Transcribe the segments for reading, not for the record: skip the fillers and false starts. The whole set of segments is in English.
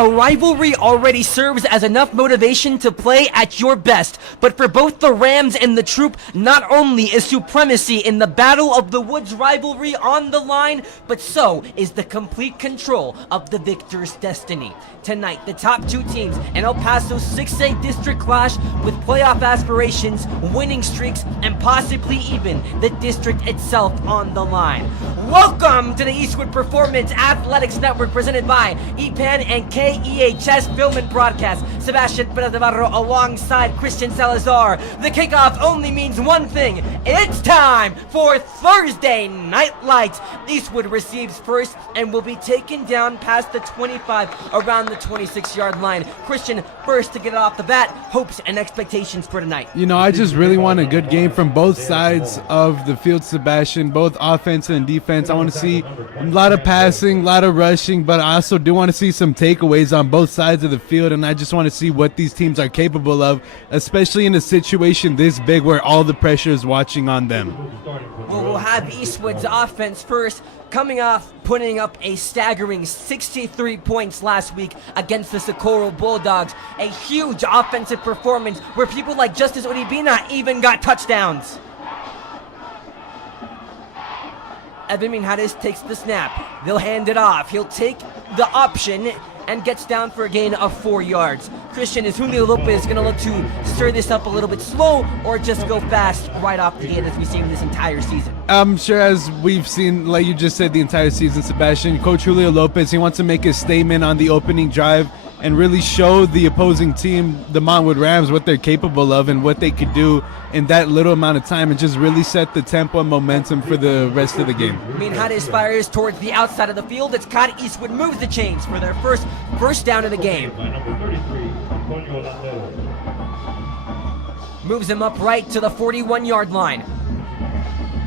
A rivalry already serves as enough motivation to play at your best, but for both the Rams and the Troop, not only is supremacy in the Battle of the Woods rivalry on the line, but so is the complete control of the victor's destiny. Tonight, the top two teams in El Paso's 6A district clash with playoff aspirations, winning streaks, and possibly even the district itself on the line. Welcome to the Eastwood Performance Athletics Network presented by EPAN and KEHS Film and Broadcast. Sebastian Perez Navarro alongside Christian Salazar. The kickoff only means one thing. It's time for Thursday Night Lights. Eastwood receives first and will be taken down past the 25 around the 26-yard line. Christian, first to get it off the bat, hopes and expectations for tonight. You know, I just really want a good game from both sides of the field, Sebastian, both offense and defense. I want to see a lot of passing, a lot of rushing, but I also do want to see some takeaways on both sides of the field, and I just want to see what these teams are capable of, especially in a situation this big where all the pressure is watching on them. Well, we'll have Eastwood's offense first, coming off putting up a staggering 63 points last week against the Socorro Bulldogs. A huge offensive performance where people like Justice Uribina even got touchdowns. Evan Minjares takes the snap. They'll hand it off. He'll take the option and gets down for a gain of 4 yards. Christian, is Julio Lopez going to look to stir this up a little bit slow or just go fast right off the gate as we've seen this entire season? I'm sure, as we've seen, like you just said, the entire season, Sebastian, Coach Julio Lopez, he wants to make a statement on the opening drive and really show the opposing team, the Montwood Rams, what they're capable of and what they could do in that little amount of time, and just really set the tempo and momentum for the rest of the game. Minjares fires towards the outside of the field. It's caught. Eastwood moves the chains for their first down of the game. Moves him up right to the 41-yard line.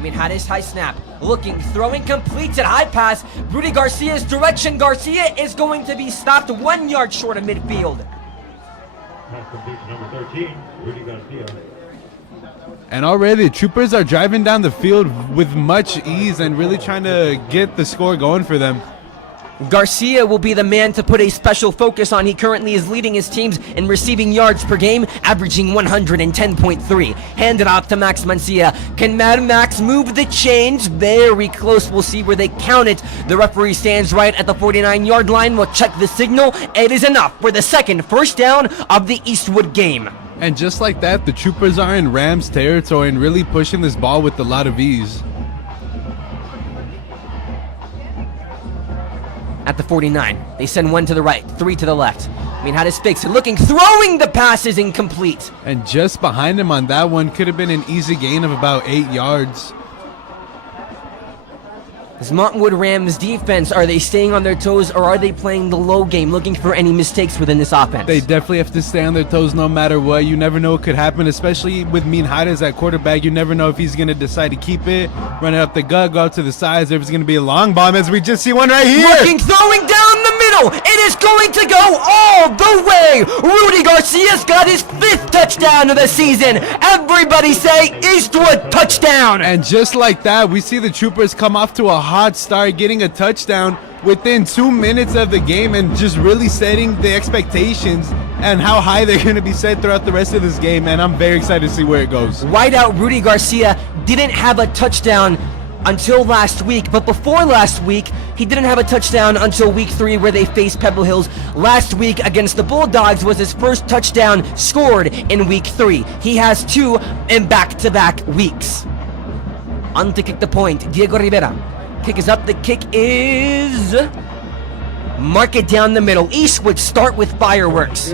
Minjares high snap, looking, throwing, completes it, high pass. Rudy Garcia's direction. Garcia is going to be stopped 1 yard short of midfield. Number 13, Rudy Garcia. And already the Troopers are driving down the field with much ease and really trying to get the score going for them. Garcia will be the man to put a special focus on. He currently is leading his teams in receiving yards per game, averaging 110.3. Handed off to Max Mancia. Can Mad Max move the chains? Very close. We'll see where they count it. The referee stands right at the 49-yard line. We'll check the signal. It is enough for the second first down of the Eastwood game. And just like that, the Troopers are in Rams territory and really pushing this ball with a lot of ease. At the 49, they send one to the right, three to the left. Minjares fakes it, looking, throwing, the pass is incomplete. And just behind him on that one could have been an easy gain of about 8 yards. This Montwood Rams defense, are they staying on their toes or are they playing the low game, looking for any mistakes within this offense? They definitely have to stay on their toes no matter what. You never know what could happen, especially with Minjares at quarterback. You never know if he's going to decide to keep it, run it up the gut, go out to the sides, or if it's going to be a long bomb, as we just see one right here. Looking, throwing down the middle. It is going to go all the way. Rudy Garcia's got his 5th touchdown of the season. Everybody say Eastwood touchdown. And just like that, we see the Troopers come off to a hot start, getting a touchdown within 2 minutes of the game and just really setting the expectations and how high they're going to be set throughout the rest of this game, and I'm very excited to see where it goes. Wideout Rudy Garcia didn't have a touchdown until last week, but before last week, he didn't have a touchdown until week 3 where they faced Pebble Hills. Last week against the Bulldogs was his first touchdown scored in week 3. He has 2 in back-to-back weeks. On to kick the point, Diego Rivera. Kick is up, the kick is... Mark it down the middle. Eastwood start with fireworks.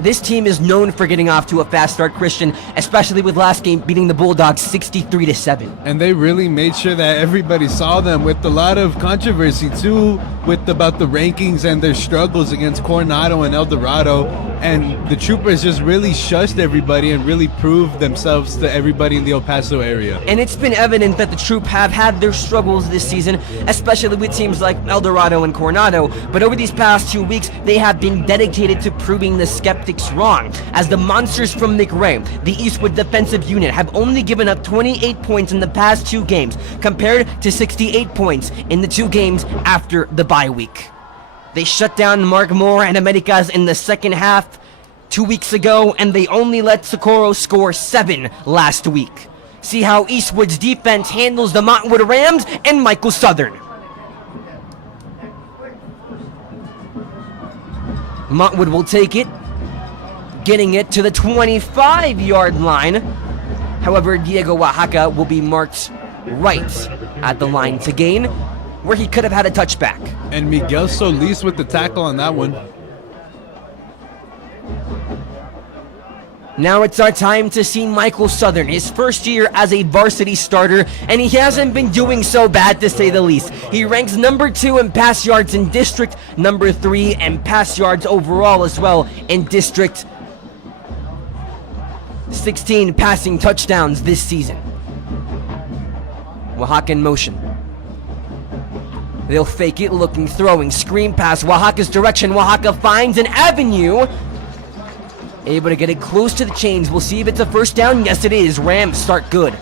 This team is known for getting off to a fast start, Christian, especially with last game beating the Bulldogs 63-7. And they really made sure that everybody saw them, with a lot of controversy too, with about the rankings and their struggles against Coronado and El Dorado. and the Troopers just really shushed everybody and really proved themselves to everybody in the El Paso area. And it's been evident that the Troop have had their struggles this season, especially with teams like El Dorado and Coronado, but over these past 2 weeks, they have been dedicated to proving the skeptics wrong, as the monsters from McRae, the Eastwood defensive unit, have only given up 28 points in the past 2 games, compared to 68 points in the 2 games after the bye week. They shut down Mark Moore and Americas in the second half 2 weeks ago, and they only let Socorro score 7 last week. See how Eastwood's defense handles the Montwood Rams and Michael Southern. Montwood will take it, getting it to the 25-yard line. However, Diego Oaxaca will be marked right at the line to gain, where he could have had a touchback. And Miguel Solis with the tackle on that one. Now it's our time to see Michael Southern, his first year as a varsity starter, and he hasn't been doing so bad, to say the least. He ranks number 2 in pass yards in district, number 3 in pass yards overall as well in district. 16 passing touchdowns this season. Oaxaca in motion. They'll fake it, looking, throwing, screen pass, Oaxaca's direction. Oaxaca finds an avenue. Able to get it close to the chains. We'll see if it's a first down. Yes, it is. Rams start good.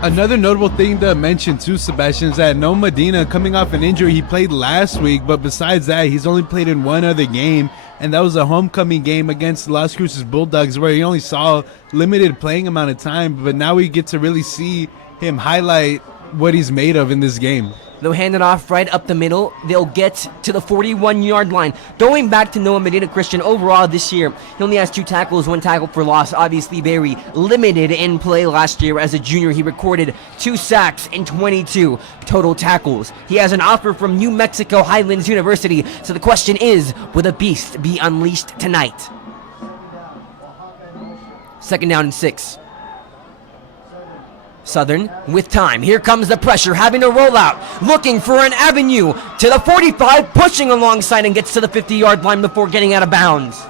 Another notable thing to mention too, Sebastian, is that No Medina, coming off an injury, he played last week, but besides that, he's only played in one other game, and that was a homecoming game against Las Cruces Bulldogs, where he only saw limited playing amount of time, but now we get to really see him highlight what he's made of in this game. They'll hand it off right up the middle. They'll get to the 41-yard line. Going back to Noah Medina Christian, overall this year, he only has 2 tackles, 1 tackle for loss. Obviously very limited in play last year. As a junior, he recorded 2 sacks and 22 total tackles. He has an offer from New Mexico Highlands University. So the question is, will the beast be unleashed tonight? Second down and 6. Southern with time. Here comes the pressure, having to roll out, looking for an avenue to the 45, pushing alongside and gets to the 50-yard line before getting out of bounds.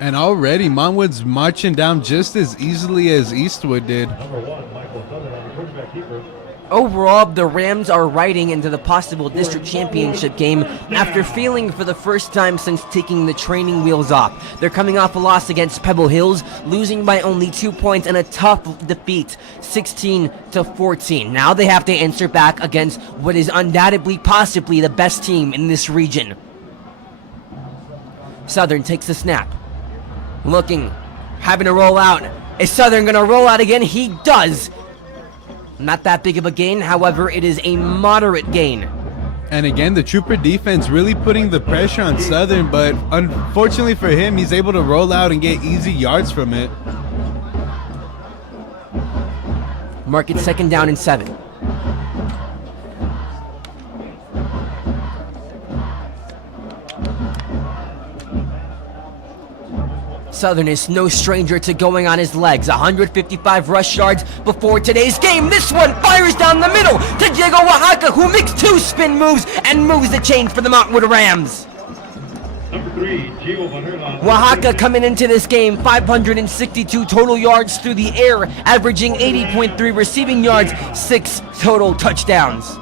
And already Montwood's marching down just as easily as Eastwood did. Number 1, Michael Southern on the quarterback keeper. Overall, the Rams are riding into the possible district championship game after failing for the first time since taking the training wheels off. They're coming off a loss against Pebble Hills, losing by only 2 points and a tough defeat, 16-14. Now they have to answer back against what is undoubtedly possibly the best team in this region. Southern takes the snap. Looking, having to roll out. Is Southern going to roll out again? He does. Not that big of a gain, however, it is a moderate gain. And again, the Trooper defense really putting the pressure on Southern, but unfortunately for him, he's able to roll out and get easy yards from it. Mark it second down and 7. Southern is no stranger to going on his legs. 155 rush yards before today's game. This one fires down the middle to Diego Oaxaca, who makes 2 spin moves and moves the chains for the Montwood Rams. Number 3, Gio Vanderlaan. Oaxaca coming into this game, 562 total yards through the air, averaging 80.3 receiving yards, 6 total touchdowns.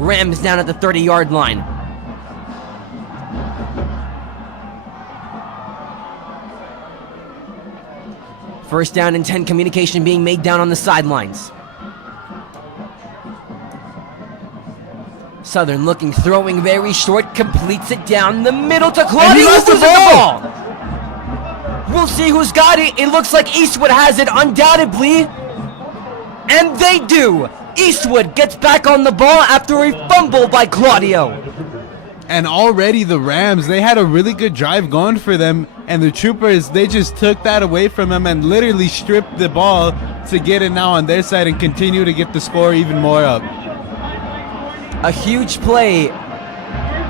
Rams down at the 30-yard line. First down and 10, communication being made down on the sidelines. Southern looking, throwing very short, completes it down the middle to Claudio. lost the ball. We'll see who's got it. It looks like Eastwood has it undoubtedly. And they do. Eastwood gets back on the ball after a fumble by Claudio. And already the Rams, they had a really good drive going for them, and the Troopers, they just took that away from them and literally stripped the ball to get it now on their side and continue to get the score even more up. A huge play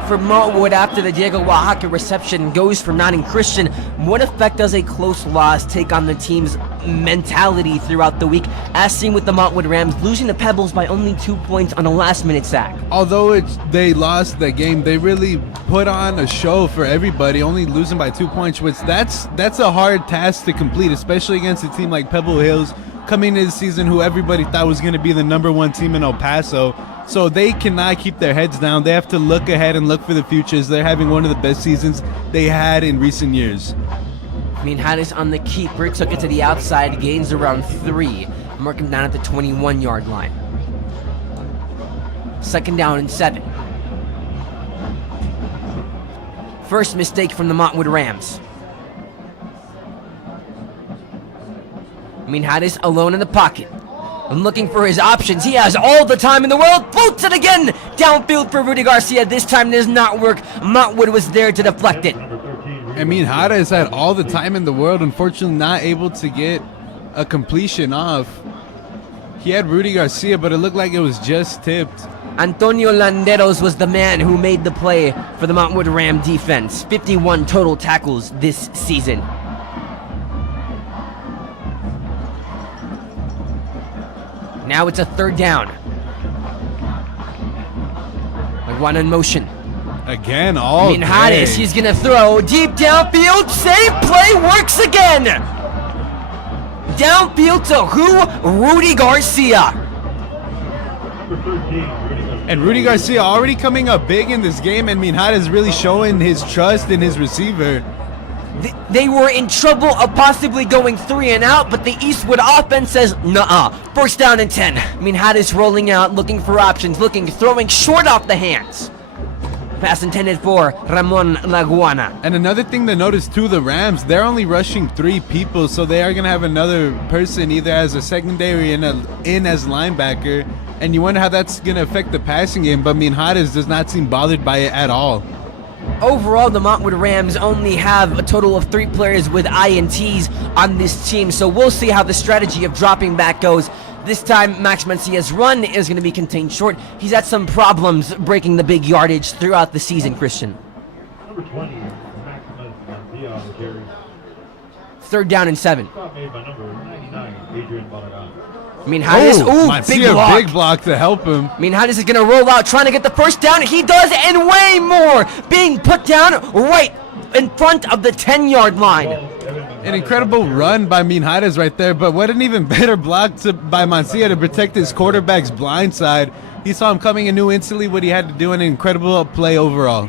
for Montwood after the Diego Oaxaca reception goes for Nottingham Christian. What effect does a close loss take on the team's mentality throughout the week, as seen with the Montwood Rams losing the Pebbles by only 2 points on a last-minute sack? Although they lost the game, they really put on a show for everybody, only losing by 2 points, which that's a hard task to complete, especially against a team like Pebble Hills coming into the season, who everybody thought was going to be the number 1 team in El Paso. So they cannot keep their heads down. They have to look ahead and look for the futures. They're having one of the best seasons they had in recent years. Hadis on the keeper, took it to the outside, gains around 3, mark him down at the 21-yard line. 2nd down and 7. First mistake from the Montwood Rams. Hadis alone in the pocket. And looking for his options. He has all the time in the world. Floats it again. Downfield for Rudy Garcia. This time does not work. Montwood was there to deflect it. Hadis had all the time in the world. Unfortunately, not able to get a completion off. He had Rudy Garcia, but it looked like it was just tipped. Antonio Landeros was the man who made the play for the Montwood Ram defense. 51 total tackles this season. Now it's a 3rd down. One in motion. Again, all Hadis, he's gonna throw deep downfield. Save play works again. Downfield to who? Rudy Garcia. And Rudy Garcia already coming up big in this game, and Hadis really showing his trust in his receiver. They were in trouble of possibly going 3 and out, but the Eastwood offense says, nuh-uh. 1st down and 10. Hadis rolling out, looking for options, throwing short off the hands. Pass intended for Ramon Laguana. And another thing to notice too, the Rams, they're only rushing 3 people, so they are going to have another person either as a secondary and in as linebacker. And you wonder how that's going to affect the passing game, but Hadis does not seem bothered by it at all. Overall, the Montwood Rams only have a total of 3 players with INTs on this team, so we'll see how the strategy of dropping back goes. This time, Max Mencia's run is going to be contained short. He's had some problems breaking the big yardage throughout the season, Christian. Number 20, Max Mencia on the carry. 3rd down and 7. Stop made by number 99, Adrian Balagan. Hadis, big block to help him. Hadis is going to roll out, trying to get the 1st down. He does, and way more. Being put down right in front of the 10-yard line. An incredible run by Hadis right there, but what an even better block by Mencia to protect his quarterback's blind side. He saw him coming and knew instantly what he had to do, an incredible play overall.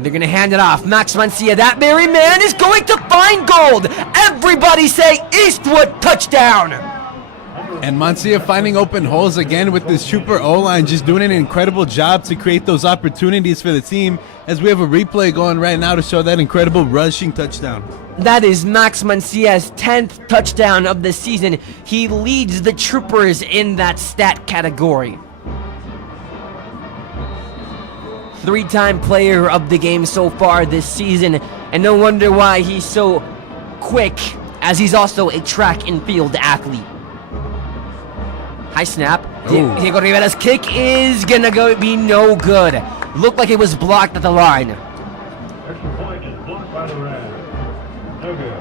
They're going to hand it off. Max Mencia, that very man, is going to find gold. Everybody say Eastwood touchdown. And Mencia finding open holes again with this Trooper O-line, just doing an incredible job to create those opportunities for the team, as we have a replay going right now to show that incredible rushing touchdown. That is Max Mencia's 10th touchdown of the season. He leads the Troopers in that stat category. 3-time player of the game so far this season, and no wonder why he's so quick, as he's also a track and field athlete. High snap. Diego Rivera's kick is gonna be no good. Looked like it was blocked at the line. Extra point is blocked by the Rams. No good.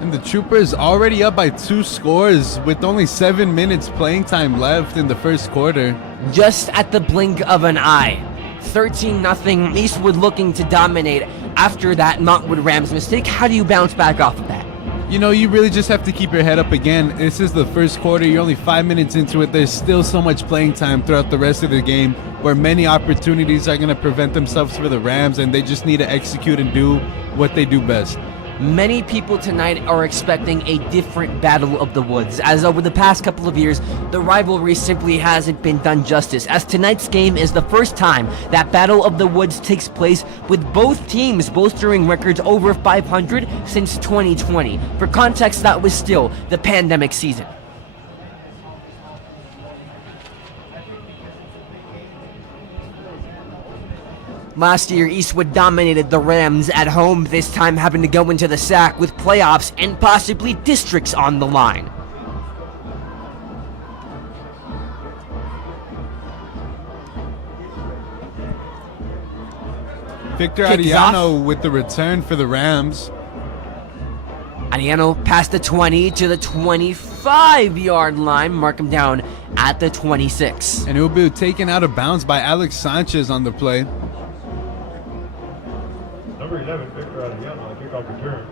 And the Troopers already up by 2 scores with only 7 minutes playing time left in the 1st quarter. Just at the blink of an eye. 13-0, Eastwood looking to dominate after that Montwood Rams mistake. How do you bounce back off of that? You know, you really just have to keep your head up again. This is the 1st quarter. You're only 5 minutes into it. There's still so much playing time throughout the rest of the game where many opportunities are going to prevent themselves for the Rams, and they just need to execute and do what they do best. Many people tonight are expecting a different Battle of the Woods, as over the past couple of years, the rivalry simply hasn't been done justice, as tonight's game is the first time that Battle of the Woods takes place with both teams bolstering records over 500 since 2020. For context, that was still the pandemic season. Last year, Eastwood dominated the Rams at home, this time having to go into the sack with playoffs and possibly districts on the line. Victor Kick is Arellano with the return for the Rams. Arellano past the 20 to the 25-yard line. Mark him down at the 26. And it will be taken out of bounds by Alex Sanchez on the play. Number 11, Victor Arellano, kickoff return.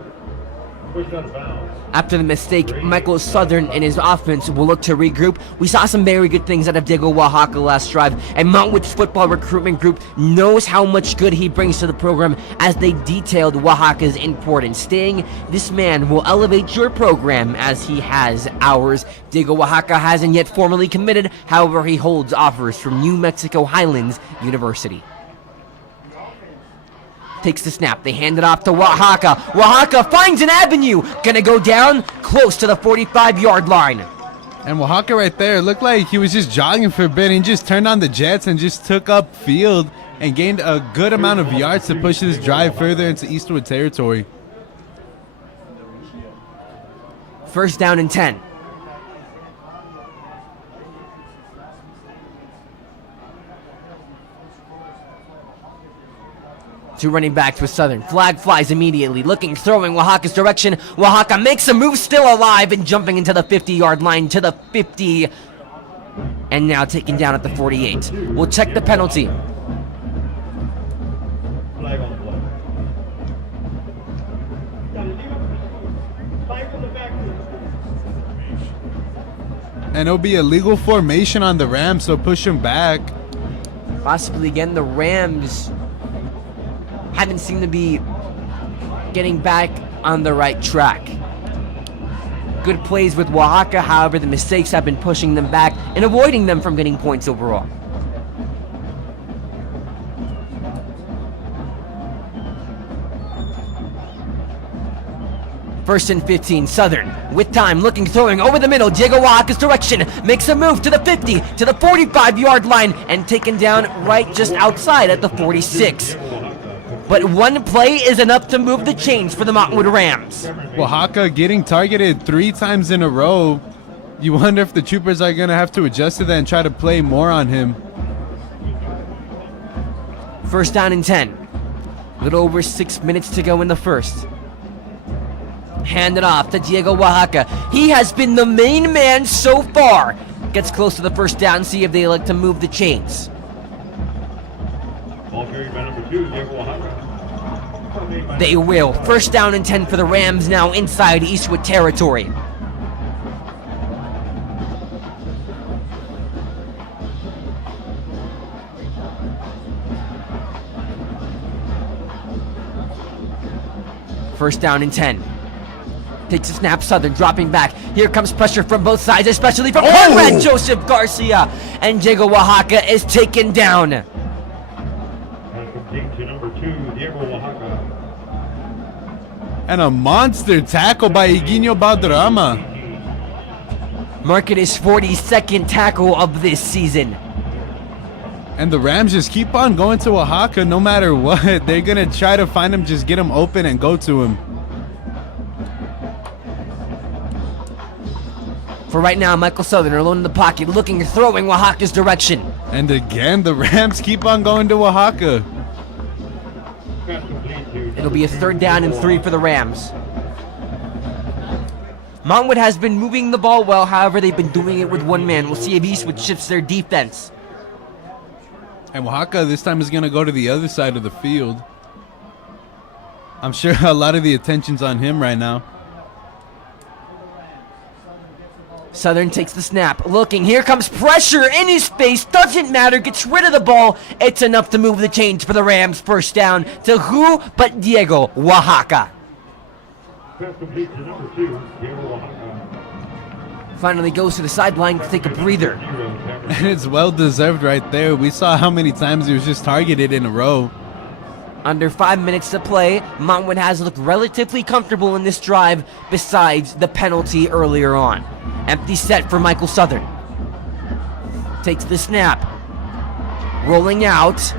Pushed out of bounds. After the mistake, Michael Southern and his offense will look to regroup. We saw some very good things out of Diego Oaxaca last drive, and Montwood's football recruitment group knows how much good he brings to the program, as they detailed Oaxaca's importance. Staying this man will elevate your program as he has ours. Diego Oaxaca hasn't yet formally committed, however he holds offers from New Mexico Highlands University. Takes the snap, they hand it off to Oaxaca. Oaxaca finds an avenue, gonna go down close to the 45-yard line. And Oaxaca right there looked like he was just jogging for a bit and just turned on the jets and just took up field and gained a good amount of yards to push this drive further into Eastwood territory. First down and 10. Two running backs with Southern. Flag flies immediately. Looking, throwing Oaxaca's direction. Oaxaca makes a move, still alive, and jumping into the 50-yard line to the 50. And now taken down at the 48. We'll check the penalty. Flag on the play. Flag on the back. And it'll be a legal formation on the Rams, so push him back. Possibly again, the Rams haven't seemed to be getting back on the right track. Good plays with Oaxaca, however, the mistakes have been pushing them back and avoiding them from getting points overall. First and 15, Southern, with time, looking, throwing, over the middle, Diego Oaxaca's direction, makes a move to the 50, to the 45-yard line, and taken down right just outside at the 46. But one play is enough to move the chains for the Montwood Rams. Oaxaca getting targeted 3 times in a row. You wonder if the Troopers are going to have to adjust to that and try to play more on him. First down and 10. A little over 6 minutes to go in the first. Hand it off to Diego Oaxaca. He has been the main man so far. Gets close to the first down, see if they like to move the chains. Ball carried by number 2, Diego Oaxaca. They will. First down and 10 for the Rams, now inside Eastwood territory. First down and 10. Takes a snap, Southern dropping back. Here comes pressure from both sides, especially from Conrad Joseph Garcia. And Diego Oaxaca is taken down. Pass complete to number 2, Diego Oaxaca. And a monster tackle by Higuino Balderrama. Mark it his 42nd tackle of this season. And the Rams just keep on going to Oaxaca no matter what. They're going to try to find him, just get him open and go to him. For right now, Michael Southern alone in the pocket, looking and throwing Oaxaca's direction. And again, the Rams keep on going to Oaxaca. Pass complete to It'll be a third down and 3 for the Rams. Montwood has been moving the ball well, however, they've been doing it with one man. We'll see if Eastwood shifts their defense. And Oaxaca this time is going to go to the other side of the field. I'm sure a lot of the attention's on him right now. Southern takes the snap, looking, here comes pressure in his face, doesn't matter, gets rid of the ball. It's enough to move the chains for the Rams. First down to who but Diego Oaxaca. pass complete to number 2, Diego Oaxaca. Finally goes to the sideline to take a breather. And it's well deserved right there. We saw how many times he was just targeted in a row. Under 5 minutes to play, Montwood has looked relatively comfortable in this drive besides the penalty earlier on. Empty set for Michael Southern. Takes the snap. Rolling out.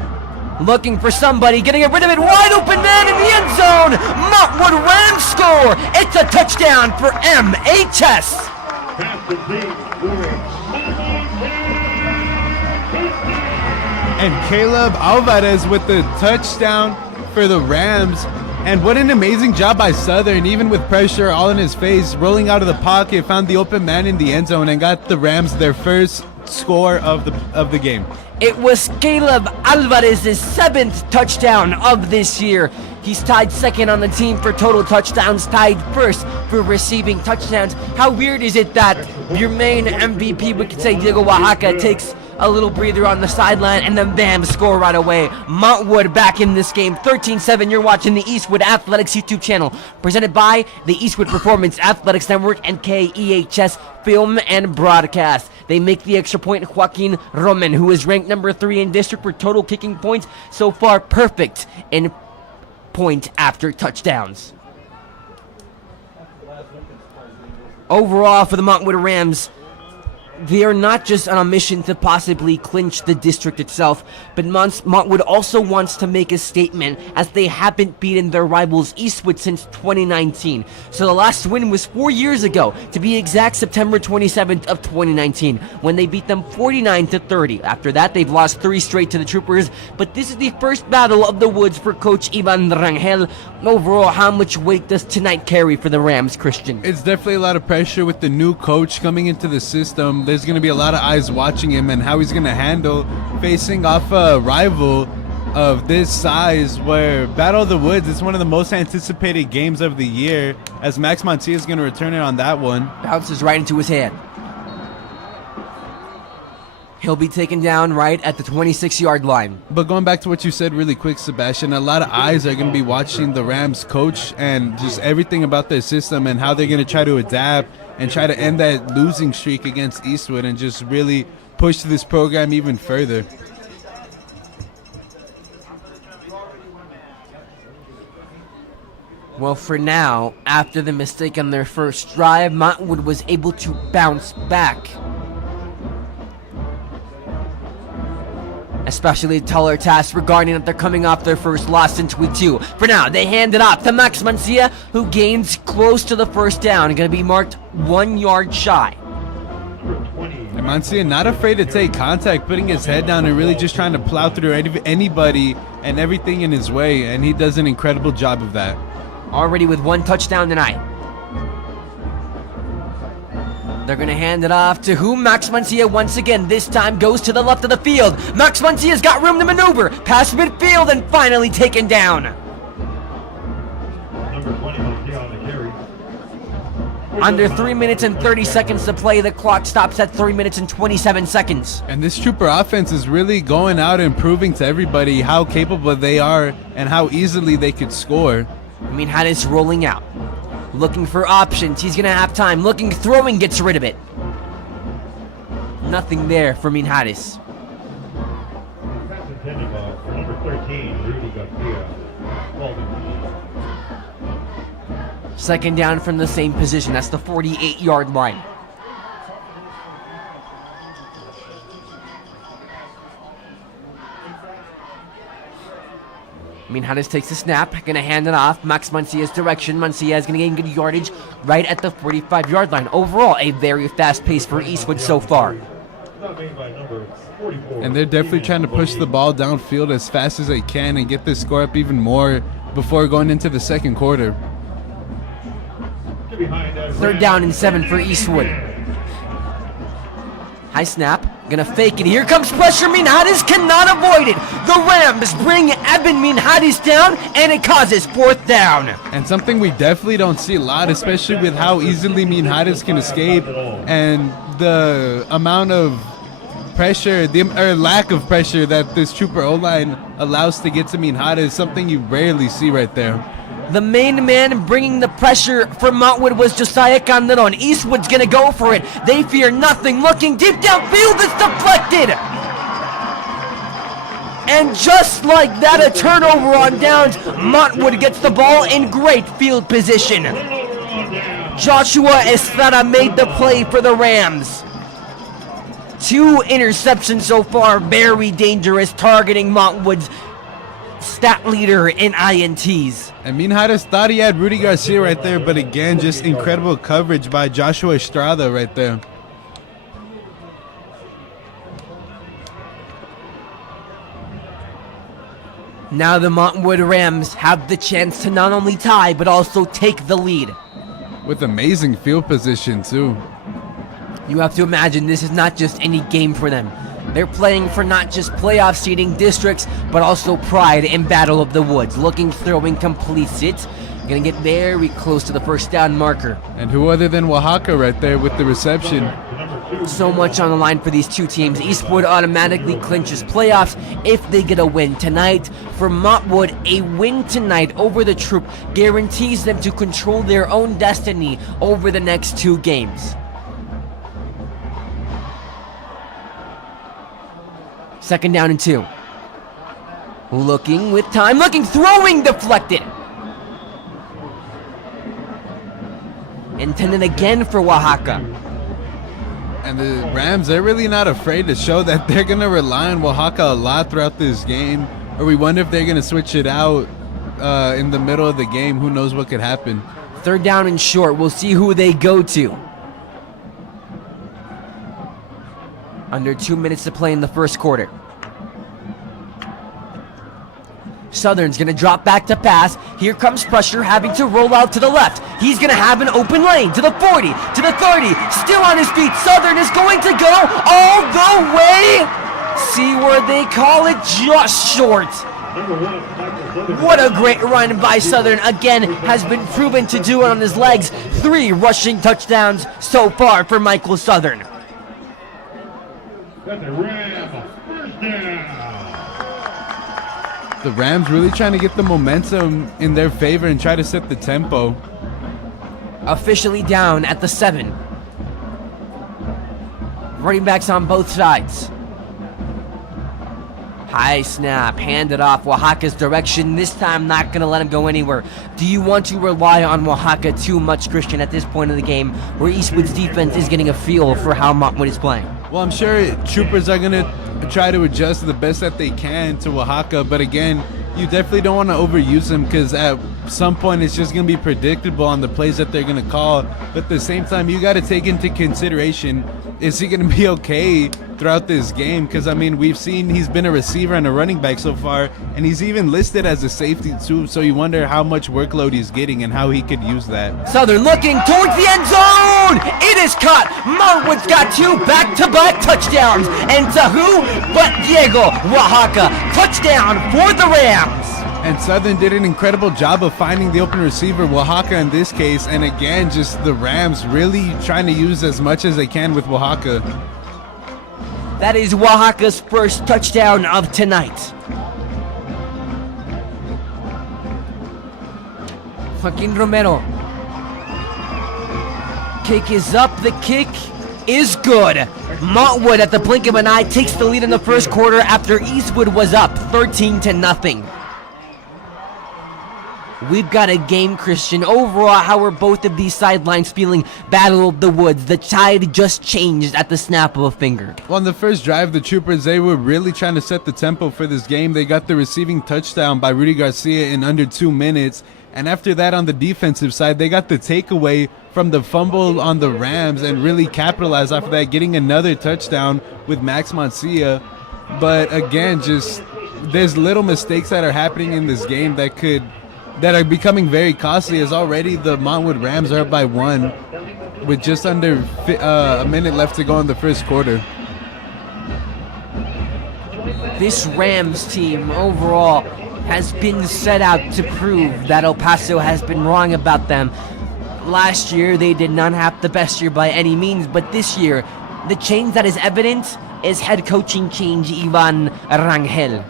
Looking for somebody, getting rid of it. Wide open man in the end zone. Montwood Rams score. It's a touchdown for MHS. Pass complete And Caleb Alvarez with the touchdown for the Rams. And what an amazing job by Southern, even with pressure all in his face, rolling out of the pocket, found the open man in the end zone and got the Rams their first score of the game. It was Caleb Alvarez's 7th touchdown of this year. He's tied second on the team for total touchdowns, tied first for receiving touchdowns. How weird is it that your main MVP, we could say Diego Oaxaca, takes a little breather on the sideline and then bam, score right away. Montwood back in this game, 13-7. You're watching the Eastwood Athletics YouTube channel, presented by the Eastwood Performance Athletics Network and KEHS Film and Broadcast. They make the extra point. Joaquin Roman, who is ranked number 3 in district for total kicking points, so far perfect in point after touchdowns. Overall, for the Montwood Rams, they are not just on a mission to possibly clinch the district itself, but Montwood also wants to make a statement, as they haven't beaten their rivals Eastwood since 2019. So the last win was 4 years ago, to be exact, September 27th of 2019, when they beat them 49-30. After that, they've lost 3 straight to the Troopers, but this is the first battle of the woods for Coach Ivan Rangel. Overall, how much weight does tonight carry for the Rams, Christian? It's definitely a lot of pressure with the new coach coming into the system. There's going to be a lot of eyes watching him and how he's going to handle facing off a rival of this size, where Battle of the Woods is one of the most anticipated games of the year, as Max Moncia is going to return it on that one. Bounces right into his hand. He'll be taken down right at the 26-yard line. But going back to what you said really quick, Sebastian, a lot of eyes are going to be watching the Rams coach and just everything about their system and how they're going to try to adapt and try to end that losing streak against Eastwood and just really push this program even further. Well, for now, after the mistake on their first drive, Montwood was able to bounce back. Especially a taller task regarding that they're coming off their first loss in week 2. For now, they hand it off to Max Mancia, who gains close to the first down. Going to be marked 1 yard shy. And Mancia not afraid to take contact, putting his head down and really just trying to plow through anybody and everything in his way, and he does an incredible job of that. Already with 1 touchdown tonight. They're going to hand it off to whom? Max Mancia once again. This time goes to the left of the field. Max Mancia's got room to maneuver. Past midfield and finally taken down. Number 20 Mancia on the carry. Under 3 minutes and 30 seconds to play. The clock stops at 3 minutes and 27 seconds. And this Trooper offense is really going out and proving to everybody how capable they are and how easily they could score. I mean, Haddis rolling out. Looking for options. He's going to have time. Looking, throwing, gets rid of it. Nothing there for Minharis. Pass intended for number 13, Rudy Garcia. Second down from the same position. That's the 48-yard line. Minharis takes the snap, gonna hand it off. Max Mancia's direction. Mancia is gonna gain good yardage right at the 45-yard line. Overall, a very fast pace for Eastwood so far. And they're definitely trying to push the ball downfield as fast as they can and get this score up even more before going into the second quarter. 3rd down and 7 for Eastwood. High snap, gonna fake it. Here comes pressure. Minharis cannot avoid it. The Rams bring Evan Minharis down, and it causes 4th down. And something we definitely don't see a lot, especially with how easily Minharis can escape and the amount of pressure, or lack of pressure that this Trooper O-line allows to get to Minharis, something you rarely see right there. The main man bringing the pressure for Montwood was Josiah Calderon. Eastwood's gonna go for it. They fear nothing. Looking deep downfield, it's deflected. And just like that, a turnover on downs. Montwood gets the ball in great field position. Joshua Estrada made the play for the Rams. 2 interceptions so far, very dangerous, targeting Montwood's stat leader in INTs. And Minharis thought he had Rudy Garcia right there, but again, just incredible coverage by Joshua Estrada right there. Now the Montwood Rams have the chance to not only tie, but also take the lead. With amazing field position, too. You have to imagine this is not just any game for them. They're playing for not just playoff seeding districts, but also pride in Battle of the Woods. Looking, throwing, completes it. Gonna get very close to the first down marker. And who other than Oaxaca right there with the reception? So much on the line for these two teams. Eastwood automatically clinches playoffs if they get a win tonight. For Montwood, a win tonight over the Troop guarantees them to control their own destiny over the next 2 games. Second down and 2. Looking with time, looking, throwing, deflected. Intended again for Oaxaca. And the Rams, they're really not afraid to show that they're going to rely on Oaxaca a lot throughout this game. Or we wonder if they're going to switch it out in the middle of the game. Who knows what could happen. Third down and short. We'll see who they go to. Under 2 minutes to play in the first quarter. Southern's gonna drop back to pass. Here comes pressure, having to roll out to the left. He's gonna have an open lane to the 40, to the 30. Still on his feet. Southern is going to go all the way. See where they call it, just short. What a great run by Southern. Again, has been proven to do it on his legs. 3 rushing touchdowns so far for Michael Southern. That's a Ram. First down. The Rams really trying to get the momentum in their favor and try to set the tempo. Officially down at the 7. Running backs on both sides. High snap, handed off Oaxaca's direction. This time not going to let him go anywhere. Do you want to rely on Oaxaca too much, Christian, at this point of the game where Eastwood's defense is getting a feel for how Montwood is playing? Well, I'm sure Troopers are going to try to adjust the best that they can to Oaxaca, but again, you definitely don't want to overuse them because at some point it's just going to be predictable on the plays that they're going to call. But at the same time, you got to take into consideration, is he going to be okay throughout this game? Because, I mean, we've seen he's been a receiver and a running back so far, and he's even listed as a safety too, so you wonder how much workload he's getting and how he could use that. Southern looking towards the end zone. It is caught. Montwood's got 2 back-to-back touchdowns. And to who but Diego Oaxaca. Touchdown for the Rams. And Southern did an incredible job of finding the open receiver, Oaxaca in this case, and again, just the Rams really trying to use as much as they can with Oaxaca. That is Oaxaca's first touchdown of tonight. Joaquin Romero. Kick is up. The kick is good. Montwood at the blink of an eye takes the lead in the first quarter after Eastwood was up 13-0. We've got a game, Christian. Overall, how are both of these sidelines feeling? Battle of the Woods. The tide just changed at the snap of a finger. Well, on the first drive, the Troopers, they were really trying to set the tempo for this game. They got the receiving touchdown by Rudy Garcia in under 2 minutes. And after that, on the defensive side, they got the takeaway from the fumble on the Rams and really capitalized off of that, getting another touchdown with Max Mancia. But again, just there's little mistakes that are happening in this game that are becoming very costly, as already the Montwood Rams are up by 1 with just under a minute left to go in the first quarter. This Rams team overall has been set out to prove that El Paso has been wrong about them. Last year, they did not have the best year by any means, but this year, the change that is evident is head coaching change, Ivan Rangel.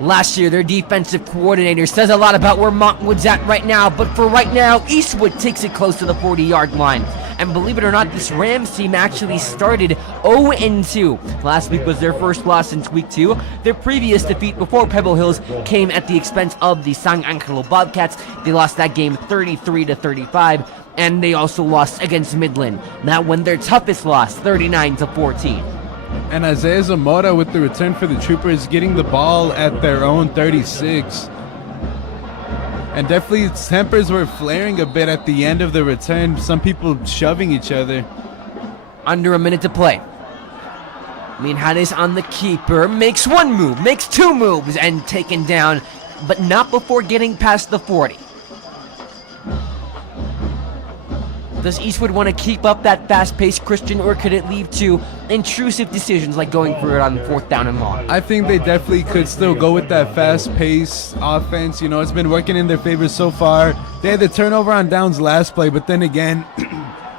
Last year, their defensive coordinator says a lot about where Montwood's at right now, but for right now, Eastwood takes it close to the 40-yard line. And believe it or not, this Rams team actually started 0-2. Last week was their first loss since week 2. Their previous defeat before Pebble Hills came at the expense of the San Angelo Bobcats. They lost that game 33-35, and they also lost against Midland. That one, their toughest loss, 39-14. And Isaiah Zamora with the return for the Troopers, getting the ball at their own 36. And definitely tempers were flaring a bit at the end of the return. Some people shoving each other. Under a minute to play. Minhares on the keeper, makes one move, makes two moves, and taken down, but not before getting past the 40. Does Eastwood want to keep up that fast pace, Christian, or could it lead to intrusive decisions like going for it on 4th down and long? I think they definitely could still go with that fast-paced offense. You know, it's been working in their favor so far. They had the turnover on downs last play, but then again,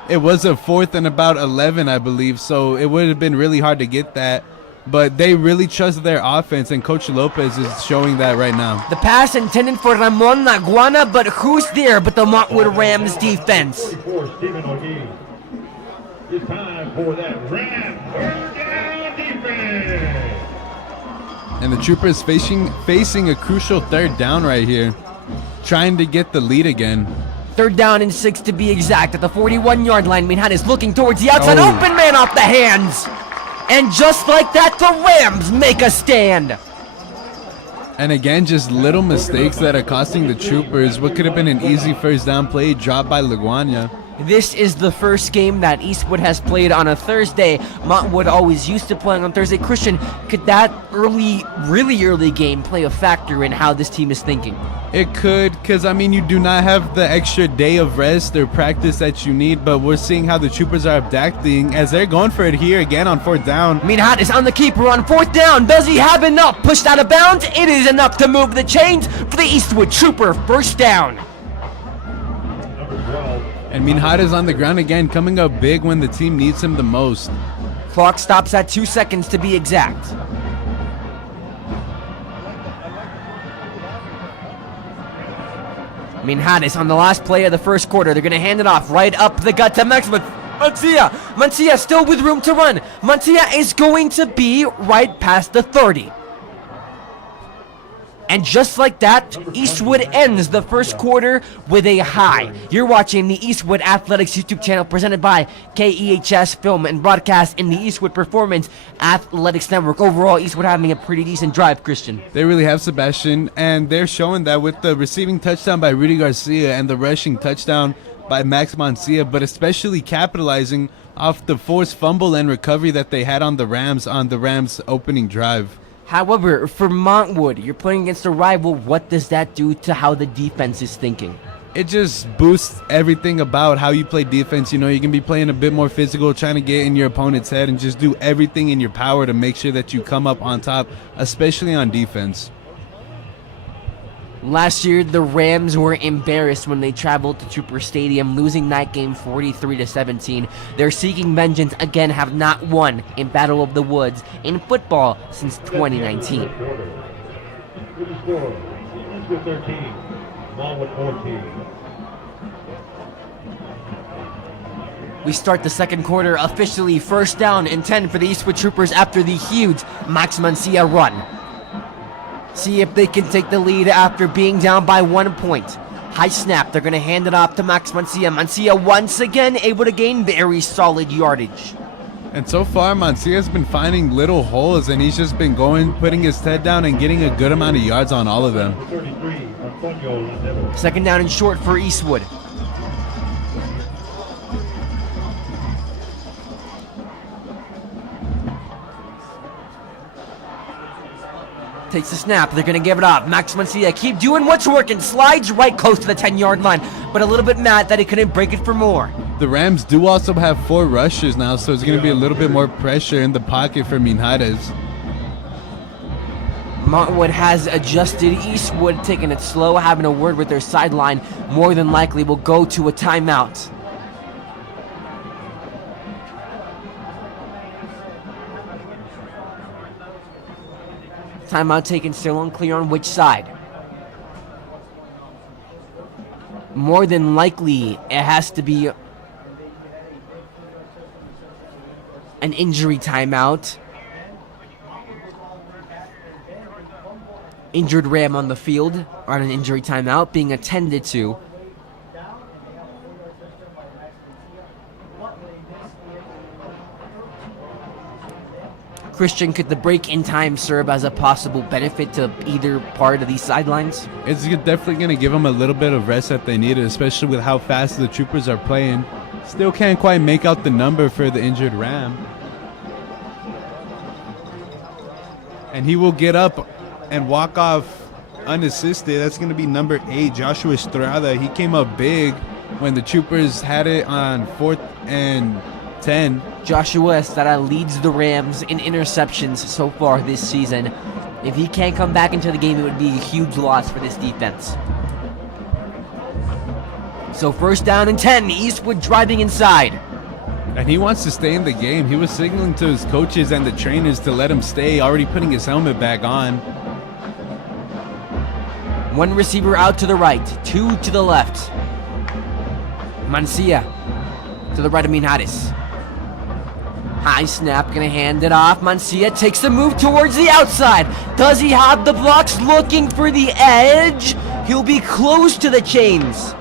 it was a 4th and about 11, I believe, so it would have been really hard to get that. But they really trust their offense, and Coach Lopez is showing that right now. The pass intended for Ramon Naguana, but who's there but the Montwood Rams defense? 44, Stephen O'Gee. It's time for that Ram third down defense. And the Troopers facing a crucial 3rd down right here, trying to get the lead again. 3rd down and 6 to be exact at the 41-yard line. Minhares looking towards the outside, Oh. open man off the hands. And just like that, the Rams make a stand. And again, just little mistakes that are costing the Troopers. What could have been an easy 1st down play dropped by Laguana. This is the first game that Eastwood has played on a Thursday. Montwood always used to playing on Thursday. Christian, could that really early game play a factor in how this team is thinking? It could, because, I mean, you do not have the extra day of rest or practice that you need, but we're seeing how the Troopers are adapting as they're going for it here again on 4th down. Minhares on the keeper on 4th down. Does he have enough? Pushed out of bounds. It is enough to move the chains for the Eastwood Trooper. 1st down. Number 12. And Minhares on the ground again, coming up big when the team needs him the most. Clock stops at 2 seconds to be exact. Minhares on the last play of the 1st quarter. They're going to hand it off right up the gut to Maximus. Mancia still with room to run. Mancia is going to be right past the 30. And just like that, Eastwood ends the 1st quarter with a high. You're watching the Eastwood Athletics YouTube channel presented by KEHS Film and broadcast in the Eastwood Performance Athletics Network. Overall, Eastwood having a pretty decent drive, Christian. They really have, Sebastian, and they're showing that with the receiving touchdown by Rudy Garcia and the rushing touchdown by Max Mancia, but especially capitalizing off the forced fumble and recovery that they had on the Rams opening drive. However, for Montwood, you're playing against a rival. What does that do to how the defense is thinking? It just boosts everything about how you play defense. You know, you can be playing a bit more physical, trying to get in your opponent's head and just do everything in your power to make sure that you come up on top, especially on defense. Last year, the Rams were embarrassed when they traveled to Trooper Stadium, losing that game 43-17. They're seeking vengeance again, have not won in Battle of the Woods in football since 2019. With the score, Eastwood 13, Montwood 14. We start the 2nd quarter officially 1st down and 10 for the Eastwood Troopers after the huge Max Mancia run. See if they can take the lead after being down by 1 point. High snap, they're going to hand it off to Max Mancia. Mancia once again able to gain very solid yardage. And so far, Mancia has been finding little holes, and he's just been putting his head down and getting a good amount of yards on all of them. 33, Antonio Landero. 2nd down and short for Eastwood. Takes the snap. They're going to give it off. Max Mancia keep doing what's working. Slides right close to the 10-yard line, but a little bit mad that he couldn't break it for more. The Rams do also have 4 rushers now, so it's going to be a little bit more pressure in the pocket for Minhares. Montwood has adjusted. Eastwood taking it slow, having a word with their sideline. More than likely will go to a timeout. Timeout taken, still unclear on which side. More than likely, it has to be an injury timeout. Injured Ram on the field on an injury timeout being attended to. Christian, could the break in time serve as a possible benefit to either part of these sidelines? It's definitely going to give them a little bit of rest that they needed, especially with how fast the Troopers are playing. Still can't quite make out the number for the injured Ram. And he will get up and walk off unassisted. That's going to be number 8, Joshua Estrada. He came up big when the Troopers had it on 4th and 10. Joshua Estrada leads the Rams in interceptions so far this season. If he can't come back into the game, it would be a huge loss for this defense. So 1st down and 10, Eastwood driving inside. And he wants to stay in the game. He was signaling to his coaches and the trainers to let him stay, already putting his helmet back on. 1 receiver out to the right, 2 to the left. Mancia to the right of Minhares. High snap, gonna hand it off. Mancia takes the move towards the outside. Does he have the blocks? Looking for the edge. He'll be close to the chains.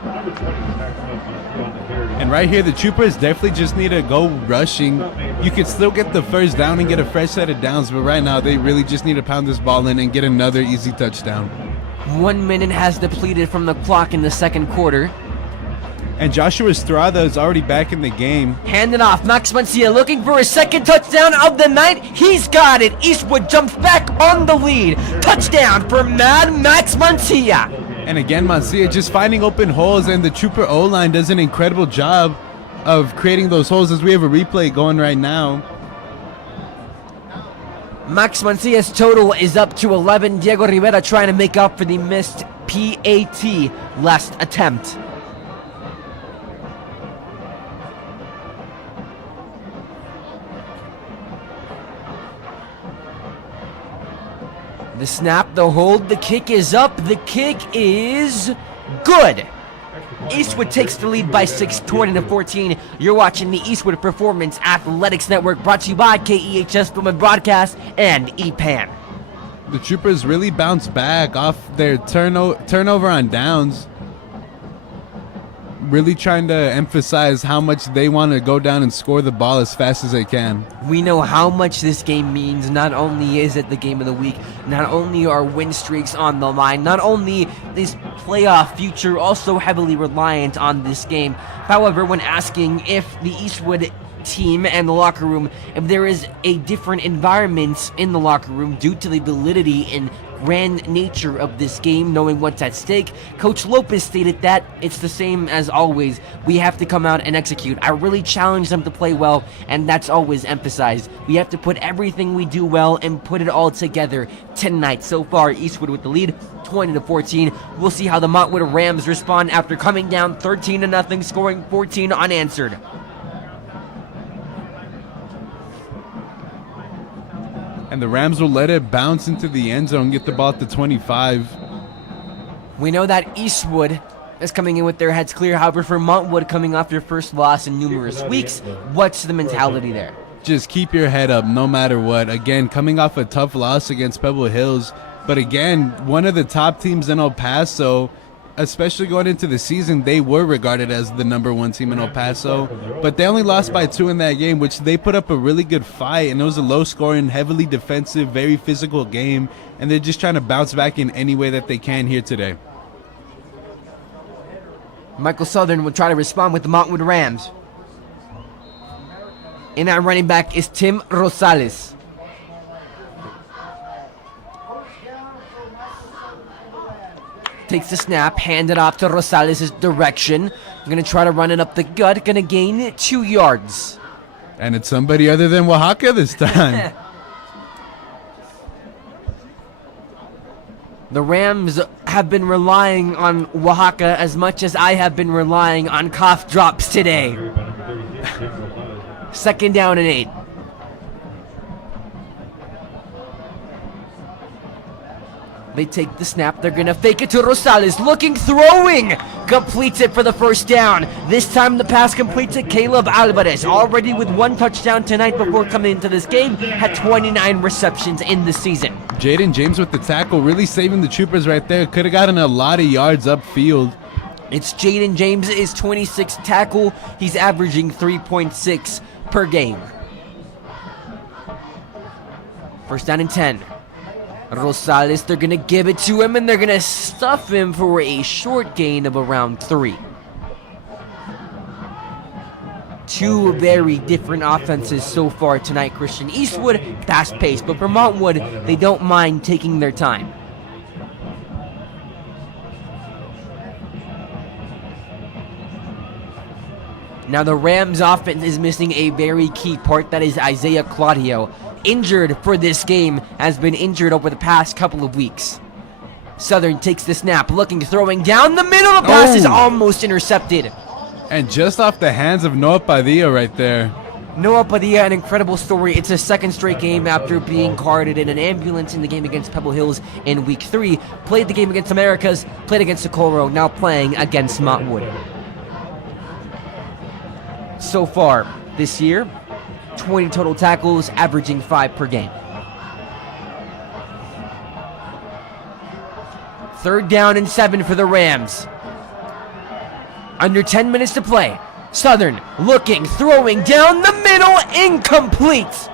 And right here, the Troopers definitely just need to go rushing. You could still get the 1st down and get a fresh set of downs, but right now they really just need to pound this ball in and get another easy touchdown. 1 minute has depleted from the clock in the 2nd quarter. And Joshua Estrada is already back in the game. Hand it off. Max Mancia looking for his 2nd touchdown of the night. He's got it. Eastwood jumps back on the lead. Touchdown for Mad Max Mancia. And again, Mancia just finding open holes, and the Trooper O-line does an incredible job of creating those holes, as we have a replay going right now. Max Mancia's total is up to 11. Diego Rivera trying to make up for the missed PAT last attempt. The snap, the hold, the kick is up. The kick is good. Eastwood takes the lead by 6, 20-14. You're watching the Eastwood Performance Athletics Network, brought to you by KEHS Film and Broadcast and EPAN. The Troopers really bounced back off their turnover on downs. Really trying to emphasize how much they want to go down and score the ball as fast as they can. We know how much this game means. Not only is it the game of the week, not only are win streaks on the line, not only is playoff future also heavily reliant on this game. However, when asking if the Eastwood team and the locker room, if there is a different environment in the locker room due to the validity and grand nature of this game, knowing what's at stake, Coach Lopez stated that it's the same as always. We have to come out and execute. I really challenge them to play well, and that's always emphasized. We have to put everything we do well and put it all together tonight. So far, Eastwood with the lead, 20-14. We'll see how the Montwood Rams respond after coming down 13-0, scoring 14 unanswered. And the Rams will let it bounce into the end zone, get the ball at the 25. We know that Eastwood is coming in with their heads clear. However, for Montwood, coming off your first loss in numerous weeks, what's the mentality there? Just keep your head up no matter what. Again, coming off a tough loss against Pebble Hills, but again, one of the top teams in El Paso, especially going into the season, they were regarded as the #1 team in El Paso, but they only lost by 2 in that game, which they put up a really good fight, and it was a low-scoring, heavily defensive, very physical game, and they're just trying to bounce back in any way that they can here today. Michael Southern will try to respond with the Montwood Rams. In that running back is Tim Rosales. Takes the snap, hand it off to Rosales' direction. I'm going to try to run it up the gut. Going to gain 2 yards. And it's somebody other than Oaxaca this time. The Rams have been relying on Oaxaca as much as I have been relying on cough drops today. 2nd down and 8. They take the snap. They're going to fake it to Rosales. Looking, throwing. Completes it for the 1st down. This time the pass completes to Caleb Alvarez. Already with 1 touchdown tonight before coming into this game. Had 29 receptions in the season. Jaden James with the tackle, really saving the Troopers right there. Could have gotten a lot of yards upfield. It's Jaden James, his 26th tackle. He's averaging 3.6 per game. 1st down and 10. Rosales, they're going to give it to him, and they're going to stuff him for a short gain of around 3. Two very different offenses so far tonight, Christian. Eastwood, fast-paced, but for Montwood, they don't mind taking their time. Now the Rams offense is missing a very key part, that is Isaiah Claudio. Injured for this game, has been injured over the past couple of weeks. Southern takes the snap, looking, throwing down the middle. The pass is almost intercepted. And just off the hands of Noah Padilla right there. Noah Padilla, an incredible story. It's his second straight game after being carted in an ambulance in the game against Pebble Hills in Week 3. Played the game against Americas, played against Socorro, now playing against Montwood. So far this year, 20 total tackles, averaging 5 per game. Third down and 7 for the Rams. Under 10 minutes to play. Southern looking, throwing down the middle, incomplete.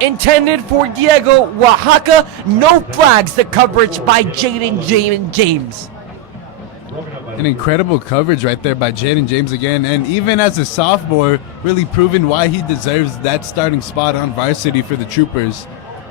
Intended for Diego Oaxaca. No flags. The coverage by Jaden James. An incredible coverage right there by Jaden James again, and even as a sophomore, really proven why he deserves that starting spot on varsity for the Troopers.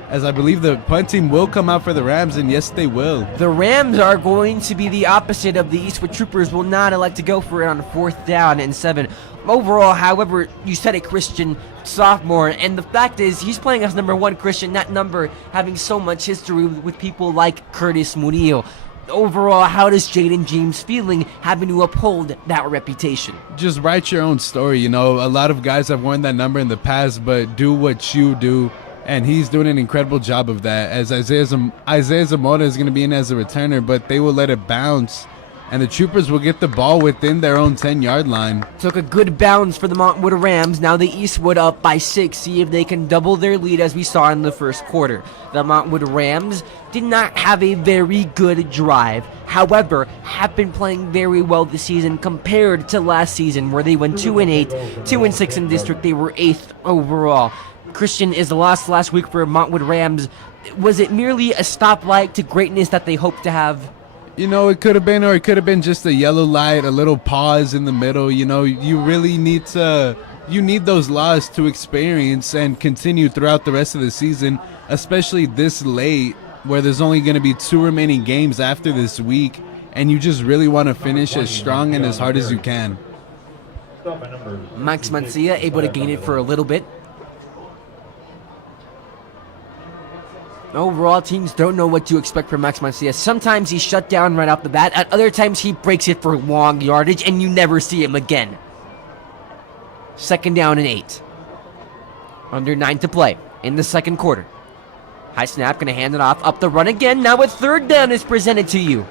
As I believe the punt team will come out for the Rams, and yes, they will. The Rams are going to be the opposite of the Eastwood Troopers, will not elect to go for it on 4th down and 7. Overall, however, you said a Christian sophomore, and the fact is he's playing as number 1 Christian, that number having so much history with people like Curtis Murillo. Overall, how does Jaden James feeling having to uphold that reputation? Just write your own story, you know. A lot of guys have worn that number in the past, but do what you do. And he's doing an incredible job of that, as Isaiah Zamora is going to be in as a returner, but they will let it bounce. And the Troopers will get the ball within their own 10-yard line. Took a good bounce for the Montwood Rams. Now the Eastwood up by 6. See if they can double their lead as we saw in the first quarter. The Montwood Rams did not have a very good drive. However, have been playing very well this season compared to last season where they went 2-8, 2-6 in district. They were 8th overall. Christian, is the loss last week for Montwood Rams. Was it merely a stoplight to greatness that they hoped to have? You know, it could have been, or it could have been just a yellow light, a little pause in the middle. You know, you really need those laws to experience and continue throughout the rest of the season, especially this late where there's only going to be 2 remaining games after this week, and you just really want to finish as strong and as hard as you can. Max Mancia able to gain it for a little bit. Overall, teams don't know what to expect from Max Mancia. Sometimes he's shut down right off the bat. At other times, he breaks it for long yardage, and you never see him again. 2nd down and 8. Under 9 to play in the second quarter. High snap, going to hand it off. Up the run again. Now a 3rd down is presented to you.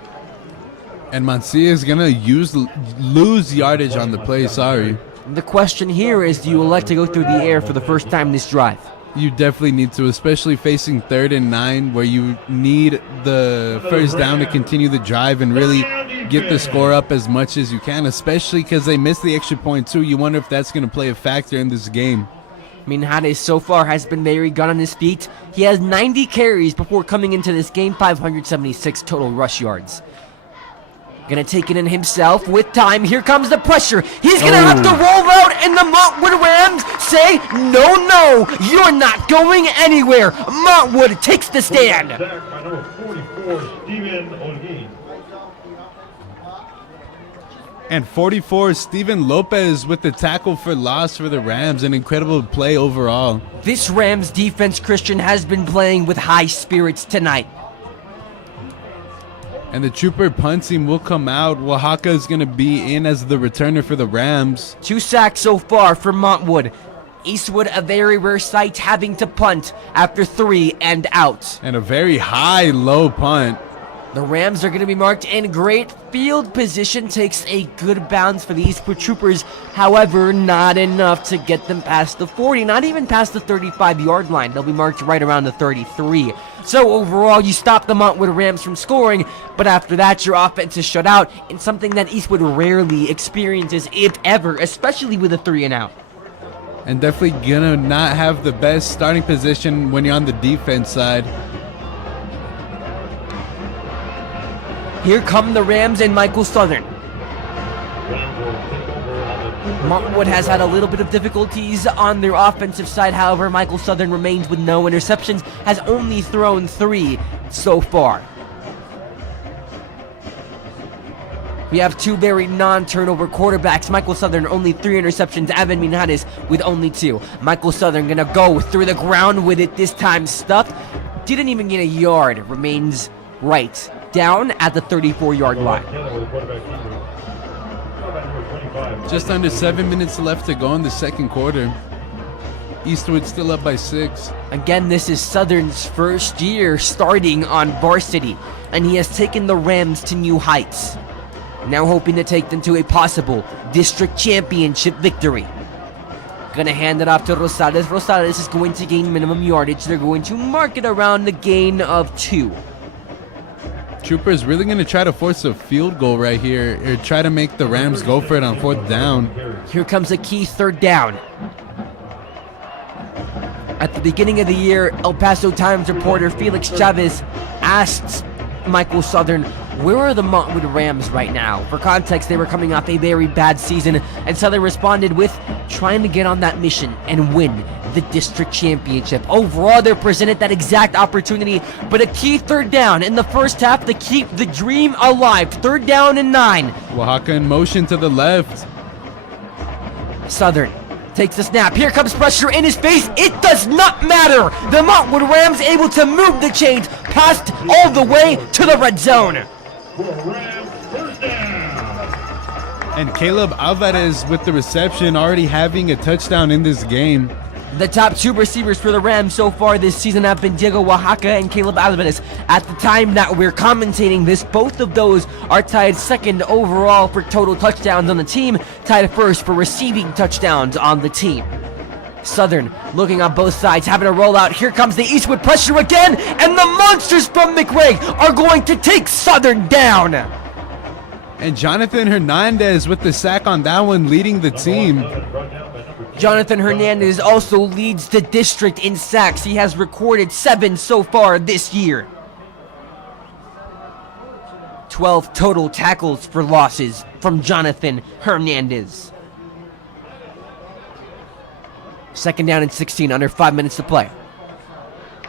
And Mancia is going to lose yardage on the play, sorry. The question here is, do you elect to go through the air for the first time this drive? You definitely need to, especially facing 3rd and 9, where you need the 1st down to continue the drive and really get the score up as much as you can, especially because they missed the extra point too. You wonder if that's going to play a factor in this game. Minhades so far has been very good on his feet. He has 90 carries before coming into this game, 576 total rush yards. Gonna take it in himself with time. Here comes the pressure. He's gonna have to roll out, and the Montwood Rams say, no, you're not going anywhere. Montwood takes the stand. And 44, Steven Lopez with the tackle for loss for the Rams. An incredible play overall. This Rams defense, Christian, has been playing with high spirits tonight. And the Trooper punt team will come out. Oaxaca is going to be in as the returner for the Rams. 2 sacks so far for Montwood. Eastwood, a very rare sight, having to punt after 3 and out. And a very high, low punt. The Rams are going to be marked in great field position. Takes a good bounce for the Eastwood Troopers. However, not enough to get them past the 40. Not even past the 35-yard line. They'll be marked right around the 33. So overall, you stop the Montwood Rams from scoring. But after that, your offense is shut out in something that Eastwood rarely experiences, if ever, especially with a 3 and out. And definitely going to not have the best starting position when you're on the defense side. Here come the Rams and Michael Southern. Montwood has had a little bit of difficulties on their offensive side. However, Michael Southern remains with no interceptions, has only thrown 3 so far. We have 2 very non-turnover quarterbacks. Michael Southern only 3 interceptions. Evan Minares with only 2. Michael Southern gonna go through the ground with it, this time stuffed. Didn't even get a yard. Remains right down at the 34-yard line. Just under 7 minutes left to go in the second quarter. Eastwood still up by 6. Again, this is Southern's first year starting on varsity, and he has taken the Rams to new heights. Now hoping to take them to a possible district championship victory. Gonna hand it off to Rosales. Rosales is going to gain minimum yardage. They're going to mark it around the gain of 2. Trooper's really going to try to force a field goal right here, or try to make the Rams go for it on 4th down. Here comes a key 3rd down. At the beginning of the year, El Paso Times reporter Felix Chavez asked Michael Southern, where are the Montwood Rams right now? For context, they were coming off a very bad season, and Southern responded with trying to get on that mission and win the district championship. Overall, they're presented that exact opportunity, but a key 3rd down in the first half to keep the dream alive. 3rd down and 9. Oaxaca in motion to the left. Southern takes the snap. Here comes pressure in his face. It does not matter. The Montwood Rams able to move the chains past all the way to the red zone. And Caleb Alvarez with the reception, already having a touchdown in this game. The top 2 receivers for the Rams so far this season have been Diego Oaxaca and Caleb Alvarez. At the time that we're commentating this, both of those are tied 2nd overall for total touchdowns on the team, tied 1st for receiving touchdowns on the team. Southern looking on both sides, having a rollout. Here comes the Eastwood pressure again, and the monsters from McRae are going to take Southern down. And Jonathan Hernandez with the sack on that one, leading the team. Jonathan Hernandez also leads the district in sacks. He has recorded 7 so far this year. 12 total tackles for losses from Jonathan Hernandez. 2nd down and 16, under 5 minutes to play.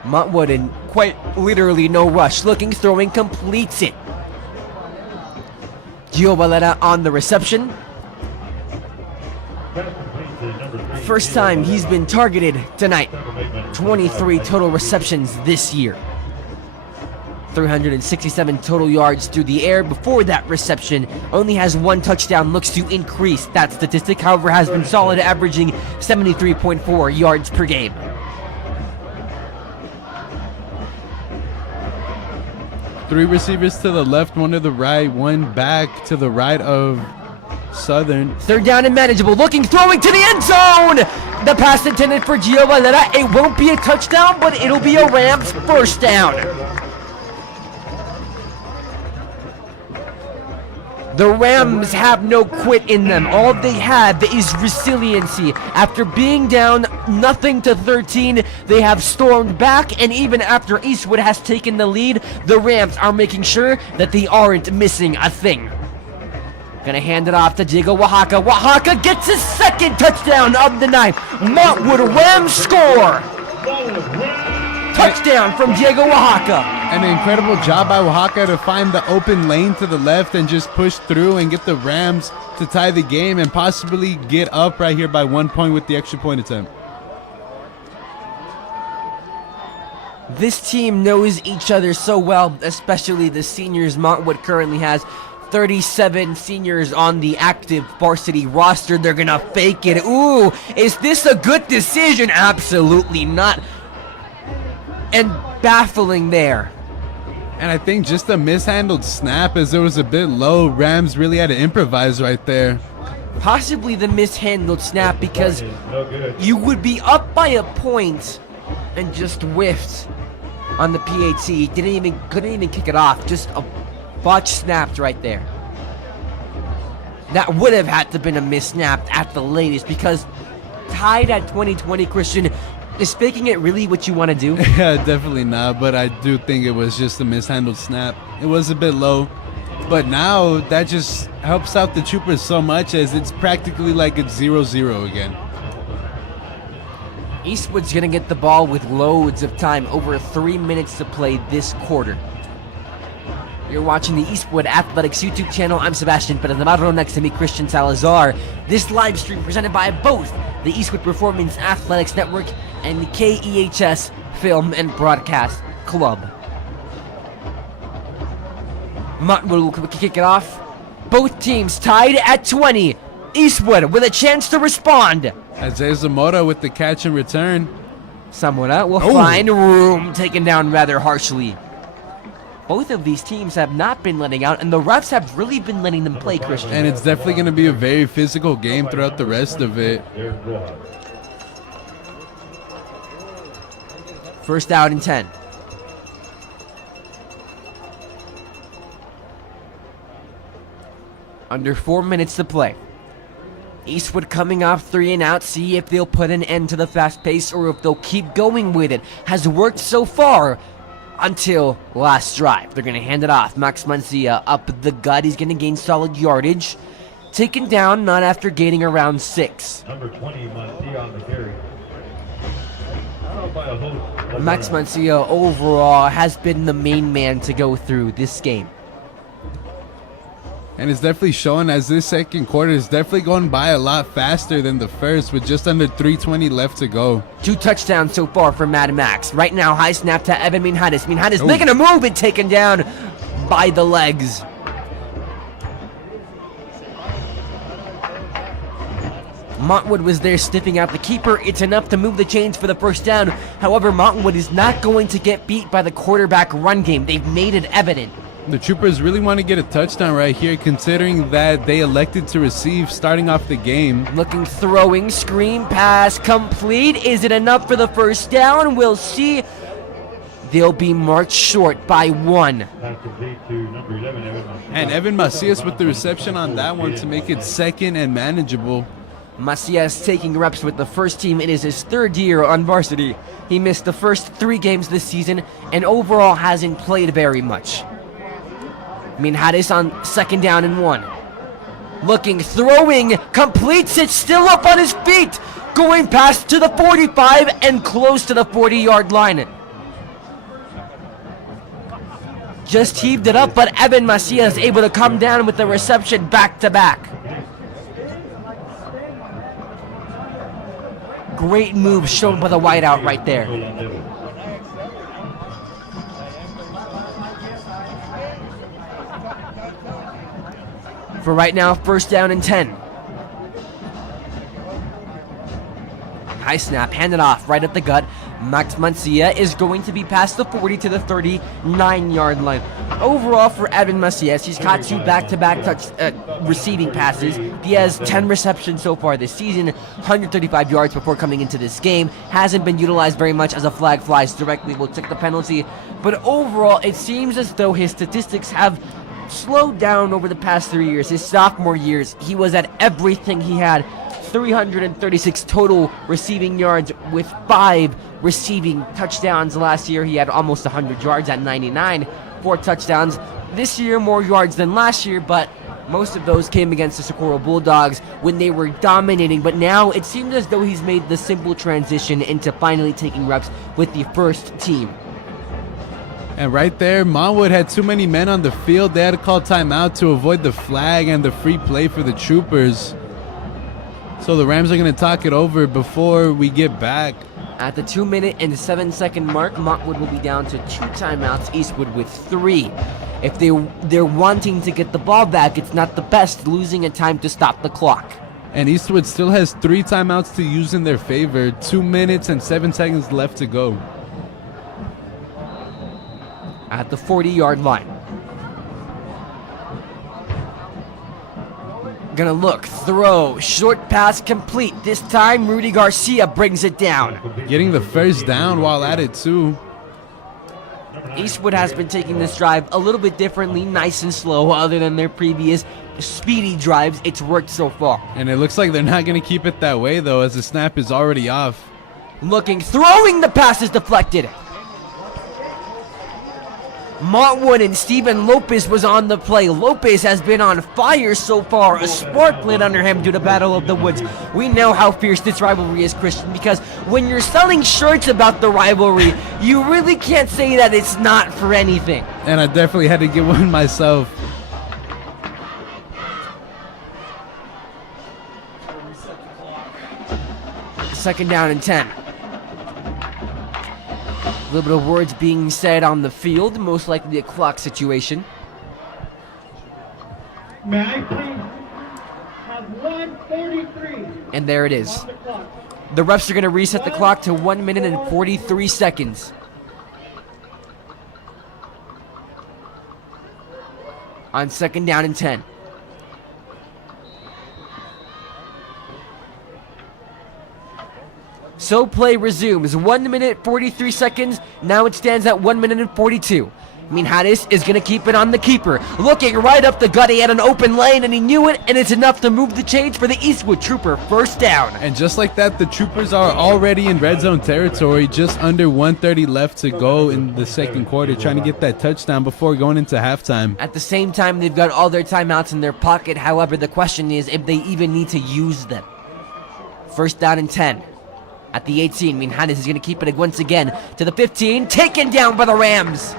Montwood in quite literally no rush. Looking, throwing, completes it. Gio Valera on the reception. First time he's been targeted tonight. 23 total receptions this year. 367 total yards through the air. Before that reception, only has 1 touchdown, looks to increase that statistic. However, has been solid, averaging 73.4 yards per game. Three receivers to the left, 1 to the right, 1 back to the right of Southern. 3rd down and manageable. Looking, throwing to the end zone. The pass intended for Gio Valera. It won't be a touchdown, but it'll be a Rams 1st down. The Rams have no quit in them. All they have is resiliency. After being down 0-13, they have stormed back, and even after Eastwood has taken the lead, the Rams are making sure that they aren't missing a thing. Gonna hand it off to Diego Oaxaca. Oaxaca gets his 2nd touchdown of the night. Montwood Rams score. Touchdown from Diego Oaxaca. An incredible job by Oaxaca to find the open lane to the left and just push through and get the Rams to tie the game and possibly get up right here by 1 point with the extra point attempt. This team knows each other so well, especially the seniors. Montwood currently has 37 seniors on the active varsity roster. They're gonna fake it. Ooh, is this a good decision? Absolutely not. And baffling there. And I think just a mishandled snap as it was a bit low. Rams really had to improvise right there. Possibly the mishandled snap, because you would be up by a point and just whiffed on the PAT. Couldn't even kick it off. Just a botch snapped right there. That would have had to been a miss-snapped at the latest, because tied at 20-20, Christian, is faking it really what you want to do? Yeah, definitely not, but I do think it was just a mishandled snap. It was a bit low. But now that just helps out the Troopers so much, as it's practically like it's 0-0 again. Eastwood's going to get the ball with loads of time, over 3 minutes to play this quarter. You're watching the Eastwood Athletics YouTube channel. I'm Sebastian Navarro, next to me Christian Salazar. This live stream presented by both the Eastwood Performance Athletics Network and the KEHS Film and Broadcast Club. Montwood will kick it off. Both teams tied at 20. Eastwood with a chance to respond. Isaiah Zamora with the catch and return. Zamora will find room, taken down rather harshly. Both of these teams have not been letting out, and the refs have really been letting them play, Christian. And it's definitely going to be a very physical game throughout the rest of it. First out and 10. Under 4 minutes to play. Eastwood coming off 3 and out, see if they'll put an end to the fast pace or if they'll keep going with it. Has worked so far until last drive. They're going to hand it off. Max Mancia up the gut. He's going to gain solid yardage. Taken down, not after gaining around 6. Number 20, Mancia on the carry. Max Mancia overall has been the main man to go through this game. And it's definitely showing, as this second quarter is definitely going by a lot faster than the first, with just under 3:20 left to go. 2 touchdowns so far for Mad Max. Right now, high snap to Evan Minhadis. Minhadis making a move and taken down by the legs. Montwood was there sniffing out the keeper. It's enough to move the chains for the first down. However, Montwood is not going to get beat by the quarterback run game. They've made it evident. The Troopers really want to get a touchdown right here, considering that they elected to receive starting off the game. Looking, throwing, screen pass, complete. Is it enough for the first down? We'll see. They'll be marked short by 1. And Evan Macias with the reception on that one to make it second and manageable. Macias taking reps with the first team. It is his 3rd year on varsity. He missed the first 3 games this season and overall hasn't played very much. Minhadis on 2nd down and 1. Looking, throwing, completes it, still up on his feet. Going past to the 45 and close to the 40-yard line. Just heaved it up, but Evan Macias able to come down with the reception back-to-back. Great move shown by the wideout right there. For right now, first down and 10. High snap, handed off right at the gut. Max Mancia is going to be past the 40 to the 39-yard line. Overall for Evan Macias, he's caught 2 back-to-back receiving passes. He has 10 receptions so far this season, 135 yards before coming into this game. Hasn't been utilized very much as a flag flies directly. Will take the penalty. But overall, it seems as though his statistics have slowed down over the past 3 years. His sophomore years, he was at everything. He had 336 total receiving yards with 5 receiving touchdowns. Last year, he had almost 100 yards at 99, 4 touchdowns. This year, more yards than last year, but most of those came against the Socorro Bulldogs when they were dominating. But now it seems as though he's made the simple transition into finally taking reps with the first team. And right there, Montwood had too many men on the field. They had to call timeout to avoid the flag and the free play for the Troopers. So the Rams are going to talk it over before we get back. At the 2-minute and 7-second mark, Montwood will be down to 2 timeouts, Eastwood with 3. If they're wanting to get the ball back, it's not the best, losing a time to stop the clock. And Eastwood still has 3 timeouts to use in their favor. 2 minutes and 7 seconds left to go. At the 40-yard line. Gonna look, throw, short pass complete. This time, Rudy Garcia brings it down. Getting the first down while at it, too. Eastwood has been taking this drive a little bit differently, nice and slow, other than their previous speedy drives. It's worked so far. And it looks like they're not going to keep it that way, though, as the snap is already off. Looking, throwing, the pass is deflected. Montwood and Steven Lopez was on the play. Lopez has been on fire so far. A spark lit under him due to Battle of the Woods. We know how fierce this rivalry is, Christian, because when you're selling shirts about the rivalry, you really can't say that it's not for anything. And I definitely had to get one myself. Second down and 10. A little bit of words being said on the field, most likely a clock situation. May I please have 1:43? And there it is. The refs are going to reset the clock to 1 minute and 43 seconds. On second down and 10. So play resumes. 1 minute 43 seconds. Now it stands at 1 minute and 42. Minhares is going to keep it on the keeper. Looking right up the gut. He had an open lane and he knew it, and it's enough to move the chains for the Eastwood Trooper. First down. And just like that, the Troopers are already in red zone territory. Just under 1:30 left to go in the second quarter, trying to get that touchdown before going into halftime. At the same time, they've got all their timeouts in their pocket. However, the question is if they even need to use them. First down and 10. At the 18, Minhares is going to keep it once again to the 15. Taken down by the Rams.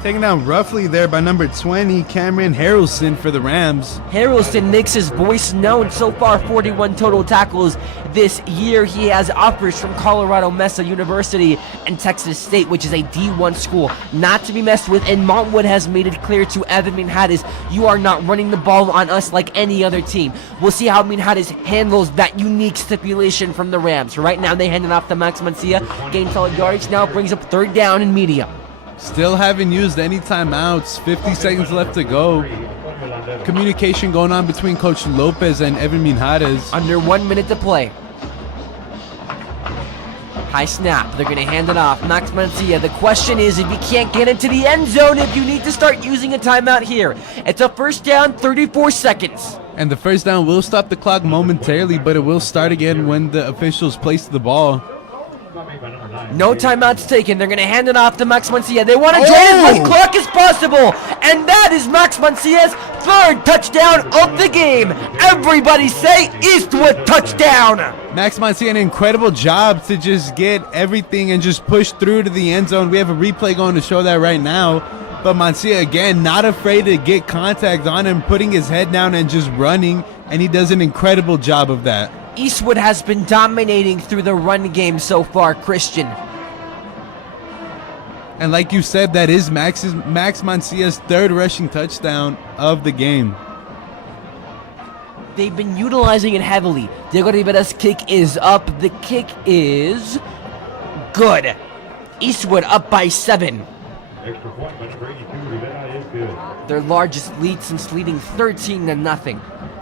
Taken down roughly there by number 20, Cameron Harrelson for the Rams. Harrelson makes his voice known. So far, 41 total tackles this year. He has offers from Colorado Mesa University and Texas State, which is a D1 school, not to be messed with. And Montwood has made it clear to Evan Minhares, you are not running the ball on us like any other team. We'll see how Minhares handles that unique stipulation from the Rams. Right now, they hand it off to Max Mancia. Gain solid yardage. Now brings up third down and medium. Still haven't used any timeouts. 50 seconds left to go. Communication going on between Coach Lopez and Evan Minhares. Under 1 minute to play. High snap. They're going to hand it off. Max Mancia. The question is, if you can't get into the end zone, if you need to start using a timeout here. It's a first down, 34 seconds. And the first down will stop the clock momentarily, but it will start again when the officials place the ball. No timeouts taken. They're going to hand it off to Max Mancia. They want to drain as much clock as possible. And that is Max Mancia's third touchdown of the game. Everybody say Eastwood touchdown. Max Mancia, an incredible job to just get everything and just push through to the end zone. We have a replay going to show that right now. But Mancia, again, not afraid to get contact on him, putting his head down and just running. And he does an incredible job of that. Eastwood has been dominating through the run game so far, Christian. And like you said, that is Max Mancia's third rushing touchdown of the game. They've been utilizing it heavily. Diego Rivera's kick is up. The kick is good. Eastwood up by 7. Extra point by number 82, Rivera is good. Their largest lead since leading 13-0.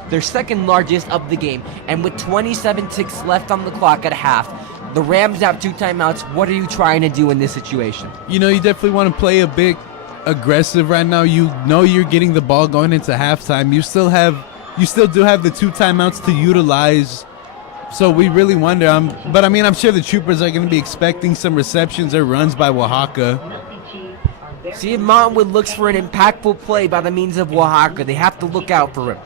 Their second largest of the game. And with 27 ticks left on the clock at half, the Rams have 2 timeouts. What are you trying to do in this situation? You know, you definitely want to play a bit aggressive right now. You know you're getting the ball going into halftime. You still do have the 2 timeouts to utilize. So we really wonder. But I mean, I'm sure the Troopers are going to be expecting some receptions or runs by Oaxaca. See if Montwood looks for an impactful play by the means of Oaxaca. They have to look out for him.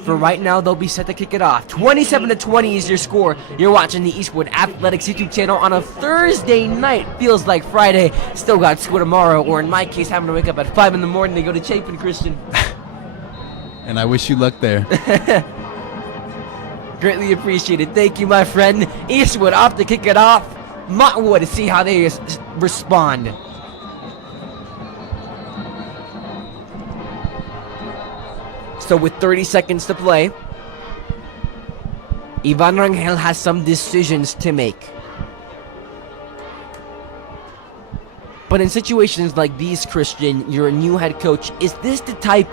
For right now, they'll be set to kick it off. 27-20 is your score. You're watching the Eastwood Athletics YouTube channel on a Thursday night. Feels like Friday. Still got school tomorrow, or in my case, having to wake up at 5 in the morning to go to Chapin, Christian. And I wish you luck there. Greatly appreciated. Thank you, my friend. Eastwood off to kick it off. Montwood to see how they respond. So with 30 seconds to play, Ivan Rangel has some decisions to make. But in situations like these, Christian, you're a new head coach. Is this the type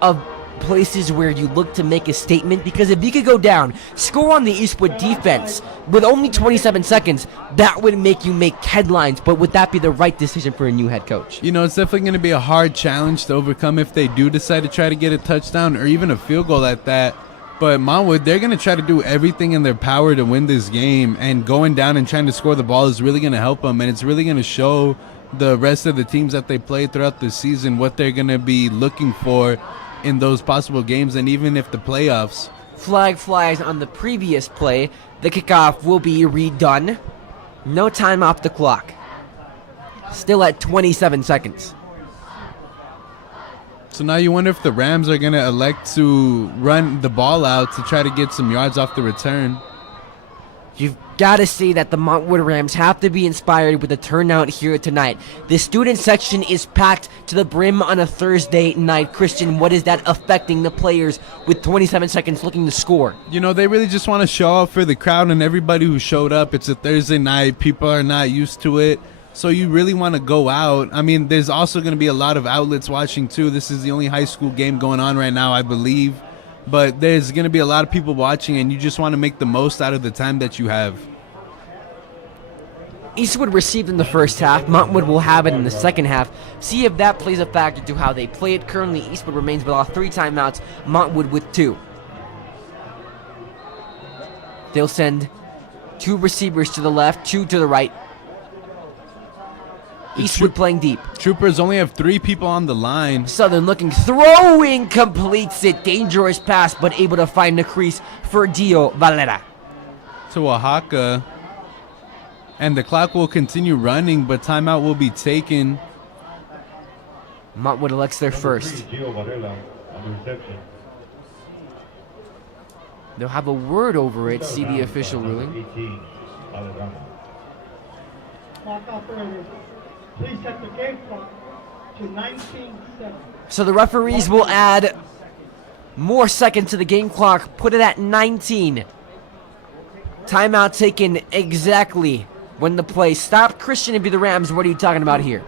of places where you look to make a statement? Because if you could go down, score on the Eastwood defense with only 27 seconds, that would make you make headlines. But would that be the right decision for a new head coach? You know, it's definitely going to be a hard challenge to overcome if they do decide to try to get a touchdown or even a field goal at that. But Montwood, they're going to try to do everything in their power to win this game, and going down and trying to score the ball is really going to help them, and it's really going to show the rest of the teams that they play throughout the season, what they're going to be looking for in those possible games, and even if the playoffs. Flag flies on the previous play. The kickoff will be redone. No time off the clock. Still at 27 seconds. So now you wonder if the Rams are going to elect to run the ball out to try to get some yards off the return. You've got to see that the Montwood Rams have to be inspired with the turnout here tonight. The student section is packed to the brim on a Thursday night. Christian, what is that affecting the players with 27 seconds looking to score? You know, they really just want to show up for the crowd and everybody who showed up. It's a Thursday night. People are not used to it. So you really want to go out. I mean, there's also going to be a lot of outlets watching too. This is the only high school game going on right now, I believe. But there's going to be a lot of people watching, and you just want to make the most out of the time that you have. Eastwood received in the first half. Montwood will have it in the second half. See if that plays a factor to how they play it. Currently, Eastwood remains without 3 timeouts. Montwood with 2. They'll send 2 receivers to the left, 2 to the right. Eastwood playing deep. Troopers only have 3 people on the line. Southern looking, throwing, completes it. Dangerous pass, but able to find the crease for Dio Valera. To Oaxaca. And the clock will continue running, but timeout will be taken. Montwood elects their first. They'll have a word over it, see the official ruling. Please set the game clock to 19 seconds. So the referees will add more seconds to the game clock, put it at 19. Timeout taken exactly when the play stopped. Christian, it'd be the Rams. What are you talking about here?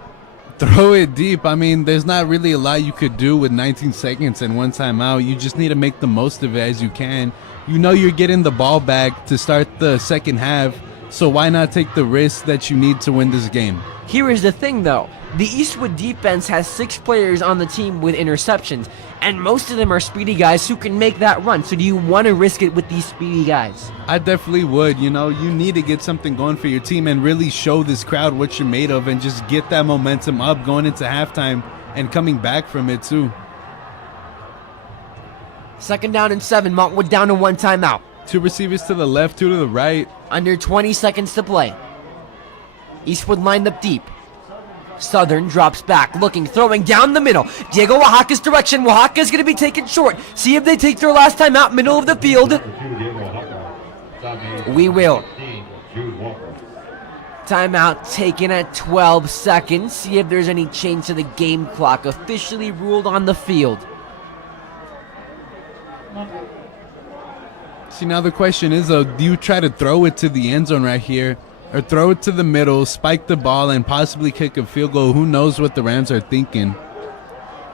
Throw it deep. I mean, there's not really a lot you could do with 19 seconds and 1 timeout. You just need to make the most of it as you can. You know you're getting the ball back to start the second half, so why not take the risk that you need to win this game? Here is the thing, though. The Eastwood defense has 6 players on the team with interceptions, and most of them are speedy guys who can make that run. So do you want to risk it with these speedy guys? I definitely would. You know, you need to get something going for your team and really show this crowd what you're made of and just get that momentum up going into halftime and coming back from it, too. 2nd down and 7. Montwood down to 1 timeout. 2 receivers to the left, 2 to the right. Under 20 seconds to play. Eastwood lined up deep. Southern drops back, looking, throwing down the middle. Diego Oaxaca's direction. Oaxaca's going to be taken short. See if they take their last time out, middle of the field. We will. Timeout taken at 12 seconds. See if there's any change to the game clock. Officially ruled on the field. See, now the question is, though, do you try to throw it to the end zone right here, or throw it to the middle, spike the ball, and possibly kick a field goal? Who knows what the Rams are thinking?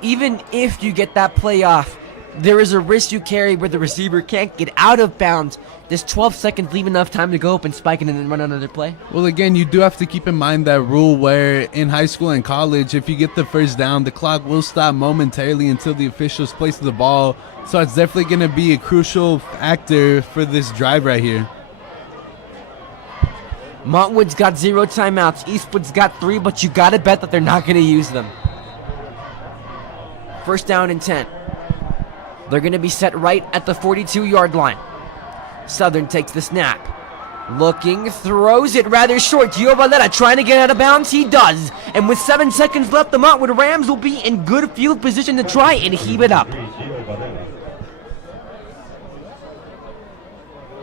Even if you get that play off, there is a risk you carry where the receiver can't get out of bounds. Does 12 seconds leave enough time to go up and spike it and then run another play? Well, again, you do have to keep in mind that rule where in high school and college, if you get the first down, the clock will stop momentarily until the officials place the ball. So it's definitely going to be a crucial factor for this drive right here. Montwood's got 0 timeouts. Eastwood's got 3, but you got to bet that they're not going to use them. 1st down and 10. They're going to be set right at the 42-yard line. Southern takes the snap. Looking, throws it rather short. Gio Valera trying to get out of bounds. He does. And with 7 seconds left, the Montwood Rams will be in good field position to try and heave it up.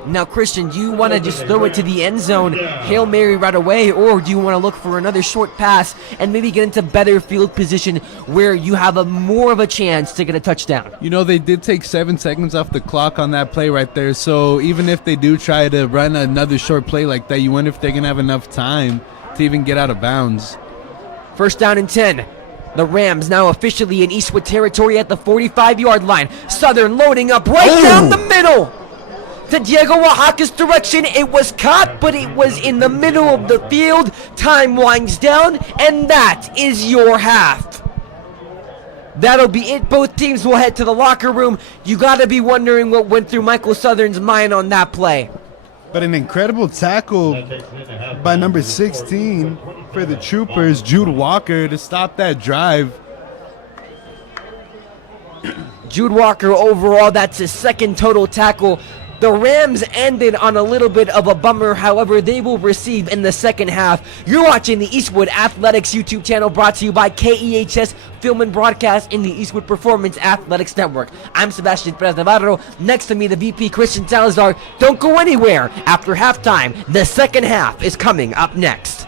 Now, Christian, do you want to just throw it to the end zone, Hail Mary right away, or do you want to look for another short pass and maybe get into better field position where you have a more of a chance to get a touchdown? You know, they did take 7 seconds off the clock on that play right there, so even if they do try to run another short play like that, you wonder if they're going to have enough time to even get out of bounds. 1st down and 10. The Rams now officially in Eastwood territory at the 45-yard line. Southern loading up right down the middle. To Diego Oaxaca's direction. It was caught, but it was in the middle of the field. Time winds down, and that is your half. That'll be it. Both teams will head to the locker room. You got to be wondering what went through Michael Southern's mind on that play. But an incredible tackle by number 16 for the Troopers, Jude Walker, to stop that drive. Jude Walker overall, that's his second total tackle. The Rams ended on a little bit of a bummer, however, they will receive in the second half. You're watching the Eastwood Athletics YouTube channel, brought to you by KEHS Film and Broadcast in the Eastwood Performance Athletics Network. I'm Sebastian Perez Navarro. Next to me, the VP Christian Salazar. Don't go anywhere. After halftime, the second half is coming up next.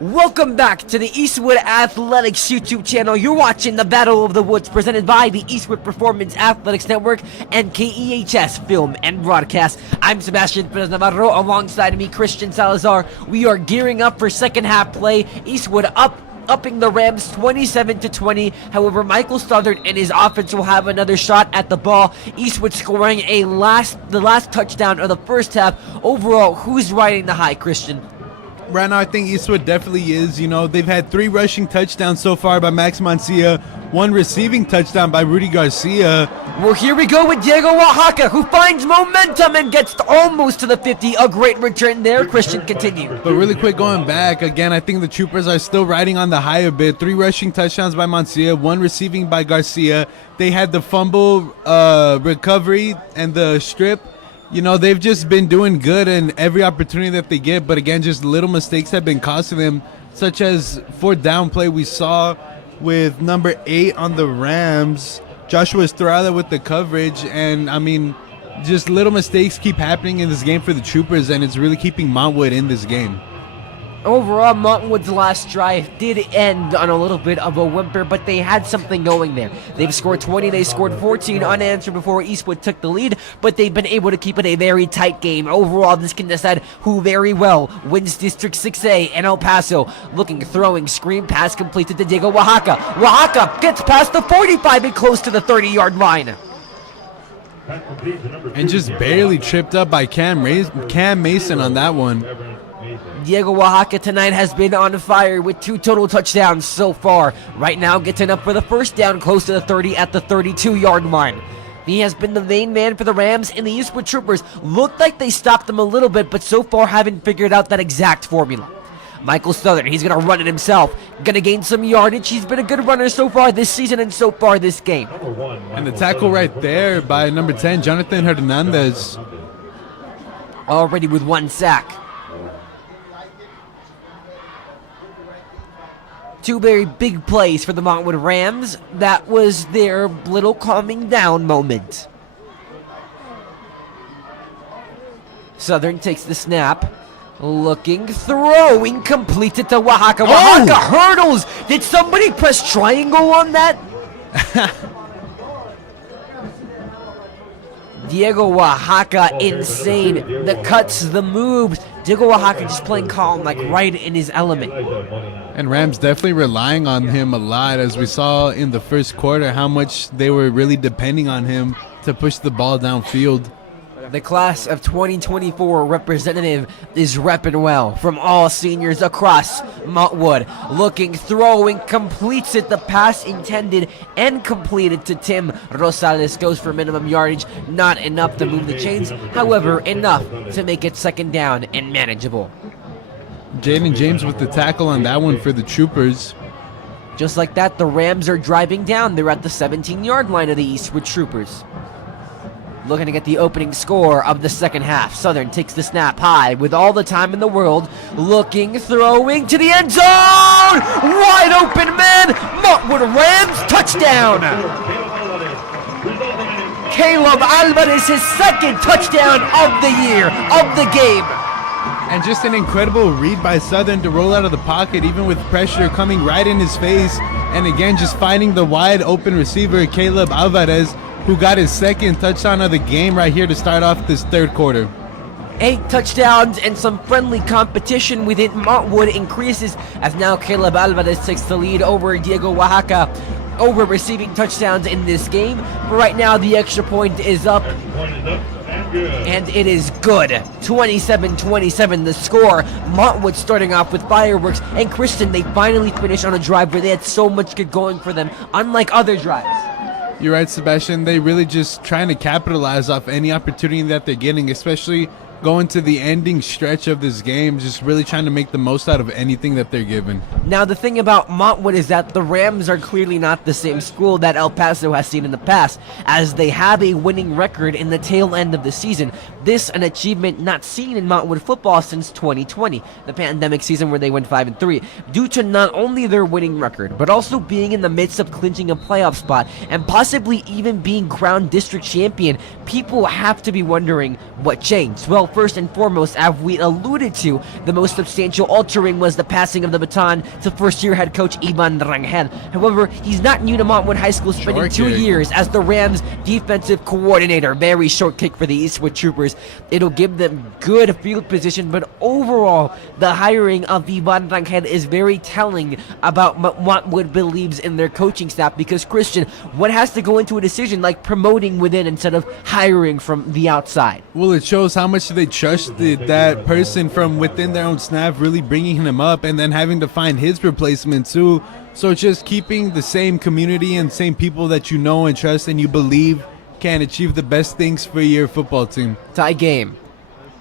Welcome back to the Eastwood Athletics YouTube channel. You're watching the Battle of the Woods presented by the Eastwood Performance Athletics Network and KEHS Film and Broadcast. I'm Sebastian Perez Navarro. Alongside me, Christian Salazar. We are gearing up for second half play. Eastwood upping the Rams 27-20. However, Michael Stothard and his offense will have another shot at the ball. Eastwood scoring the last touchdown of the first half. Overall, who's riding the high, Christian? Right now, I think Eastwood definitely is. You know, they've had 3 rushing touchdowns so far by Max Mancia, 1 receiving touchdown by Rudy Garcia. Well, here we go with Diego Oaxaca, who finds momentum and gets almost to the 50. A great return there. Christian, continue. But really quick, going back, again, I think the Troopers are still riding on the high a bit. 3 rushing touchdowns by Mancia, 1 receiving by Garcia. They had the fumble recovery and the strip. You know, they've just been doing good in every opportunity that they get, but again, just little mistakes have been costing them, such as 4th down play we saw with number 8 on the Rams, Joshua Estrada with the coverage, and I mean, just little mistakes keep happening in this game for the Troopers, and it's really keeping Montwood in this game. Overall, Montwood's last drive did end on a little bit of a whimper, but they had something going there. They've scored 20, they scored 14 unanswered before Eastwood took the lead, but they've been able to keep it a very tight game. Overall, this can decide who very well wins District 6A in El Paso. Looking, throwing, screen pass completed to Diego Oaxaca. Oaxaca gets past the 45 and close to the 30-yard line. And just barely tripped up by Cam Mason on that one. Diego Oaxaca tonight has been on fire with 2 total touchdowns so far. Right now, getting up for the first down close to the 30 at the 32-yard line. He has been the main man for the Rams, and the Eastwood Troopers looked like they stopped him a little bit, but so far haven't figured out that exact formula. Michael Stothard, he's going to run it himself. Going to gain some yardage. He's been a good runner so far this season and so far this game. And the tackle right there by number 10, Jonathan Hernandez. Already with 1 sack. 2 very big plays for the Montwood Rams. That was their little calming down moment. Southern takes the snap. Looking, throwing, completed to Oaxaca. Oaxaca hurdles! Did somebody press triangle on that? Diego Oaxaca, insane. The cuts, the moves. Diego Oaxaca just playing calm, like right in his element. And Rams definitely relying on him a lot, as we saw in the first quarter how much they were really depending on him to push the ball downfield. The class of 2024 representative is repping well from all seniors across Montwood. Looking, throwing, completes it. The pass intended and completed to Tim Rosales goes for minimum yardage. Not enough to move the chains, however, enough to make it second down and manageable. Jaden James with the tackle on that one for the Troopers. Just like that, the Rams are driving down. They're at the 17-yard line of the Eastwood Troopers. Looking to get the opening score of the second half. Southern takes the snap high with all the time in the world. Looking, throwing to the end zone! Wide open man! Montwood Rams touchdown! Caleb Alvarez, his second touchdown of the year, of the game. And just an incredible read by Southern to roll out of the pocket, even with pressure coming right in his face. And again, just finding the wide open receiver, Caleb Alvarez, who got his second touchdown of the game right here to start off this third quarter. 8 touchdowns and some friendly competition within Montwood increases as now Caleb Alvarez takes the lead over Diego Oaxaca over receiving touchdowns in this game. But right now the extra point is up and it is good. 27-27 the score. Montwood starting off with fireworks, and Christian, they finally finished on a drive where they had so much good going for them, unlike other drives. You're right, Sebastian. They really just trying to capitalize off any opportunity that they're getting, especially going to the ending stretch of this game, just really trying to make the most out of anything that they're given. Now, the thing about Montwood is that the Rams are clearly not the same school that El Paso has seen in the past, as they have a winning record in the tail end of the season. This an achievement not seen in Montwood football since 2020, the pandemic season where they went 5-3, due to not only their winning record, but also being in the midst of clinching a playoff spot and possibly even being crowned district champion. People have to be wondering what changed. Well, Well, first and foremost, as we alluded to, the most substantial altering was the passing of the baton to first-year head coach Ivan Rangel. However, he's not new to Montwood High School, spending Short 2 kick. years as the Rams' defensive coordinator. Very short kick for the Eastwood Troopers. It'll give them good field position, but overall, the hiring of Ivan Rangel is very telling about what Montwood believes in their coaching staff, because, Christian, what has to go into a decision like promoting within instead of hiring from the outside? Well, it shows how much they trusted that person from within their own staff, really bringing him up and then having to find his replacement too. So just keeping the same community and same people that you know and trust and you believe can achieve the best things for your football team. Tie game.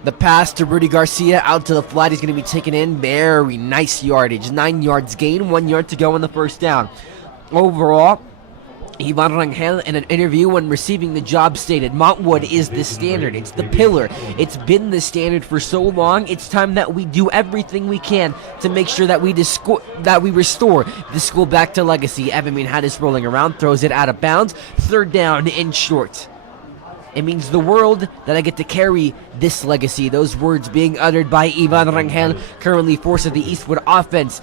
The pass to Rudy Garcia out to the flat. He's going to be taken in. Very nice yardage. 9 yards gain, 1 yard to go on the first down. Overall, Ivan Rangel, in an interview when receiving the job, stated, "Montwood is the standard. It's the pillar. It's been the standard for so long. It's time that we do everything we can to make sure that we restore the school back to legacy." Evan Minhadis rolling around, throws it out of bounds. 3rd down and short. It means the world that I get to carry this legacy. Those words being uttered by Ivan Rangel currently forces the Eastwood offense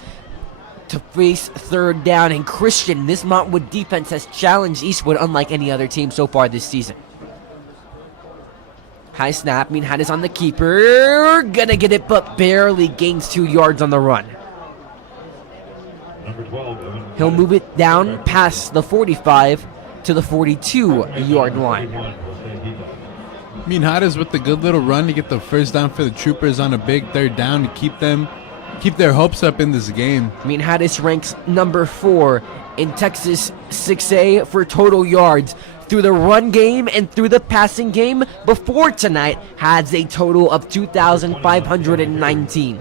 to face 3rd down. And Christian, this Montwood defense has challenged Eastwood unlike any other team so far this season. High snap, Minhadis on the keeper. Gonna get it, but barely gains 2 yards on the run. Number 12, He'll move it down past the 45 to the 42-yard line. Minhadis with the good little run to get the first down for the Troopers on a big 3rd down to keep their hopes up in this game. Minhadis ranks number 4 in Texas 6A for total yards through the run game and through the passing game. Before tonight, has a total of 2,519.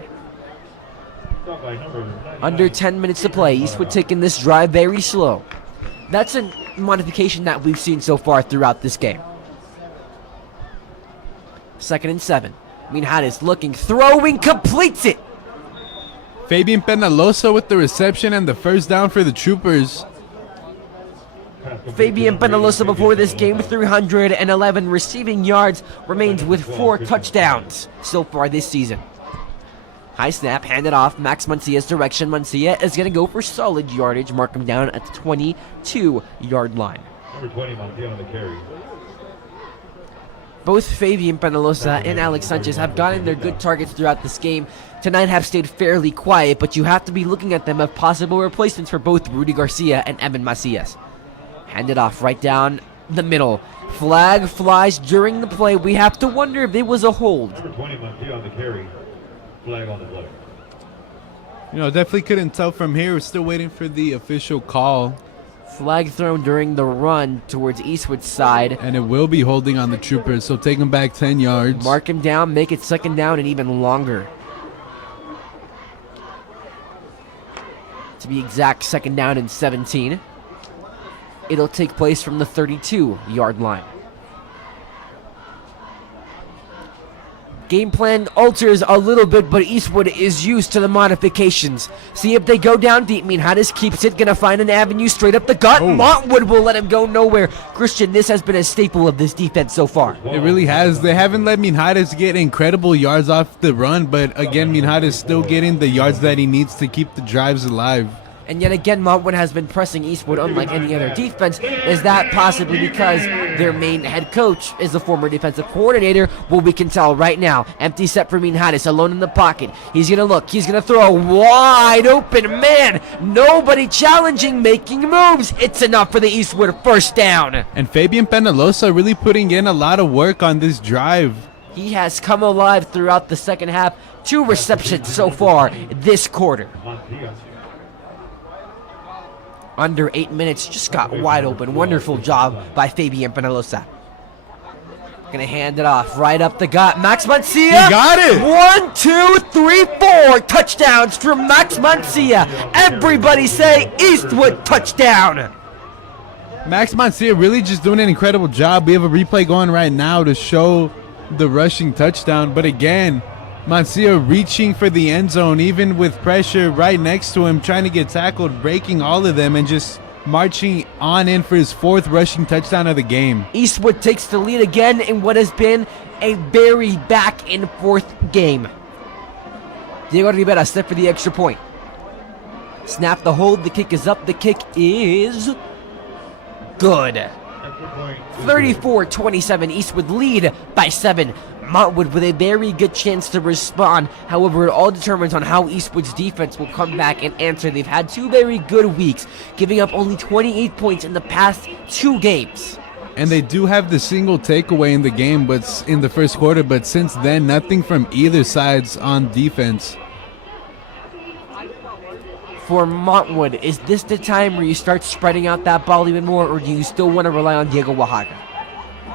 Under 10 minutes to play. Eastwood taking this drive very slow. That's a modification that we've seen so far throughout this game. 2nd and 7. Minhadis looking, throwing, completes it. Fabian Penalosa with the reception and the first down for the Troopers. Fabian Penalosa before this game, 311 receiving yards, remains with 4 touchdowns so far this season. High snap, handed off, Max Mancia's direction. Mancia is going to go for solid yardage, mark him down at the 22-yard line. Number 20, Montwood on the carry. Both Fabian Penalosa and Alex Sanchez have gotten their good targets throughout this game. Tonight have stayed fairly quiet, but you have to be looking at them as possible replacements for both Rudy Garcia and Evan Macias. Handed off right down the middle. Flag flies during the play. We have to wonder if it was a hold. Number 20, Montwood on the carry. Flag on the play. You know, definitely couldn't tell from here. We're still waiting for the official call. Flag thrown during the run towards Eastwood's side. And it will be holding on the Troopers, so take them back 10 yards. Mark him down, make it 2nd down and even longer. To be exact, 2nd down and 17. It'll take place from the 32-yard line. Game plan alters a little bit, but Eastwood is used to the modifications. See if they go down deep. Minhadis keeps it, gonna find an avenue straight up the gut. Oh. Montwood will let him go nowhere. Christian, this has been a staple of this defense so far. It really has. They haven't let Minhadis get incredible yards off the run, but again, Minhadis still getting the yards that he needs to keep the drives alive. And yet again, Montwood has been pressing Eastwood unlike any other defense. Is that possibly because their main head coach is the former defensive coordinator? Well, we can tell right now. Empty set for Minhadis, alone in the pocket. He's going to look. He's going to throw a wide open man. Nobody challenging, making moves. It's enough for the Eastwood first down. And Fabian Penalosa really putting in a lot of work on this drive. He has come alive throughout the second half. 2 receptions so far this quarter. Under 8 minutes, just got wide open. Wonderful job by Fabian Penalosa. Gonna hand it off right up the gut. Max Mancia. He got it. 1, 2, 3, 4 touchdowns from Max Mancia. Everybody say Eastwood touchdown. Max Mancia really just doing an incredible job. We have a replay going right now to show the rushing touchdown. But again, Mancia reaching for the end zone, even with pressure right next to him, trying to get tackled, breaking all of them, and just marching on in for his 4th rushing touchdown of the game. Eastwood takes the lead again in what has been a very back and forth game. Diego Rivera set for the extra point. Snap the hold, the kick is up, the kick is good. 34-27, Eastwood lead by 7. Montwood with a very good chance to respond. However, it all determines on how Eastwood's defense will come back and answer. They've had 2 very good weeks, giving up only 28 points in the past 2 games. And they do have the single takeaway in the game, but in the first quarter. But since then, nothing from either sides on defense. For Montwood, is this the time where you start spreading out that ball even more, or do you still want to rely on Diego Oaxaca?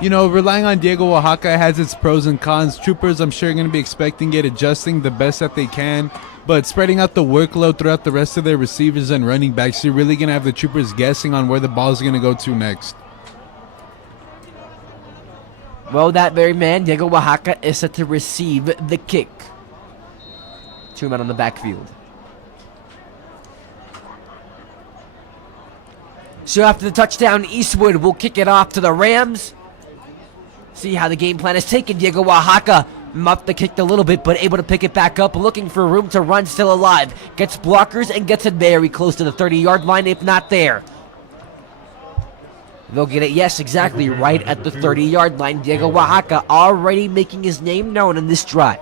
You know, relying on Diego Oaxaca has its pros and cons. Troopers, I'm sure, are going to be expecting it, adjusting the best that they can. But spreading out the workload throughout the rest of their receivers and running backs, you're really going to have the Troopers guessing on where the ball is going to go to next. Well, that very man, Diego Oaxaca, is set to receive the kick. 2 men on the backfield. So after the touchdown, Eastwood will kick it off to the Rams. See how the game plan is taken. Diego Oaxaca muffed the kick a little bit, but able to pick it back up, looking for room to run, still alive. Gets blockers and gets it very close to the 30-yard line, if not there. They'll get it, yes, exactly, right at the 30-yard line. Diego Oaxaca already making his name known in this drive.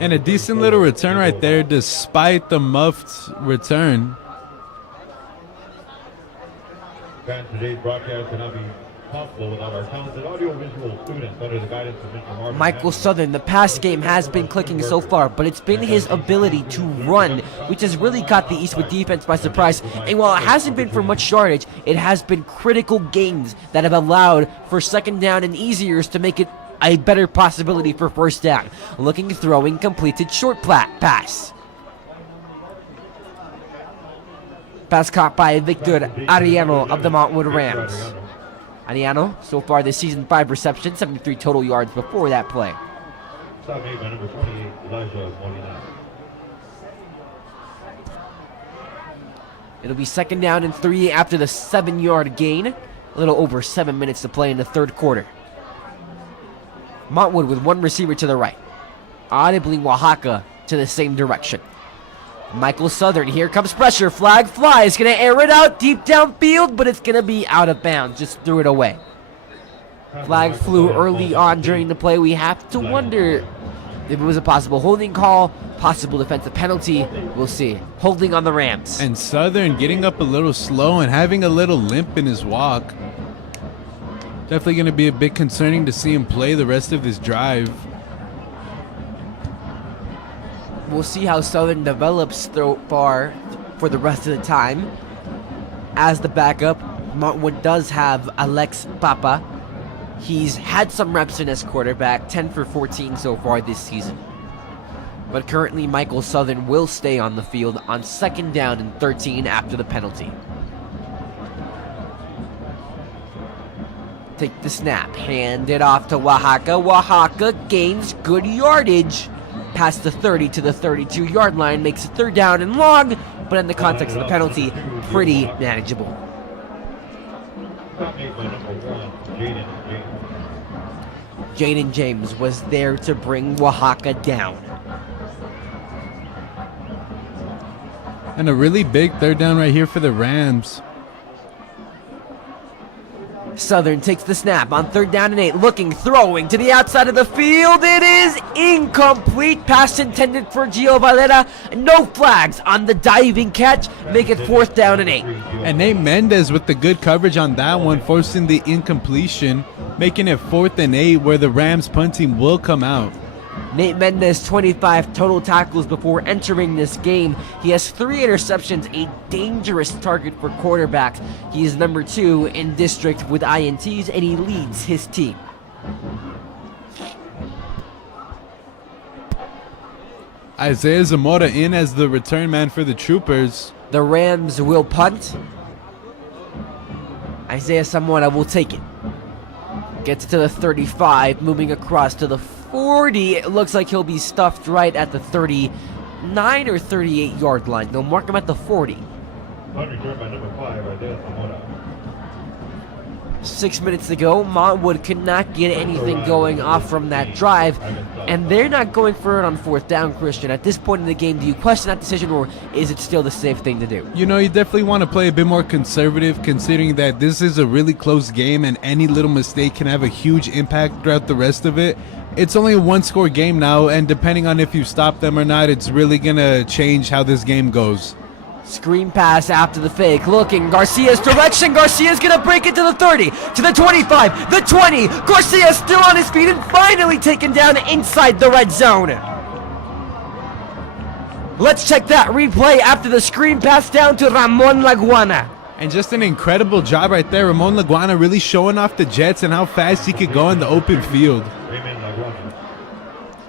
And a decent little return right there, despite the muffed return. Fans, today's broadcast cannot be possible without our talented audiovisual students under the guidance of Mr. Marvin. Michael Southern, the pass game has been clicking so far, but it's been his ability to run, which has really caught the Eastwood defense by surprise. And while it hasn't been for much yardage, it has been critical gains that have allowed for second down and easiers to make it a better possibility for first down. Looking, throwing, completed short pass. Pass caught by Victor Ariano of the Montwood Rams. Ariano, so far this season, 5 receptions, 73 total yards before that play. Stop made by number 28, Elijah Molina. It'll be second down and 3 after the 7-yard gain. A little over 7 minutes to play in the third quarter. Montwood with 1 receiver to the right. Audibly Oaxaca to the same direction. Michael Southern, here comes pressure, flag flies, gonna air it out deep downfield, but it's gonna be out of bounds, just threw it away. Flag flew early on during the play. We have to wonder if it was a possible holding call, possible defensive penalty, we'll see. Holding on the Rams. And Southern getting up a little slow and having a little limp in his walk. Definitely going to be a bit concerning to see him play the rest of this drive. We'll see how Southern develops so far for the rest of the time. As the backup, Montwood does have Alex Papa. He's had some reps in as quarterback, 10 for 14 so far this season. But currently, Michael Southern will stay on the field on second down and 13 after the penalty. Take the snap, hand it off to Oaxaca. Oaxaca gains good yardage. Past the 30 to the 32-yard line, makes it third down and long, but in the context of the penalty, pretty manageable. Jaden James was there to bring Oaxaca down. And a really big third down right here for the Rams. Southern takes the snap on third down and 8, looking, throwing to the outside of the field. It is incomplete. Pass intended for Gio Valera. No flags on the diving catch. Make it fourth down and 8. And Nate Mendez with the good coverage on that one, forcing the incompletion, making it 4th and 8 where the Rams punt team will come out. Nate Mendez, 25 total tackles before entering this game. He has 3 interceptions, a dangerous target for quarterbacks. He is number 2 in district with INTs, and he leads his team. Isaiah Zamora in as the return man for the Troopers. The Rams will punt. Isaiah Zamora will take it. Gets to the 35, moving across to the 40. It looks like he'll be stuffed right at the 39 or 38-yard line. They'll mark him at the 40. 6 minutes to go. Montwood could not get anything going off from that drive, and they're not going for it on 4th down, Christian. At this point in the game, do you question that decision, or is it still the safe thing to do? You know, you definitely want to play a bit more conservative, considering that this is a really close game and any little mistake can have a huge impact throughout the rest of it. It's only a one-score game now, and depending on if you stop them or not, it's really going to change how this game goes. Screen pass after the fake, looking, Garcia's direction. Garcia's gonna break it to the 30, to the 25, the 20. Garcia still on his feet and finally taken down inside the red zone. Let's check that replay after the screen pass down to Ramon Laguana. And just an incredible job right there. Ramon Laguana really showing off the Jets and how fast he could go in the open field.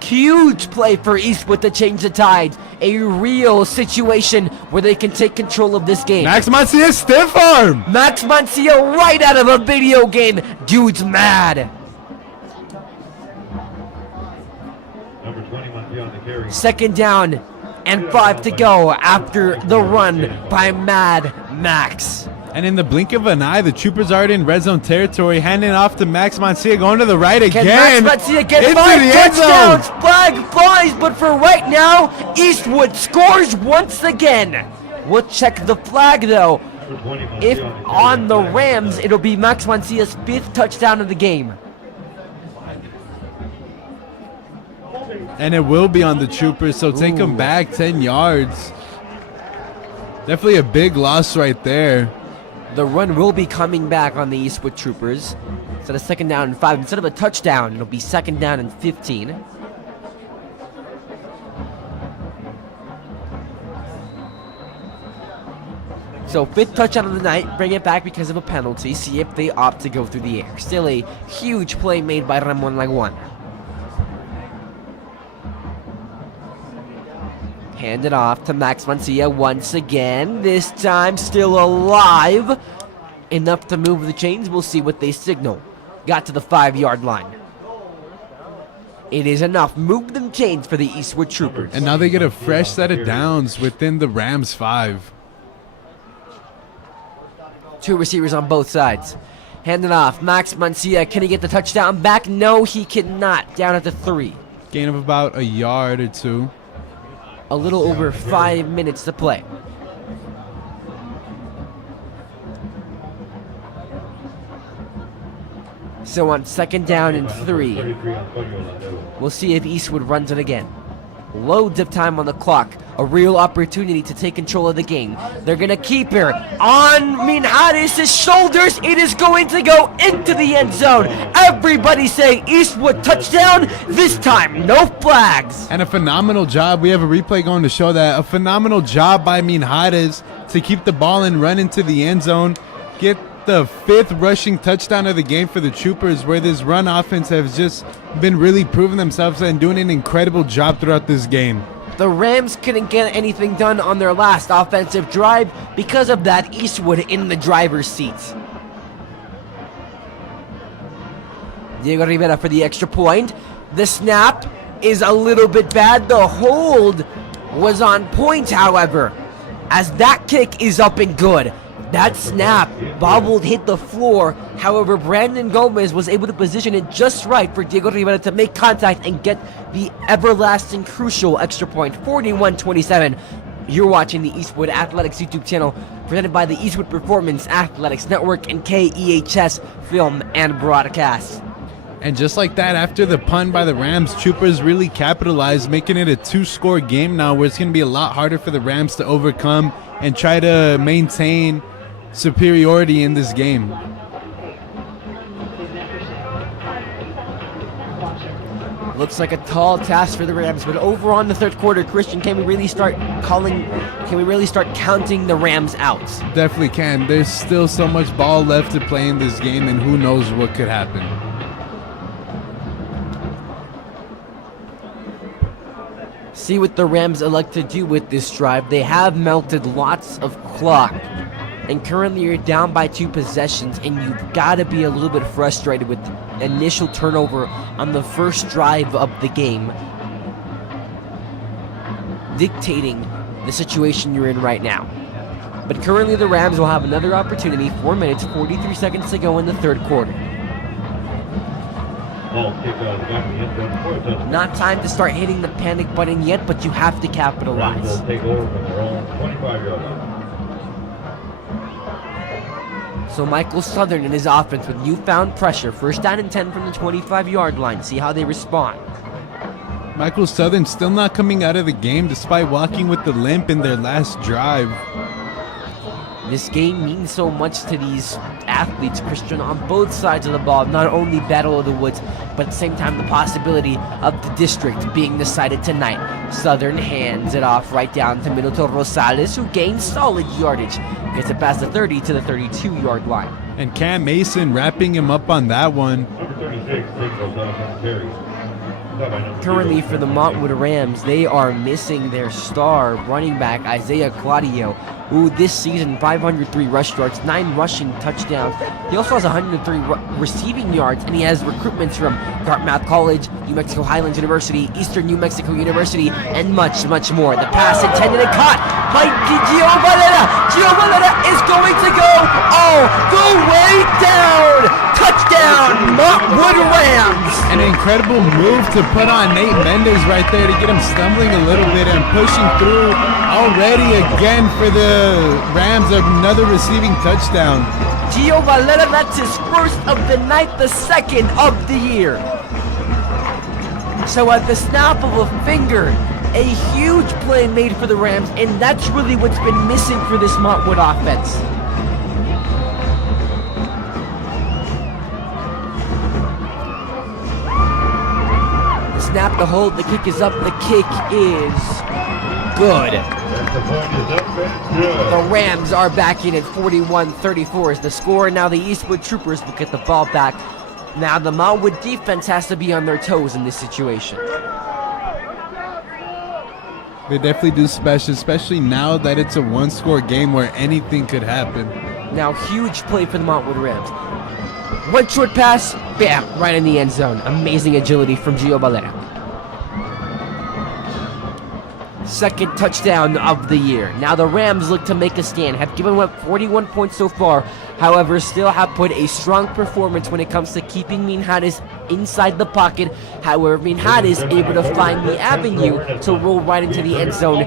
Huge play for Eastwood to change the tide. A real situation where they can take control of this game. Max Mancia stiff arm. Max Mancia right out of a video game. Dude's mad. Number 20, Montwood on the carry. 2nd down and 5 to go after the run by Mad Max. And in the blink of an eye, the Troopers are in red zone territory, handing off to Max Mancia, going to the right Can again. Max Mancia get into 5 the end zone. touchdowns? Flag flies, but for right now, Eastwood scores once again. We'll check the flag though. Number 20, Montwood If on the carry. on the Rams, it'll be Max Mancia's 5th touchdown of the game. And it will be on the Troopers, so take them back 10 yards. Definitely a big loss right there. The run will be coming back on the Eastwood Troopers. Instead of 2nd down and 5, instead of a touchdown, it'll be 2nd down and 15. So 5th touchdown of the night, bring it back because of a penalty, see if they opt to go through the air. Still a huge play made by Ramon Laguana. Hand it off to Max Mancia once again. This time still alive. Enough to move the chains. We'll see what they signal. Got to the 5-yard line. It is enough. Move them chains for the Eastwood Troopers. And now they get a fresh set of downs within the Rams 5. 2 receivers on both sides. Hand it off. Max Mancia, can he get the touchdown back? No, he cannot. Down at the 3. Gain of about a yard or 2. A little over 5 minutes to play. So on 2nd down and 3, 33 on Montwood. we'll see if Eastwood runs it again. Loads of time on the clock. A real opportunity to take control of the game. They're going to keep her on Minhares' shoulders. It is going to go into the end zone. Everybody say Eastwood touchdown. This time, no flags. And a phenomenal job. We have a replay going to show that. A phenomenal job by Minhares to keep the ball and run into the end zone. Get the 5th rushing touchdown of the game for the Troopers, where this run offense has just been really proving themselves and doing an incredible job throughout this game. The Rams couldn't get anything done on their last offensive drive because of that. Eastwood in the driver's seat. Diego Rivera for the extra point. The snap is a little bit bad. The hold was on point, however, as that kick is up and good. That snap bobbled, hit the floor. However, Brandon Gomez was able to position it just right for Diego Rivera to make contact and get the everlasting crucial extra point. 41-27. You're watching the Eastwood Athletics YouTube channel, presented by the Eastwood Performance Athletics Network and KEHS Film and Broadcast. And just like that, after the punt by the Rams, Troopers really capitalized, making it a 2-score game now, where it's going to be a lot harder for the Rams to overcome and try to maintain superiority in this game. Looks like a tall task for the Rams, but over on the 3rd quarter, Christian, can we really start counting the Rams out? Definitely can. There's still so much ball left to play in this game, and who knows what could happen. See what the Rams elect to do with this drive. They have melted lots of clock, and currently you're down by 2 possessions, and you've got to be a little bit frustrated with the initial turnover on the first drive of the game, dictating the situation you're in right now. But currently the Rams will have another opportunity, 4 minutes, 43 seconds to go in the third quarter. Ball kick out of the back of the end zone for a touchdown. Not time to start hitting the panic button yet, but you have to Rams capitalize. will take over from their own 25-yard line. So Michael Southern and his offense with newfound pressure. First down and 10 from the 25-yard line. See how they respond. Michael Southern still not coming out of the game despite walking with the limp in their last drive. This game means so much to these athletes, Christian, on both sides of the ball. Not only Battle of the Woods, but at the same time the possibility of the district being decided tonight. Southern hands it off right down the middle to Rosales, who gains solid yardage. Gets it past the 30 to the 32-yard line. And Cam Mason wrapping him up on that one. Number 36 signals off on the carry. Currently for the Montwood Rams, they are missing their star running back, Isaiah Claudio, who this season 503 rush yards, 9 rushing touchdowns. He also has 103 receiving yards, and he has recruitments from Dartmouth College, New Mexico Highlands University, Eastern New Mexico University, and much, much more. The pass intended and caught by Gio Valera. Gio Valera is going to go all the way down. Touchdown, Montwood Rams. An incredible move to put on Nate Mendez right there to get him stumbling a little bit and pushing through already again for the Rams. Another receiving touchdown. Gio Valera, that's his first of the night, the second of the year. So at the snap of a finger, a huge play made for the Rams, and that's really what's been missing for this Montwood offense. The snap, the hold, the kick is up, the kick is good. The point is up and good. The Rams are back in at 41-34 is the score. Now the Eastwood Troopers will get the ball back. Now the Montwood defense has to be on their toes in this situation. They definitely do special, especially now that it's a one-score game where anything could happen. Now huge play for the Montwood Rams. One short pass, bam, right in the end zone. Amazing agility from Gio Valera. Second touchdown of the year. Now the Rams look to make a stand. Have given up 41 points so far. However, still have put a strong performance when it comes to keeping Minhares inside the pocket. However, Minhares able to find the avenue to roll right into the end zone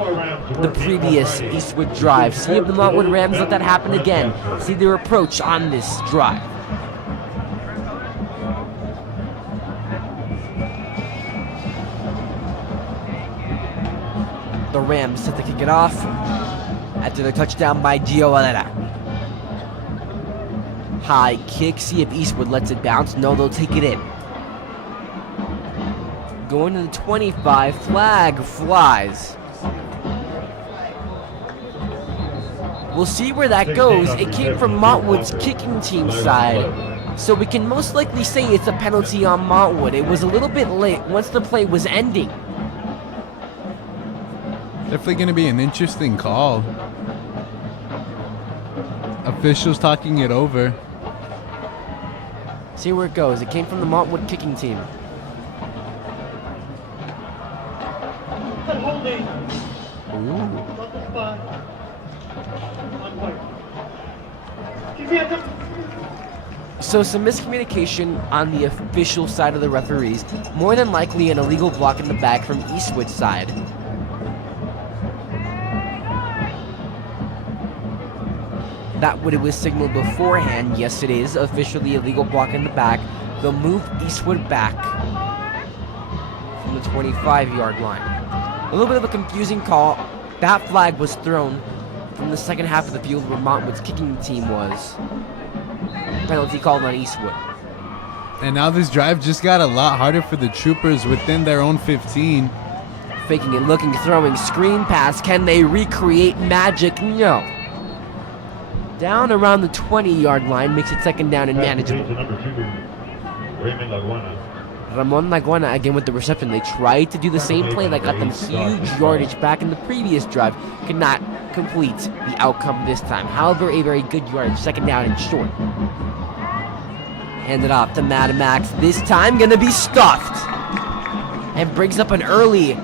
the previous Eastwood drive. See if the Montwood Rams let that happen again. See their approach on this drive. The Rams set to kick it off after the touchdown by Gio Valera. High kick, see if Eastwood lets it bounce. No, they'll take it in. Going to the 25, flag flies. We'll see where that goes. It came from Montwood's kicking team side, so we can most likely say it's a penalty on Montwood. It was a little bit late once the play was ending. Definitely going to be an interesting call. Officials talking it over. See where it goes. It came from the Montwood kicking team. Holding. Ooh. On the spot. On point. Give me a couple. So some miscommunication on the official side of the referees. More than likely an illegal block in the back from Eastwood's side. That what it was signaled beforehand. Yes, it is officially illegal block in the back. They'll move Eastwood back from the 25-yard line. A little bit of a confusing call. That flag was thrown from the second half of the field where Montwood's kicking team was. Penalty called on Eastwood. And now this drive just got a lot harder for the Troopers within their own 15. Faking it, looking, throwing, screen pass. Can they recreate magic? No. Down around the 20-yard line, makes it second down and manageable. Number 2, Raymond Laguana. Ramon Laguana again with the reception. They tried to do the same play that got them huge yardage back in the previous drive. Could not complete the outcome this time. However, a very good yardage, second down and short. Handed off to Mad Max. This time gonna be stuffed. And brings up an early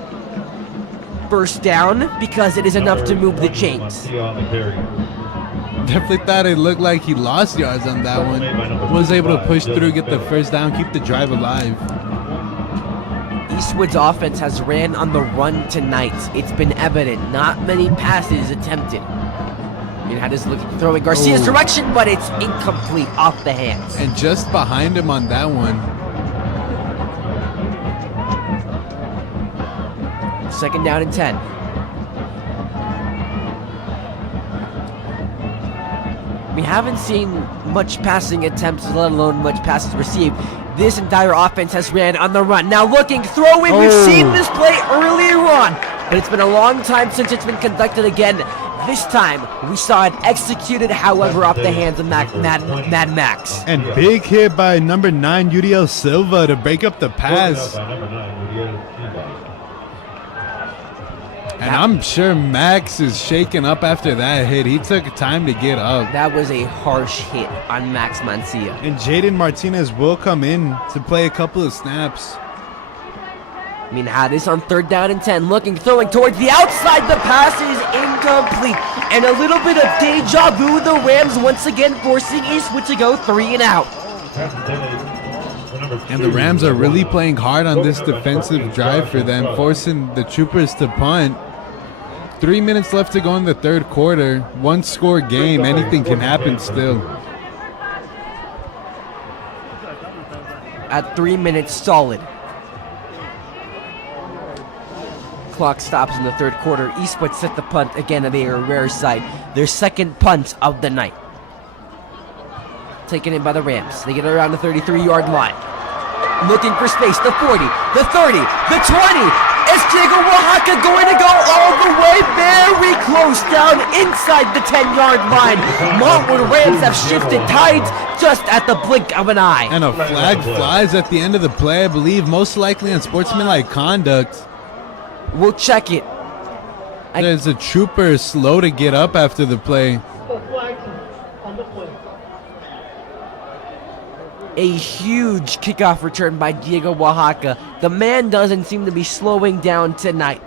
first down because it is enough to move the chains. On the carry. Definitely thought it looked like he lost yards on that one. Was able to push through, get the first down, keep the drive alive. Eastwood's offense has ran on the run tonight. It's been evident. Not many passes attempted. Had his look throwing Garcia's direction, but it's incomplete off the hands. And just behind him on that one. Second down and 10. We haven't seen much passing attempts, let alone much passes received. This entire offense has ran on the run. Now looking, throwing. We've seen this play earlier on, but it's been a long time since it's been conducted again. This time, we saw it executed, however, off the hands of Mad Max. And big hit by number 9, Uriel Silva, to break up the pass. And I'm sure Max is shaken up after that hit. He took time to get up. That was a harsh hit on Max Mancia. And Jaden Martinez will come in to play a couple of snaps. Minhades on third down and 10, looking, throwing towards the outside. The pass is incomplete. And a little bit of deja vu. The Rams once again forcing Eastwood to go 3 and out. And the Rams are really playing hard on this defensive drive for them, forcing the Troopers to punt. 3 minutes left to go in the third quarter. One score game. Anything can happen still. At 3 minutes solid. Clock stops in the third quarter. Eastwood set the punt again on their rare side. Their second punt of the night. Taken in by the Rams. They get around the 33-yard line. Looking for space. The 40, the 30, the 20. Is Diego Oaxaca going to go all the way? Very close down inside the 10-yard line. Montwood Rams have shifted tides just at the blink of an eye. And a flag flies at the end of the play, I believe, most likely on sportsmanlike conduct. We'll check it. There's a trooper slow to get up after the play. The flags on the play. A huge kickoff return by Diego Oaxaca. The man doesn't seem to be slowing down tonight.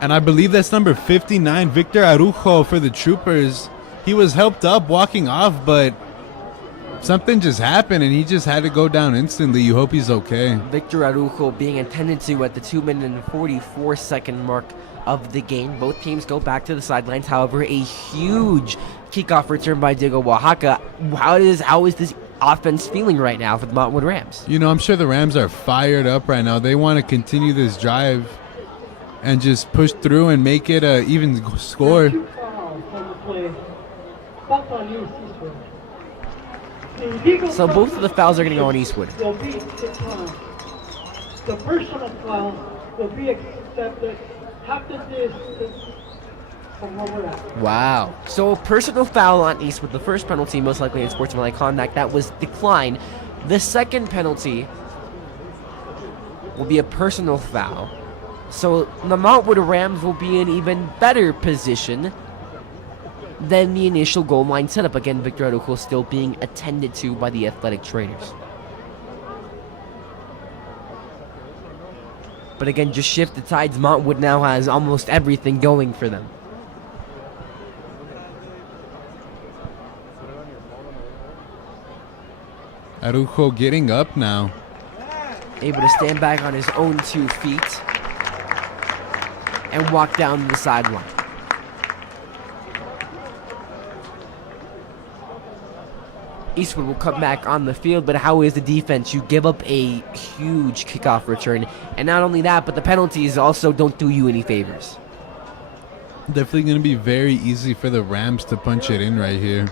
And I believe that's number 59, Victor Arujo for the Troopers. He was helped up walking off, but something just happened and he just had to go down instantly. You hope he's okay. Victor Arujo being attended to at the 2-minute and 44-second mark of the game. Both teams go back to the sidelines. However, a huge kickoff return by Diego Oaxaca. How is this offense feeling right now for the Montwood Rams? You know, I'm sure the Rams are fired up right now. They want to continue this drive and just push through and make it an even score. So both of the fouls are going to go on Eastwood. The personal foul will be accepted half the distance from where we're at. Wow. So a personal foul on Eastwood. The first penalty, most likely in sportsmanlike conduct, that was declined. The second penalty will be a personal foul. So the Montwood Rams will be in even better position than the initial goal line setup. Again, Victor Arujo still being attended to by the athletic trainers. But again, just shift the tides. Montwood now has almost everything going for them. Arujo getting up now. Able to stand back on his own 2 feet and walk down the sideline. Eastwood will come back on the field, but how is the defense? You give up a huge kickoff return, and not only that, but the penalties also don't do you any favors. Definitely going to be very easy for the Rams to punch it in right here.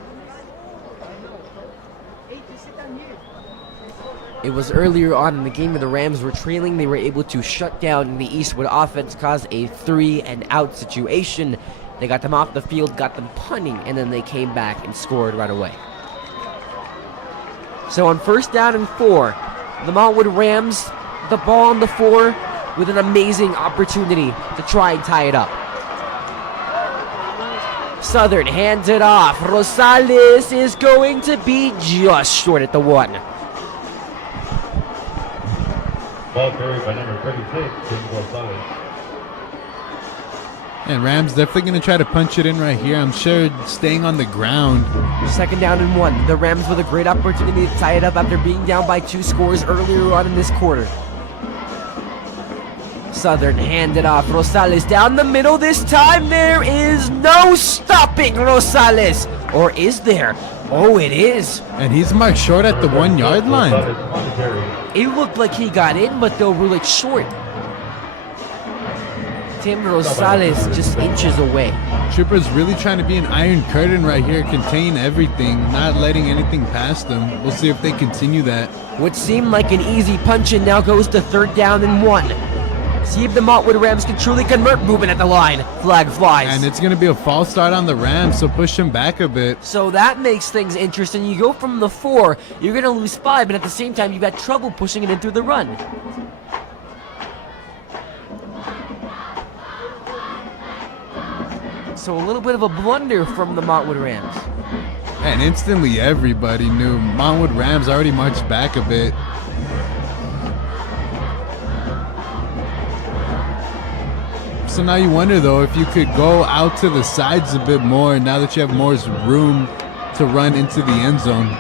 It was earlier on in the game where the Rams were trailing. They were able to shut down the Eastwood offense, cause a 3-and-out situation. They got them off the field, got them punting, and then they came back and scored right away. So on first down and 4, the Montwood Rams, the ball on the 4 with an amazing opportunity to try and tie it up. Southern hands it off. Rosales is going to be just short at the 1. Ball carried by number 36, Tim Gonzalez. And Rams definitely going to try to punch it in right here. I'm sure staying on the ground. 2nd down and 1. The Rams with a great opportunity to tie it up after being down by 2 scores earlier on in this quarter. Southern handed off. Rosales down the middle this time. There is no stopping Rosales. Or is there? Oh, it is. And he's marked short at the 1 yard line. It looked like he got in, but they'll rule it short. Tim Rosales just inches away. Troopers really trying to be an iron curtain right here, contain everything, not letting anything past them. We'll see if they continue that. What seemed like an easy punch-in now goes to 3rd down and 1. See if the Montwood Rams can truly convert. Moving at the line. Flag flies. And it's going to be a false start on the Rams, so push them back a bit. So that makes things interesting. You go from the 4, you're going to lose 5, but at the same time, you've got trouble pushing it in through the run. So a little bit of a blunder from the Montwood Rams. And instantly everybody knew Montwood Rams already marched back a bit. So now you wonder, though, if you could go out to the sides a bit more now that you have more room to run into the end zone.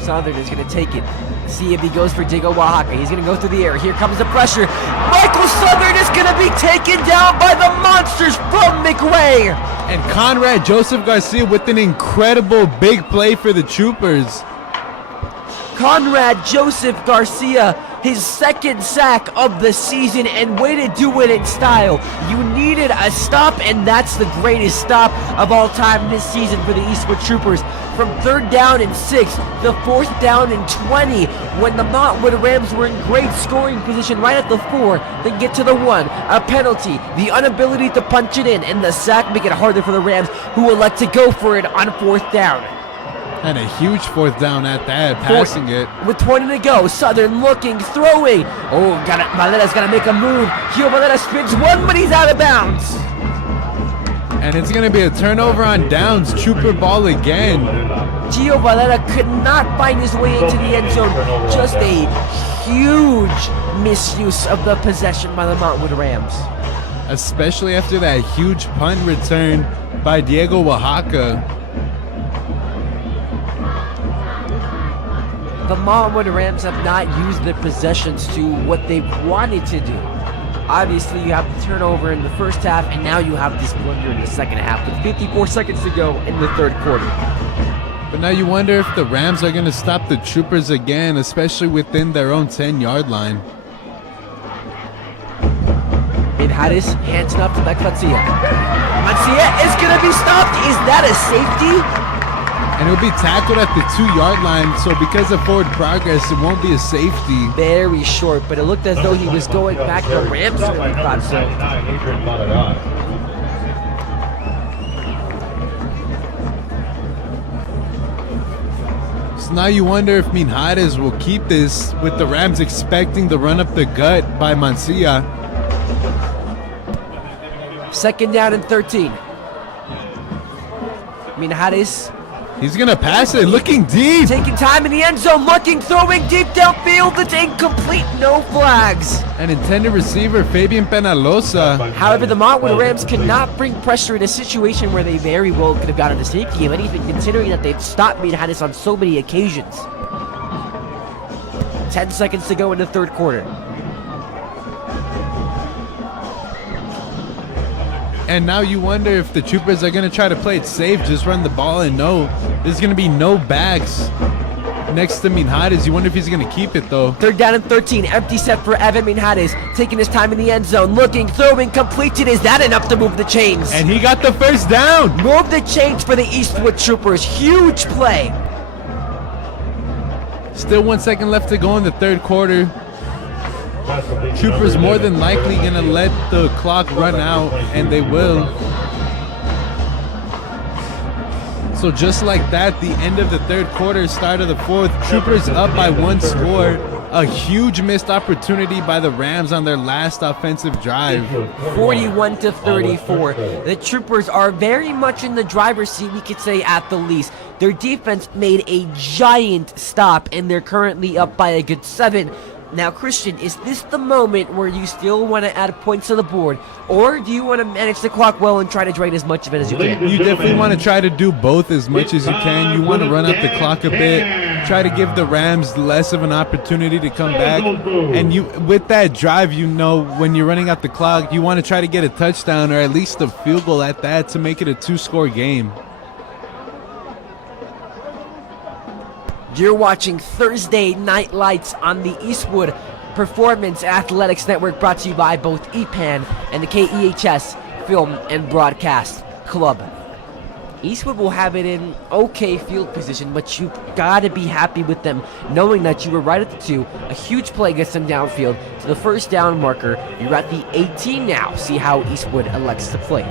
Southern is going to take it. See if he goes for Diego Oaxaca. He's going to go through the air. Here comes the pressure. Michael Southern is going to be taken down by the monsters from McRae. And Conrad Joseph Garcia with an incredible big play for the Troopers. Conrad Joseph Garcia, his 2nd sack of the season, and way to do it in style. You needed a stop, and that's the greatest stop of all time this season for the Eastwood Troopers. From 3rd down and 6 to 4th down and 20, when the Montwood Rams were in great scoring position right at the 4, then get to the 1, a penalty, the inability to punch it in, and the sack make it harder for the Rams, who elect to go for it on 4th down. And a huge 4th down at that, passing it. With 20 to go, Southern looking, throwing. Oh, Valera's got to make a move. Gio Valera spins 1, but he's out of bounds. And it's going to be a turnover on downs. Trooper ball again. Gio Valera could not find his way into the end zone. Just a huge misuse of the possession by the Montwood Rams. Especially after that huge punt return by Diego Oaxaca. The Montwood Rams have not used their possessions to what they wanted to do. Obviously, you have the turnover in the first half, and now you have this blunder in the second half with 54 seconds to go in the 3rd quarter. But now you wonder if the Rams are going to stop the Troopers again, especially within their own 10-yard line. In Harris, hands up to Mancia. Mancia is going to be stopped. Is that a safety? And he'll be tackled at the 2-yard line, so because of forward progress, it won't be a safety. Very short, but it looked as though he was going back. The Rams really thought so. So now you wonder if Minjares will keep this with the Rams expecting the run up the gut by Mancia. 2nd down and 13. Minjares He's going to pass it, looking deep. taking time in the end zone, looking, throwing deep downfield. It's incomplete, no flags. An intended receiver, Fabian Penalosa. However, the Montwood Rams cannot bring pressure in a situation where they very well could have gotten a safety, if anything, considering that they've stopped Minjares on so many occasions. 10 seconds to go in the 3rd quarter. And now you wonder if the Troopers are going to try to play it safe, just run the ball, and no, there's going to be no backs next to Minjares. You wonder if he's going to keep it, though. 3rd down and 13, empty set for Evan Minjares, taking his time in the end zone, looking, throwing, completed. Is that enough to move the chains? And he got the 1st down. Move the chains for the Eastwood Troopers. Huge play. Still 1 second left to go in the 3rd quarter. Troopers more than likely going to let the clock run out, and they will. So just like that, the end of the 3rd quarter, start of the 4th, Troopers up by 1 score. A huge missed opportunity by the Rams on their last offensive drive. 41-34. The Troopers are very much in the driver's seat, we could say, at the least. Their defense made a giant stop, and they're currently up by a good 7. Now, Christian, is this the moment where you still want to add points to the board, or do you want to manage the clock well and try to drain as much of it as you can? You definitely want to try to do both as much as you can. You want to run up the clock a bit, try to give the Rams less of an opportunity to come back. And you, with that drive, you know when you're running out the clock, you want to try to get a touchdown or at least a field goal at that to make it a 2-score game. You're watching Thursday Night Lights on the Eastwood Performance Athletics Network, brought to you by both EPAN and the KEHS Film and Broadcast Club. Eastwood will have it in okay field position, but you've got to be happy with them knowing that you were right at the 2. A huge play gets them downfield to the first down marker. You're at the 18 now. See how Eastwood elects to play.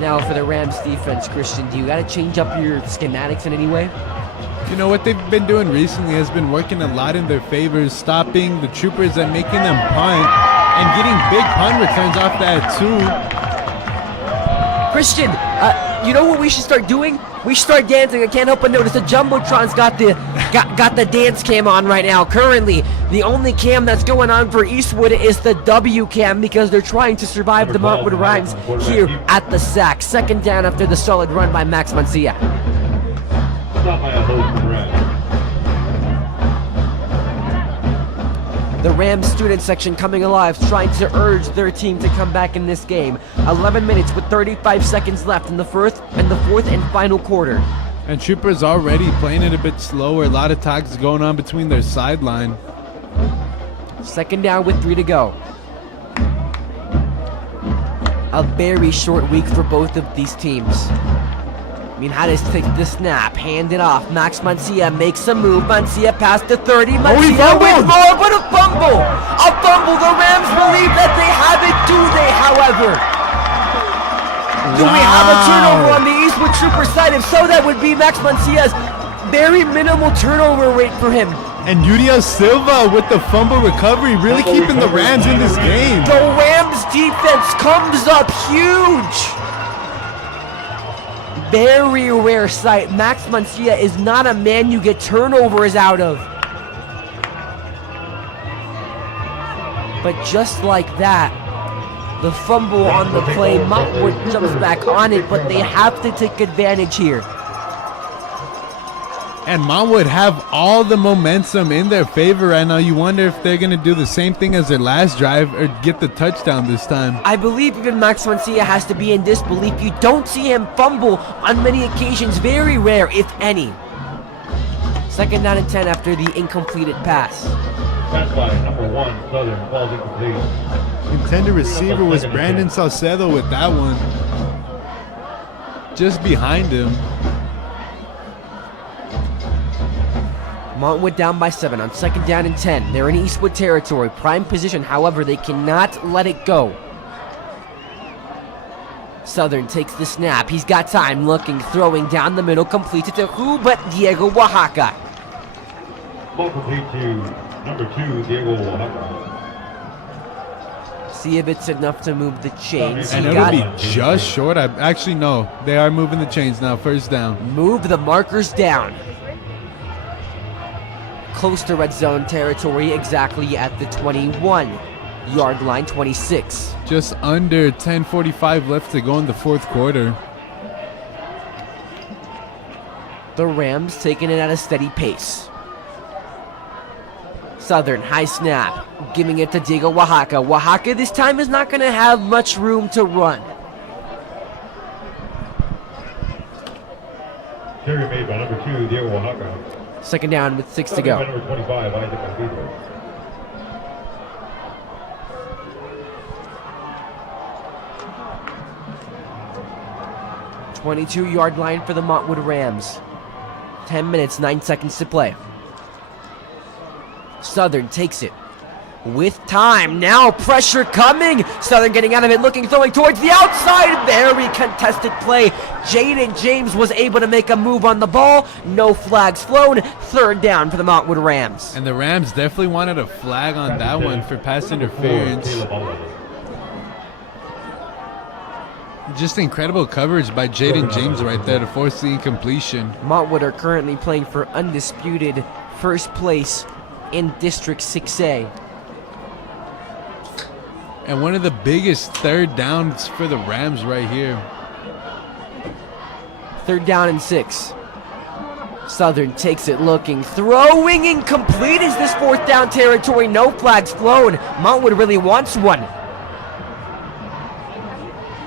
Now for the Rams defense, Christian, do you got to change up your schematics in any way? You know, what they've been doing recently has been working a lot in their favor, stopping the troopers and making them punt and getting big punt returns off that too. Christian, you know what we should start doing? We should start dancing. I can't help but notice the Jumbotron's got the dance cam on right now. Currently, the only cam that's going on for Eastwood is the W cam because they're trying to survive the Montwood Rhymes here at the sack. Second down after the solid run by Max Mancia. Stop by a hold for the Rams. The Rams student section coming alive, trying to urge their team to come back in this game. 11 minutes with 35 seconds left in the fourth and final quarter. And troopers already playing it a bit slower. A lot of tags going on between their sideline. Second down with 3 to go. A very short week for both of these teams. Minhares takes the snap, hand it off. Max Mancia makes a move. Mancia past the 30. Mancia with more, but a fumble! A fumble! The Rams believe that they have it, do they, however? Do we have a turnover on the Eastwood Trooper side? If so, that would be Max Mancia's very minimal turnover rate for him. And Uriel Silva with the fumble recovery, really keeping the Rams in this game. The Rams defense comes up huge. Very rare sight. Max Mancia is not a man you get turnovers out of. But just like that, the fumble on the play, Montwood jumps back on it, but they have to take advantage here. And Montwood have all the momentum in their favor right now. You wonder if they're going to do the same thing as their last drive or get the touchdown this time. I believe even Max Mancia has to be in disbelief. You don't see him fumble on many occasions. Very rare, if any. Second down and 10 after the incompleted pass. Pass by number 1, Southern, falls incomplete. Intended receiver was Brandon Salcedo with that one. Just behind him. Montwood down by 7 on second down and 10. They're in Eastwood territory. Prime position, however, they cannot let it go. Southern takes the snap. He's got time, looking, throwing down the middle. Completes it to who but Diego Oaxaca. Ball complete to number 2, Diego Oaxaca. See if it's enough to move the chains. And it'll be just short. Actually, no. They are moving the chains now. First down. Move the markers down. Close to red zone territory, exactly at the 21-yard line, 26. Just under 10:45 left to go in the fourth quarter. The Rams taking it at a steady pace. Southern, high snap, giving it to Diego Oaxaca. Oaxaca this time is not going to have much room to run. Carry made by number 2, Diego Oaxaca. Second down with 6 to go. Number 25, Isaac Alvito. 22-yard line for the Montwood Rams. 10 minutes, 9 seconds to play. Southern takes it with time. Now pressure coming. Southern getting out of it, looking, throwing towards the outside. Very contested play. Jaden James was able to make a move on the ball. No flags flown. Third down for the Montwood Rams. And the Rams definitely wanted a flag on that one for pass interference. Just incredible coverage by Jaden James right there to force the incompletion. Montwood are currently playing for undisputed first place in District 6A. And one of the biggest third downs for the Rams right here. 3rd down and 6. Southern takes it looking, throwing incomplete. Is this 4th down territory? No flags flown. Montwood really wants one.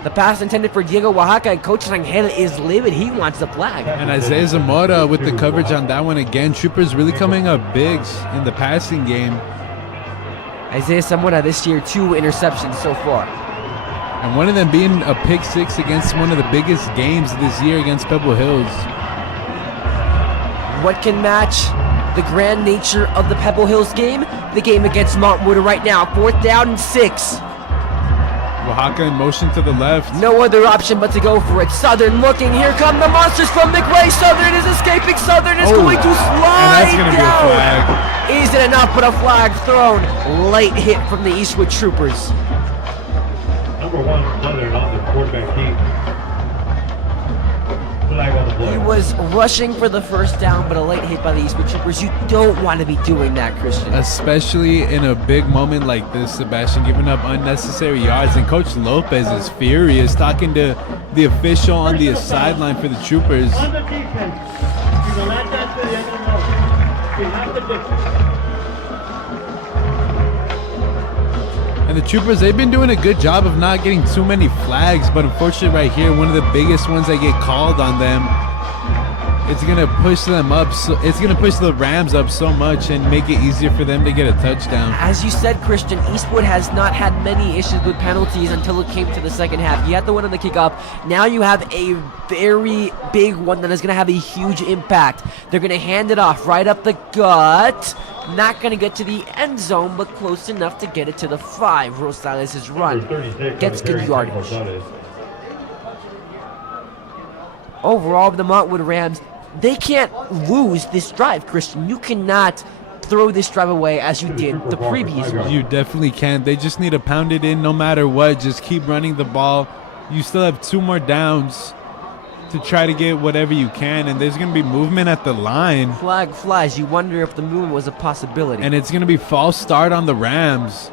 The pass intended for Diego Oaxaca, and Coach Rangel is livid. He wants the flag. And Isaiah Zamora with the coverage on that one again. Troopers really coming up big in the passing game. Isaiah Zamora this year, 2 interceptions so far. And one of them being a pick 6 against one of the biggest games this year against Pebble Hills. What can match the grand nature of the Pebble Hills game? The game against Montwood right now. 4th down and 6. Oaxaca in motion to the left. No other option but to go for it. Southern looking. Here come the monsters from McRae. Southern is escaping. Southern is going to slide and that's gonna down. Be a flag. Is it enough? But a flag thrown. Late hit from the Eastwood Troopers. Number 1 Southern on the quarterback keep. Flag on the play. He was rushing for the 1st down, but a late hit by the Eastwood Troopers. You don't want to be doing that, Christian. Especially in a big moment like this, Sebastian, giving up unnecessary yards. And Coach Lopez is furious, talking to the official on the sideline for the Troopers. On the defense, you will not get to the end of the road. You have the difference. And the Troopers, they've been doing a good job of not getting too many flags, but unfortunately right here, one of the biggest ones that get called on them, it's going to push them up. So it's going to push the Rams up so much and make it easier for them to get a touchdown. As you said, Christian, Eastwood has not had many issues with penalties until it came to the second half. You had the one on the kickoff. Now you have a very big one that is going to have a huge impact. They're going to hand it off right up the gut. Not going to get to the end zone, but close enough to get it to the 5. Rosales' run gets good yardage. Overall, the Montwood Rams, they can't lose this drive, Christian. You cannot throw this drive away as you did the previous one. You definitely can't. They just need to pound it in no matter what. Just keep running the ball. You still have 2 more downs to try to get whatever you can, and there's going to be movement at the line. Flag flies. You wonder if the movement was a possibility. And it's going to be false start on the Rams.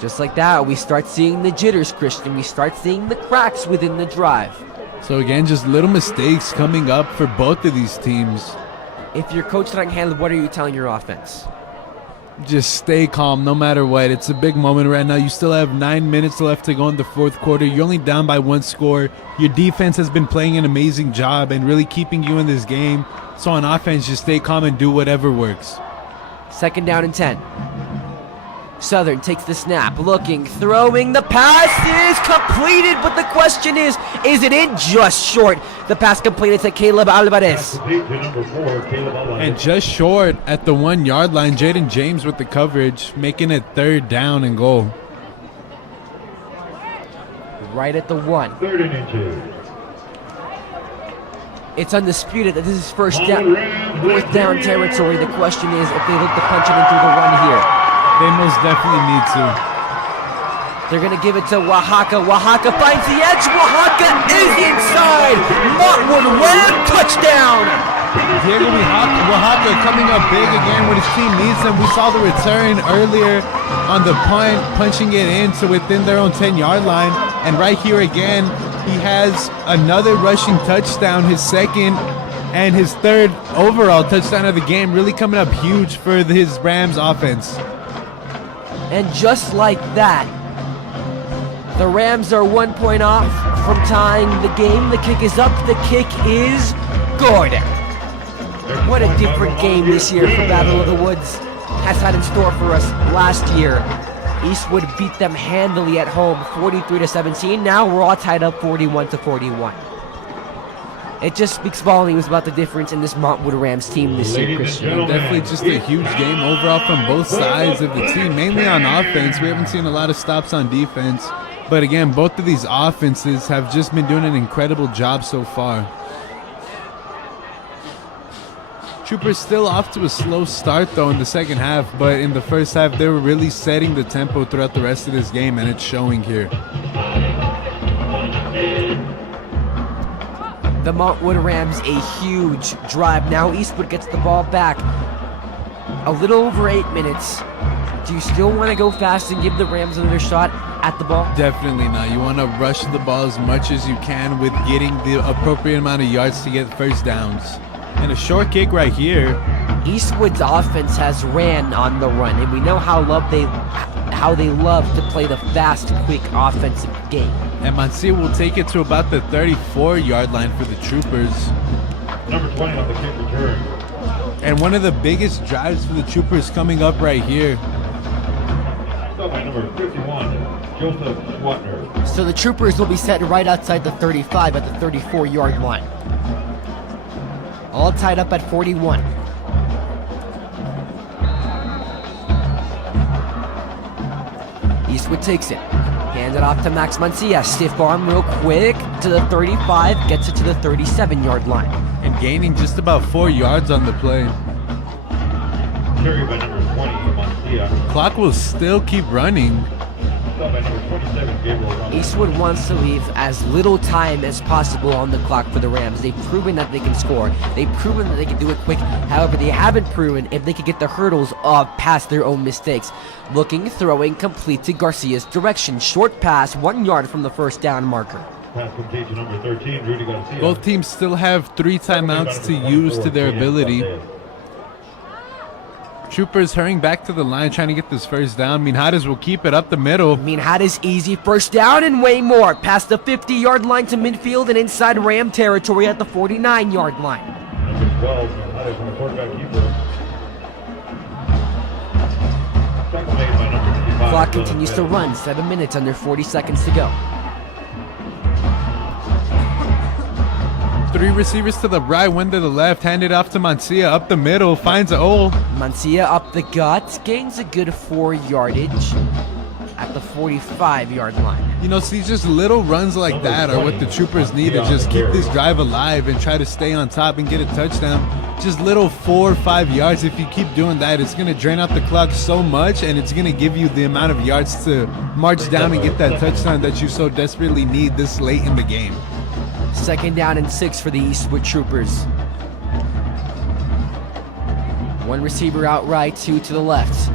Just like that, we start seeing the jitters, Christian. We start seeing the cracks within the drive. So again, just little mistakes coming up for both of these teams. If you're Coach Rangel, what are you telling your offense? Just stay calm no matter what. It's a big moment right now. You still have 9 minutes left to go in the 4th quarter. You're only down by 1 score. Your defense has been playing an amazing job and really keeping you in this game. So on offense, just stay calm and do whatever works. 2nd down and 10. Southern takes the snap, looking, throwing. The pass is completed, but the question is it in? Just short. The pass completed to Caleb Alvarez. And just short at the 1 yard line, Jaden James with the coverage, making it 3rd down and goal. Right at the 1. 3rd and inches. It's undisputed that this is 4th down territory. The question is if they look to punch it into the run here. They most definitely need to. They're going to give it to Oaxaca. Oaxaca finds the edge. Oaxaca is inside. Montwood Ram touchdown. Diego Oaxaca coming up big again when his team needs them. We saw the return earlier on the punt, punching it into within their own 10-yard line. And right here again, he has another rushing touchdown, his 2nd and his 3rd overall touchdown of the game. Really coming up huge for his Rams offense. And just like that, the Rams are 1 point off from tying the game. The kick is up. The kick is good. What a different game this year for Battle of the Woods has had in store for us last year. Eastwood beat them handily at home, 43-17. Now we're all tied up 41-41. It just speaks volumes about the difference in this Montwood Rams team this year, Christian. Definitely just a huge game overall from both sides of the team, mainly on offense. We haven't seen a lot of stops on defense. But again, both of these offenses have just been doing an incredible job so far. Troopers still off to a slow start, though, in the second half. But in the first half, they were really setting the tempo throughout the rest of this game, and it's showing here. the Montwood Rams a huge drive. Now Eastwood gets the ball back. A little over 8 minutes. Do you still want to go fast and give the Rams another shot at the ball? Definitely not. You want to rush the ball as much as you can with getting the appropriate amount of yards to get first downs. And a short kick right here. Eastwood's offense has ran on the run, and we know how they love to play the fast, quick offensive game. And Mancia will take it to about the 34-yard line for the Troopers. Number 20 on the kick return. And one of the biggest drives for the Troopers coming up right here. By number 51, Joseph Schwatner. So the Troopers will be set right outside the 35 at the 34-yard line. All tied up at 41. Eastwood takes it. Hand it off to Max Mancia. Stiff arm real quick to the 35. Gets it to the 37-yard line. And gaining just about 4 yards on the play. Carry by number 20, Mancia. Clock will still keep running. By number 27, Gabriel. Eastwood wants to leave as little time as possible on the clock for the Rams. They've proven that they can score. They've proven that they can do it quick. However, they haven't proven if they could get the hurdles past their own mistakes. Looking, throwing, complete to Garcia's direction. Short pass, 1 yard from the first down marker. Pass complete to number 13, Rudy Garcia. Both teams still have 3 timeouts to use to their ability. Troopers hurrying back to the line, trying to get this first down. Minhares will keep it up the middle. Minhares easy first down and way more. Past the 50-yard line to midfield and inside Ram territory at the 49-yard line. Number 12, Minhares on the quarterback keeper. Tackle made by number 55. Clock continues to run. 7 minutes under 40 seconds to go. 3 receivers to the right, 1 to the left, handed off to Mancia up the middle, finds Ol. Mancia up the gut, gains a good 4 yardage at the 45-yard line. You know, see, just little runs like that are what the Troopers need to just keep this drive alive and try to stay on top and get a touchdown. Just little 4 or 5 yards. If you keep doing that, it's going to drain out the clock so much, and it's going to give you the amount of yards to march down and get that touchdown that you so desperately need this late in the game. 2nd down and 6 for the Eastwood Troopers. 1 receiver out right, 2 to the left.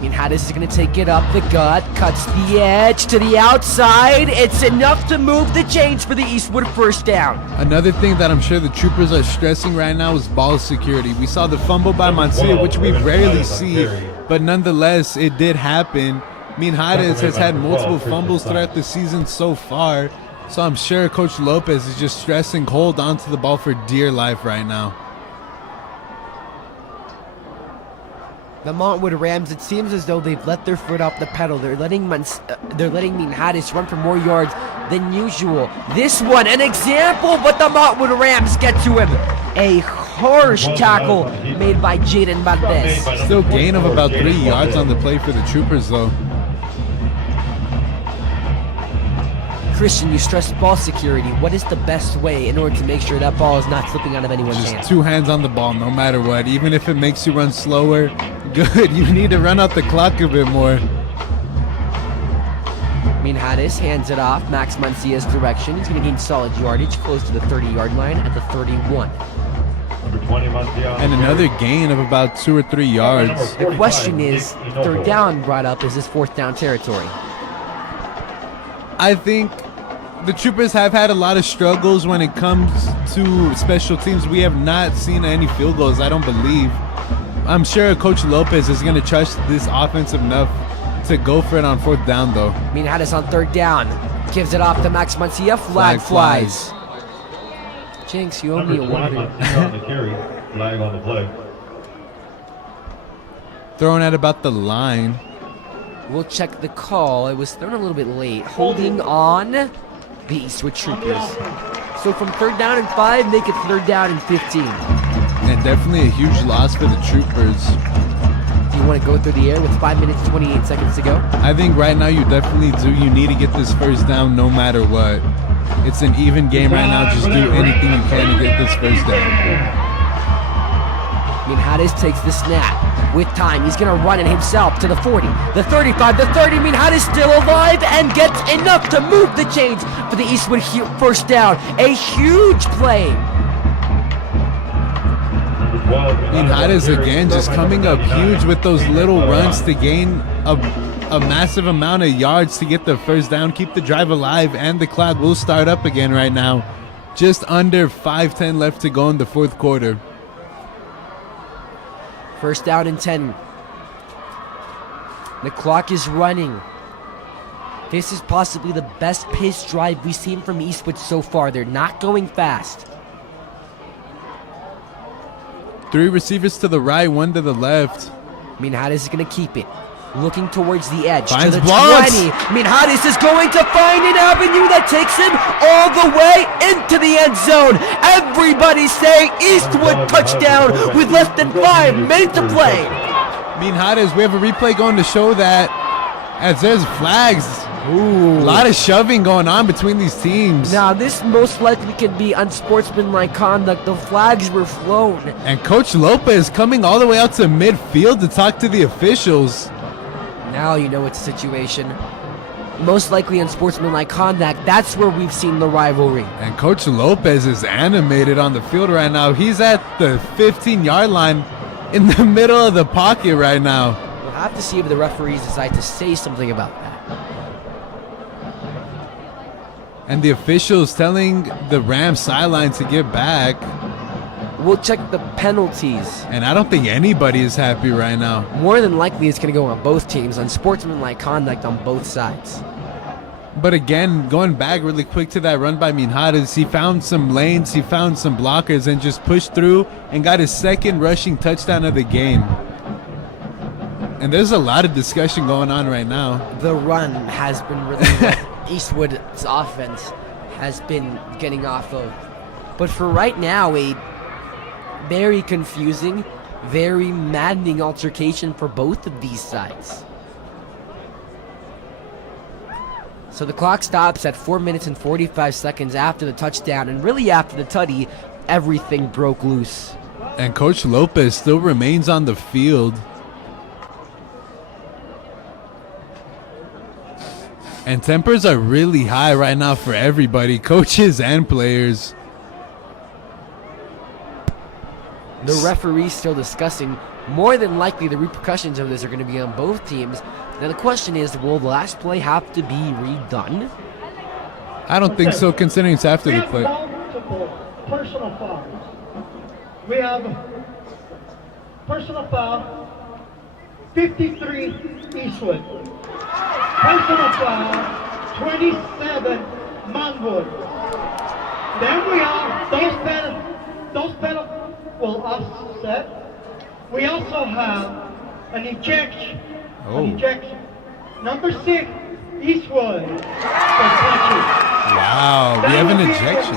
Minhares is going to take it up the gut, cuts the edge to the outside. It's enough to move the chains for the Eastwood first down. Another thing that I'm sure the Troopers are stressing right now is ball security. We saw the fumble by Mancia, which we rarely see, but nonetheless, it did happen. Minhares has had multiple fumbles throughout the season so far. So I'm sure Coach Lopez is just stressing, hold on to the ball for dear life right now. The Montwood Rams, it seems as though they've let their foot off the pedal. They're letting Minhares run for more yards than usual. This one, an example, but the Montwood Rams get to him. A harsh tackle made by Jaden Valdez. Still gain of about 3 yards on the play for the Troopers, though. Christian, you stressed ball security. What is the best way in order to make sure that ball is not slipping out of anyone's hands? Just 2 hands on the ball, no matter what. Even if it makes you run slower, good. You need to run out the clock a bit more. Minhares hands it off. Max Mancia's direction. He's going to gain solid yardage, close to the 30-yard line at the 31. Number 20, Mancia. And another gain of about 2 or 3 yards. The question is, 3rd down brought up, is this 4th down territory? I think the Troopers have had a lot of struggles when it comes to special teams. We have not seen any field goals, I don't believe. I'm sure Coach Lopez is going to trust this offense enough to go for it on 4th down, though. Minhares on 3rd down. Gives it off to Max Mancia. Flag flies. Jinx, you owe me a water. Flag on the play. Thrown at about the line. We'll check the call. It was thrown a little bit late. Holding on the Eastwood Troopers. So from 3rd down and 5, make it 3rd down and 15. And definitely a huge loss for the Troopers. Do you want to go through the air with 5 minutes, 28 seconds to go? I think right now you definitely do. You need to get this first down no matter what. It's an even game right now. Just do anything you can to get this first down. Minhares takes the snap. With time, he's going to run it himself to the 40, the 35, the 30. Minhares still alive and gets enough to move the chains for the Eastwood first down. A huge play. Minhares again just coming up huge with those little runs to gain a massive amount of yards to get the first down, keep the drive alive, and the clock will start up again right now. Just under 5:10 left to go in the fourth quarter. First down and 10. The clock is running. This is possibly the best paced drive we've seen from Eastwood so far. They're not going fast. 3 receivers to the right, 1 to the left. Minhares is going to keep it. Looking towards the edge. Finds to the blocks. 20. Minhares is going to find an avenue that takes him all the way into the end zone. Everybody say Eastwood touchdown with less than 5 minutes to play. Minhares, we have a replay going to show that as there's flags. Ooh. A lot of shoving going on between these teams. Now, this most likely could be unsportsmanlike conduct. The flags were flown. And Coach Lopez coming all the way out to midfield to talk to the officials. Now you know it's a situation. Most likely unsportsmanlike conduct. That's where we've seen the rivalry. And Coach Lopez is animated on the field right now. He's at the 15-yard line in the middle of the pocket right now. We'll have to see if the referees decide to say something about that. And the officials telling the Rams sideline to get back. We'll check the penalties. And I don't think anybody is happy right now. More than likely, it's going to go on both teams. Unsportsmanlike conduct on both sides. But again, going back really quick to that run by Minhares, he found some lanes, he found some blockers, and just pushed through and got his second rushing touchdown of the game. And there's a lot of discussion going on right now. The run has been really what Eastwood's offense has been getting off of. But for right now, a very confusing, very maddening altercation for both of these sides. So the clock stops at 4 minutes and 45 seconds after the touchdown, and really after the tutty, everything broke loose. And Coach Lopez still remains on the field. And tempers are really high right now for everybody, coaches and players. The referee's still discussing. More than likely, the repercussions of this are going to be on both teams. Now the question is, will the last play have to be redone? I don't think so, considering it's after the play. Multiple personal fouls. We have personal foul 53 Eastwood. Personal foul 27 Montwood. Then we have those penalties will offset. We also have an ejection. Number 6, Eastwood. Wow, we have an ejection.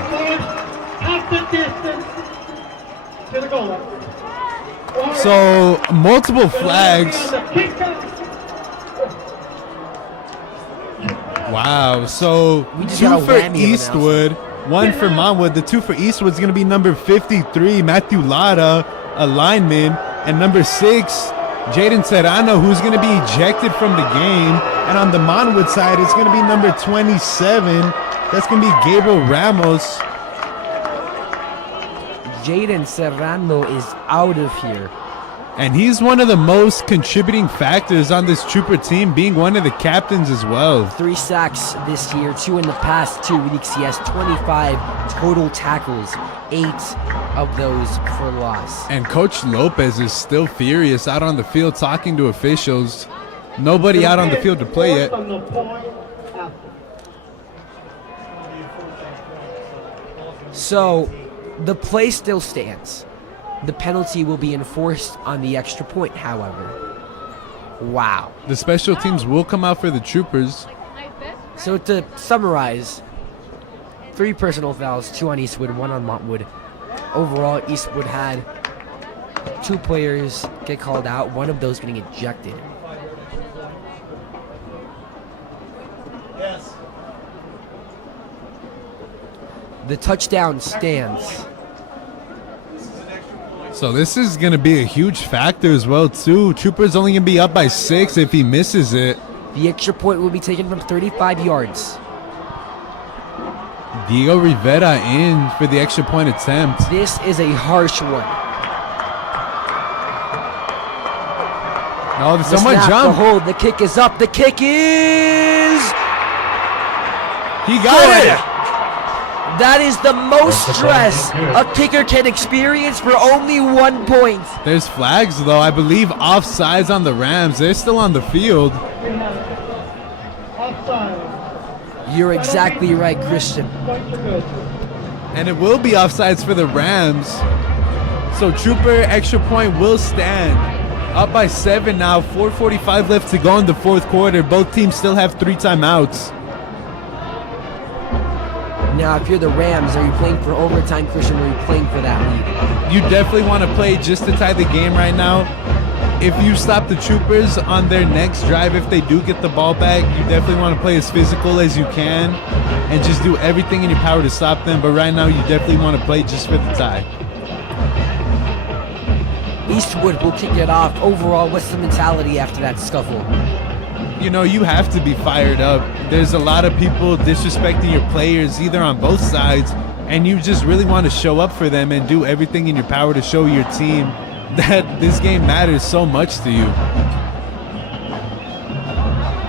Half the distance to the goal line. So, multiple flags. Wow, so We just 2 got a for whammy of Eastwood, 1 for Montwood. The 2 for Eastwood is going to be number 53, Matthew Lara, a lineman, and number 6, Jaden Serrano, who's going to be ejected from the game. And on the Montwood side, it's going to be number 27. That's going to be Gabriel Ramos. Jaden Serrano is out of here. And he's one of the most contributing factors on this Trooper team, being one of the captains as well. 3 sacks this year, 2 in the past 2 weeks. He has 25 total tackles, 8 of those for loss. And Coach Lopez is still furious out on the field talking to officials. Nobody out on the field to play yet. So, the play still stands. The penalty will be enforced on the extra point, however. Wow. The special teams will come out for the Troopers. So to summarize, 3 personal fouls, 2 on Eastwood, 1 on Montwood. Overall, Eastwood had 2 players get called out, one of those getting ejected. Yes. The touchdown stands. So this is going to be a huge factor as well, too. Trooper's only going to be up by 6 if he misses it. The extra point will be taken from 35 yards. Diego Rivera in for the extra point attempt. This is a harsh one. Oh, The someone snap, the jumped. hold, the kick is up, the kick is He got good. it. That is the most stress a kicker can experience for only 1 point. There's flags, though. I believe offsides on the Rams. They're still on the field. Offside. You're exactly right, Christian. Points are good. And it will be offsides for the Rams. So Trooper extra point will stand. Up by 7 now. 4:45 left to go in the fourth quarter. Both teams still have 3 timeouts. Now, if you're the Rams, are you playing for overtime, Christian, or are you playing for that lead? You definitely want to play just to tie the game right now. If you stop the Troopers on their next drive, if they do get the ball back, you definitely want to play as physical as you can and just do everything in your power to stop them. But right now, you definitely want to play just for the tie. Eastwood will kick it off. Overall, what's the mentality after that scuffle? You know, you have to be fired up. There's a lot of people disrespecting your players, either on both sides, and you just really want to show up for them and do everything in your power to show your team that this game matters so much to you.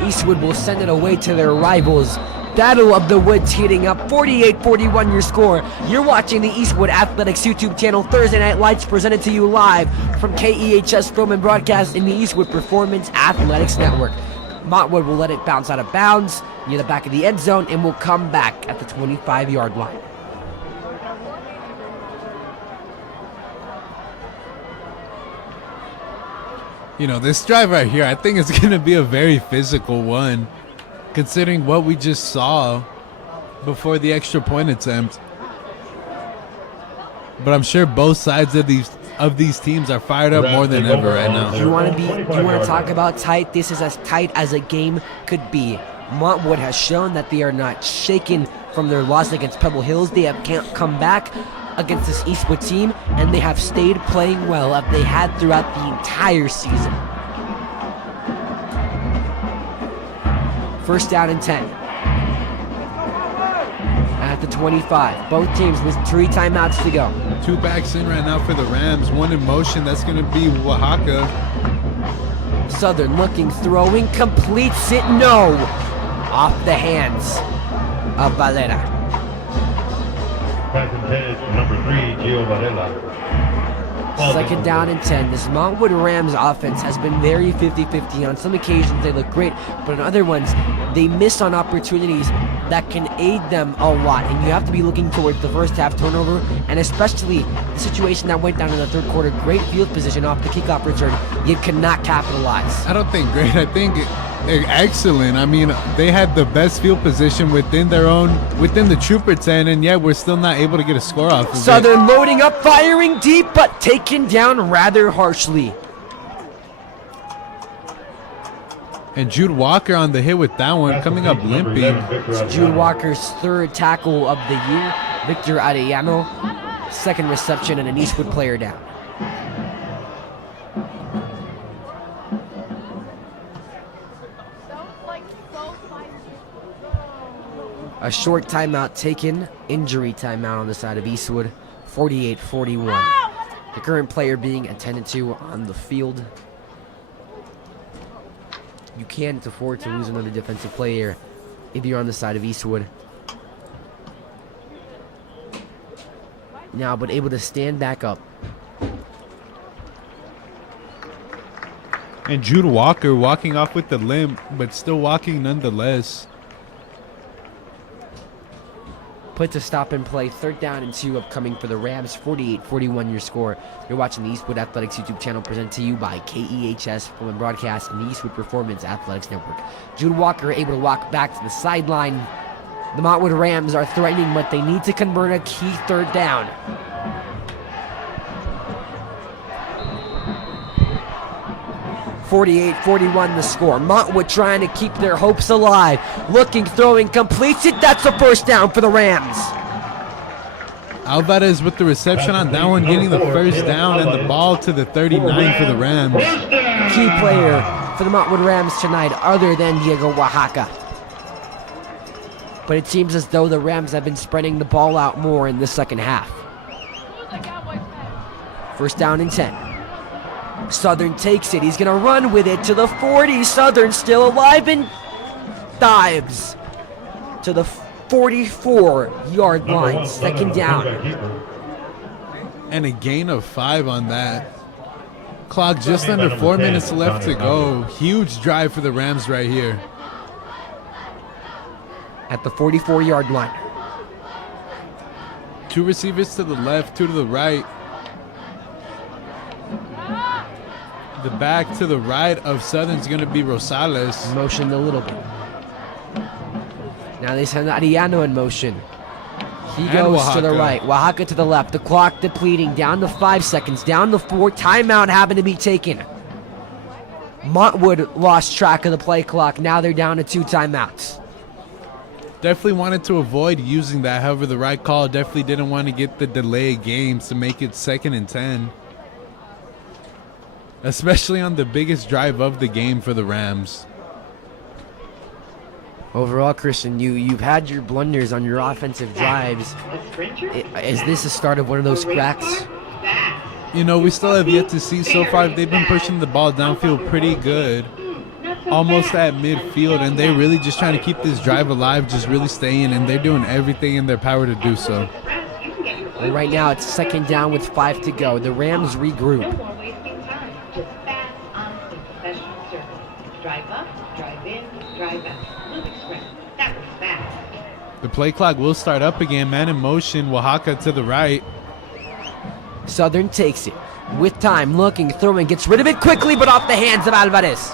Eastwood will send it away to their rivals. Battle of the Woods heating up. 48-41 your score. You're watching the Eastwood Athletics YouTube channel. Thursday Night Lights presented to you live from KEHS Film and Broadcast in the Eastwood Performance Athletics Network. Montwood will let it bounce out of bounds near the back of the end zone and will come back at the 25-yard line. You know, this drive right here, I think it's going to be a very physical one, considering what we just saw before the extra point attempt. But I'm sure both sides of these teams are fired up more than ever right now. Do you want to talk about tight? This is as tight as a game could be. Montwood has shown that they are not shaken from their loss against Pebble Hills. They can't come back against this Eastwood team, and they have stayed playing well as they had throughout the entire season. First down and 10. At the 25. Both teams with 3 timeouts to go. 2 backs in right now for the Rams. 1 in motion. That's going to be Oaxaca. Southern looking, throwing, completes it. No! Off the hands of Valera. Pass intended for number 3, Gio Varela. Second down and 10. This Montwood Rams offense has been very 50-50. On some occasions they look great, but on other ones they miss on opportunities that can aid them a lot. And you have to be looking towards the first half turnover, and especially the situation that went down in the third quarter. Great field position off the kickoff return. You cannot capitalize. I don't think great. I think excellent. I mean, they had the best field position within the Trooper 10, and yet we're still not able to get a score off of it. Southern loading up, firing deep, but taken down rather harshly. And Jude Walker on the hit with that one, coming up limping. It's Jude Walker's 3rd tackle of the year. Victor Arellano, 2nd reception, and an Eastwood player down. A short timeout taken, injury timeout on the side of Eastwood, 48-41. The current player being attended to on the field. You can't afford to lose another defensive player if you're on the side of Eastwood. Now, but able to stand back up. And Jude Walker walking off with the limp, but still walking nonetheless. Puts a stop and play. 3rd down and 2 upcoming for the Rams. 48-41 your score. You're watching the Eastwood Athletics YouTube channel presented to you by KEHS Film and Broadcast and the Eastwood Performance Athletics Network. Jude Walker able to walk back to the sideline. The Montwood Rams are threatening, but they need to convert a key 3rd down. (48-41) the score. Montwood trying to keep their hopes alive. Looking, throwing, completes it. That's the first down for the Rams. Alvarez with the reception on that one, getting the first down and the ball to the 39 for the Rams. Key player for the Montwood Rams tonight other than Diego Oaxaca. But it seems as though the Rams have been spreading the ball out more in the second half. First down and 10. Southern takes it. He's going to run with it to the 40. Southern still alive and dives to the 44-yard line. Second down. And a gain of 5 on that. Clock just under 4 minutes left to go. Huge drive for the Rams right here. At the 44-yard line. 2 receivers to the left, 2 to the right. The back to the right of Southern's going to be Rosales. Motioned a little bit. Now they send Ariano in motion. He goes to the right. Oaxaca to the left. The clock depleting. Down to 5 seconds. Down to 4. Timeout having to be taken. Montwood lost track of the play clock. Now they're down to 2 timeouts. Definitely wanted to avoid using that. However, the right call definitely didn't want to get the delay of games to make it 2nd and 10. Especially on the biggest drive of the game for the Rams. Overall, Christian, you've had your blunders on your offensive drives. Is this the start of one of those cracks? You know, we still have yet to see so far. They've been pushing the ball downfield pretty good. Almost at midfield, and they're really just trying to keep this drive alive, just really staying, and they're doing everything in their power to do so. Well, right now, it's second down with 5 to go. The Rams regroup. Drive up, drive in, drive out. Moving sprint. That was fast. The play clock will start up again. Man in motion. Oaxaca to the right. Southern takes it. With time, looking, throwing, gets rid of it quickly, but off the hands of Alvarez.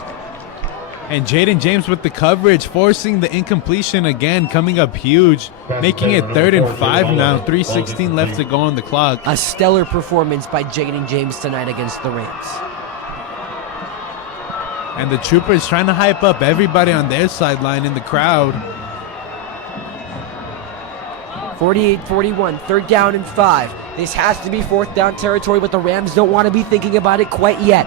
And Jaden James with the coverage, forcing the incompletion again, coming up huge, making it 3rd and 5 now. 3:16 left to go on the clock. A stellar performance by Jaden James tonight against the Rams. And the Troopers trying to hype up everybody on their sideline in the crowd. 48-41, 3rd down and 5. This has to be 4th down territory, but the Rams don't want to be thinking about it quite yet.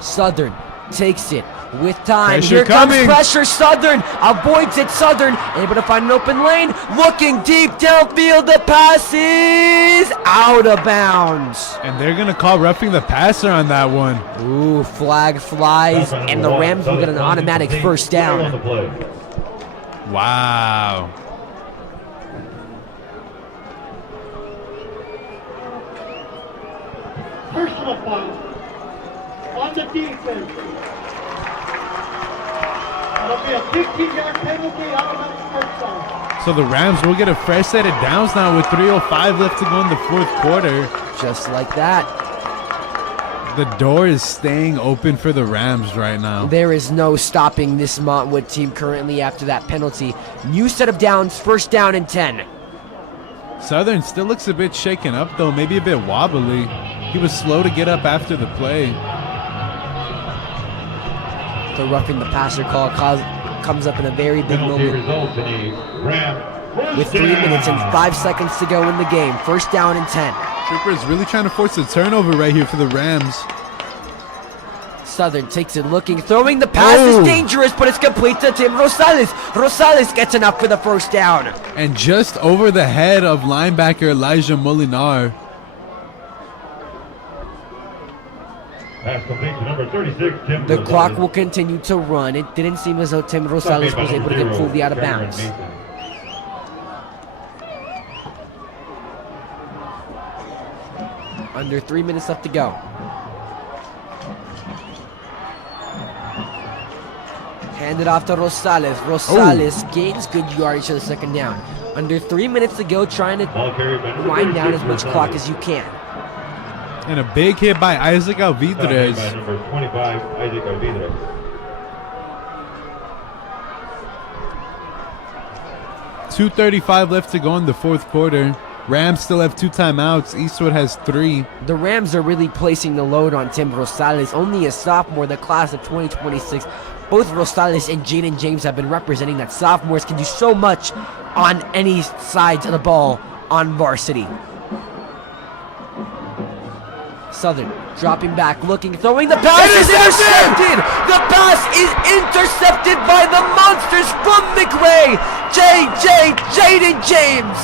Southern takes it with time. Pressure Here coming. comes pressure. Southern avoids it. Southern able to find an open lane. Looking deep downfield. The pass is out of bounds. And they're going to call roughing the passer on that one. Ooh, flag flies, and the Rams will get an automatic first down. Wow. Personal foul on the defense. That'll be a 15-yard penalty, automatic first down. So the Rams will get a fresh set of downs now with 3:05 left to go in the 4th quarter. Just like that. The door is staying open for the Rams right now. There is no stopping this Montwood team currently after that penalty. New set of downs, 1st down and 10. Southern still looks a bit shaken up though, maybe a bit wobbly. He was slow to get up after the play. The roughing the passer call comes up in a very big moment. With 3 minutes and 5 seconds to go in the game. 1st down and 10. Troopers really trying to force a turnover right here for the Rams. Southern takes it, looking, throwing. The pass is dangerous, but it's complete to Tim Rosales. Rosales gets enough for the 1st down. And just over the head of linebacker Elijah Molinar. The clock will continue to run. It didn't seem as though Tim Rosales was able to get fully out of bounds. Under 3 minutes left to go. Hand it off to Rosales. Rosales gains good yardage to the 2nd down. Under 3 minutes to go, trying to wind down as much clock as you can. And a big hit by Isaac Alvidrez. Number 25, Isaac Alvidrez. .235 left to go in the 4th quarter. Rams still have 2 timeouts. Eastwood has 3. The Rams are really placing the load on Tim Rosales, only a sophomore, the class of 2026. Both Rosales and Jaden James have been representing that sophomores can do so much on any sides of the ball on varsity. Southern dropping back, looking, throwing, the pass is intercepted! The pass is intercepted by the monsters from McRae! Jaden James!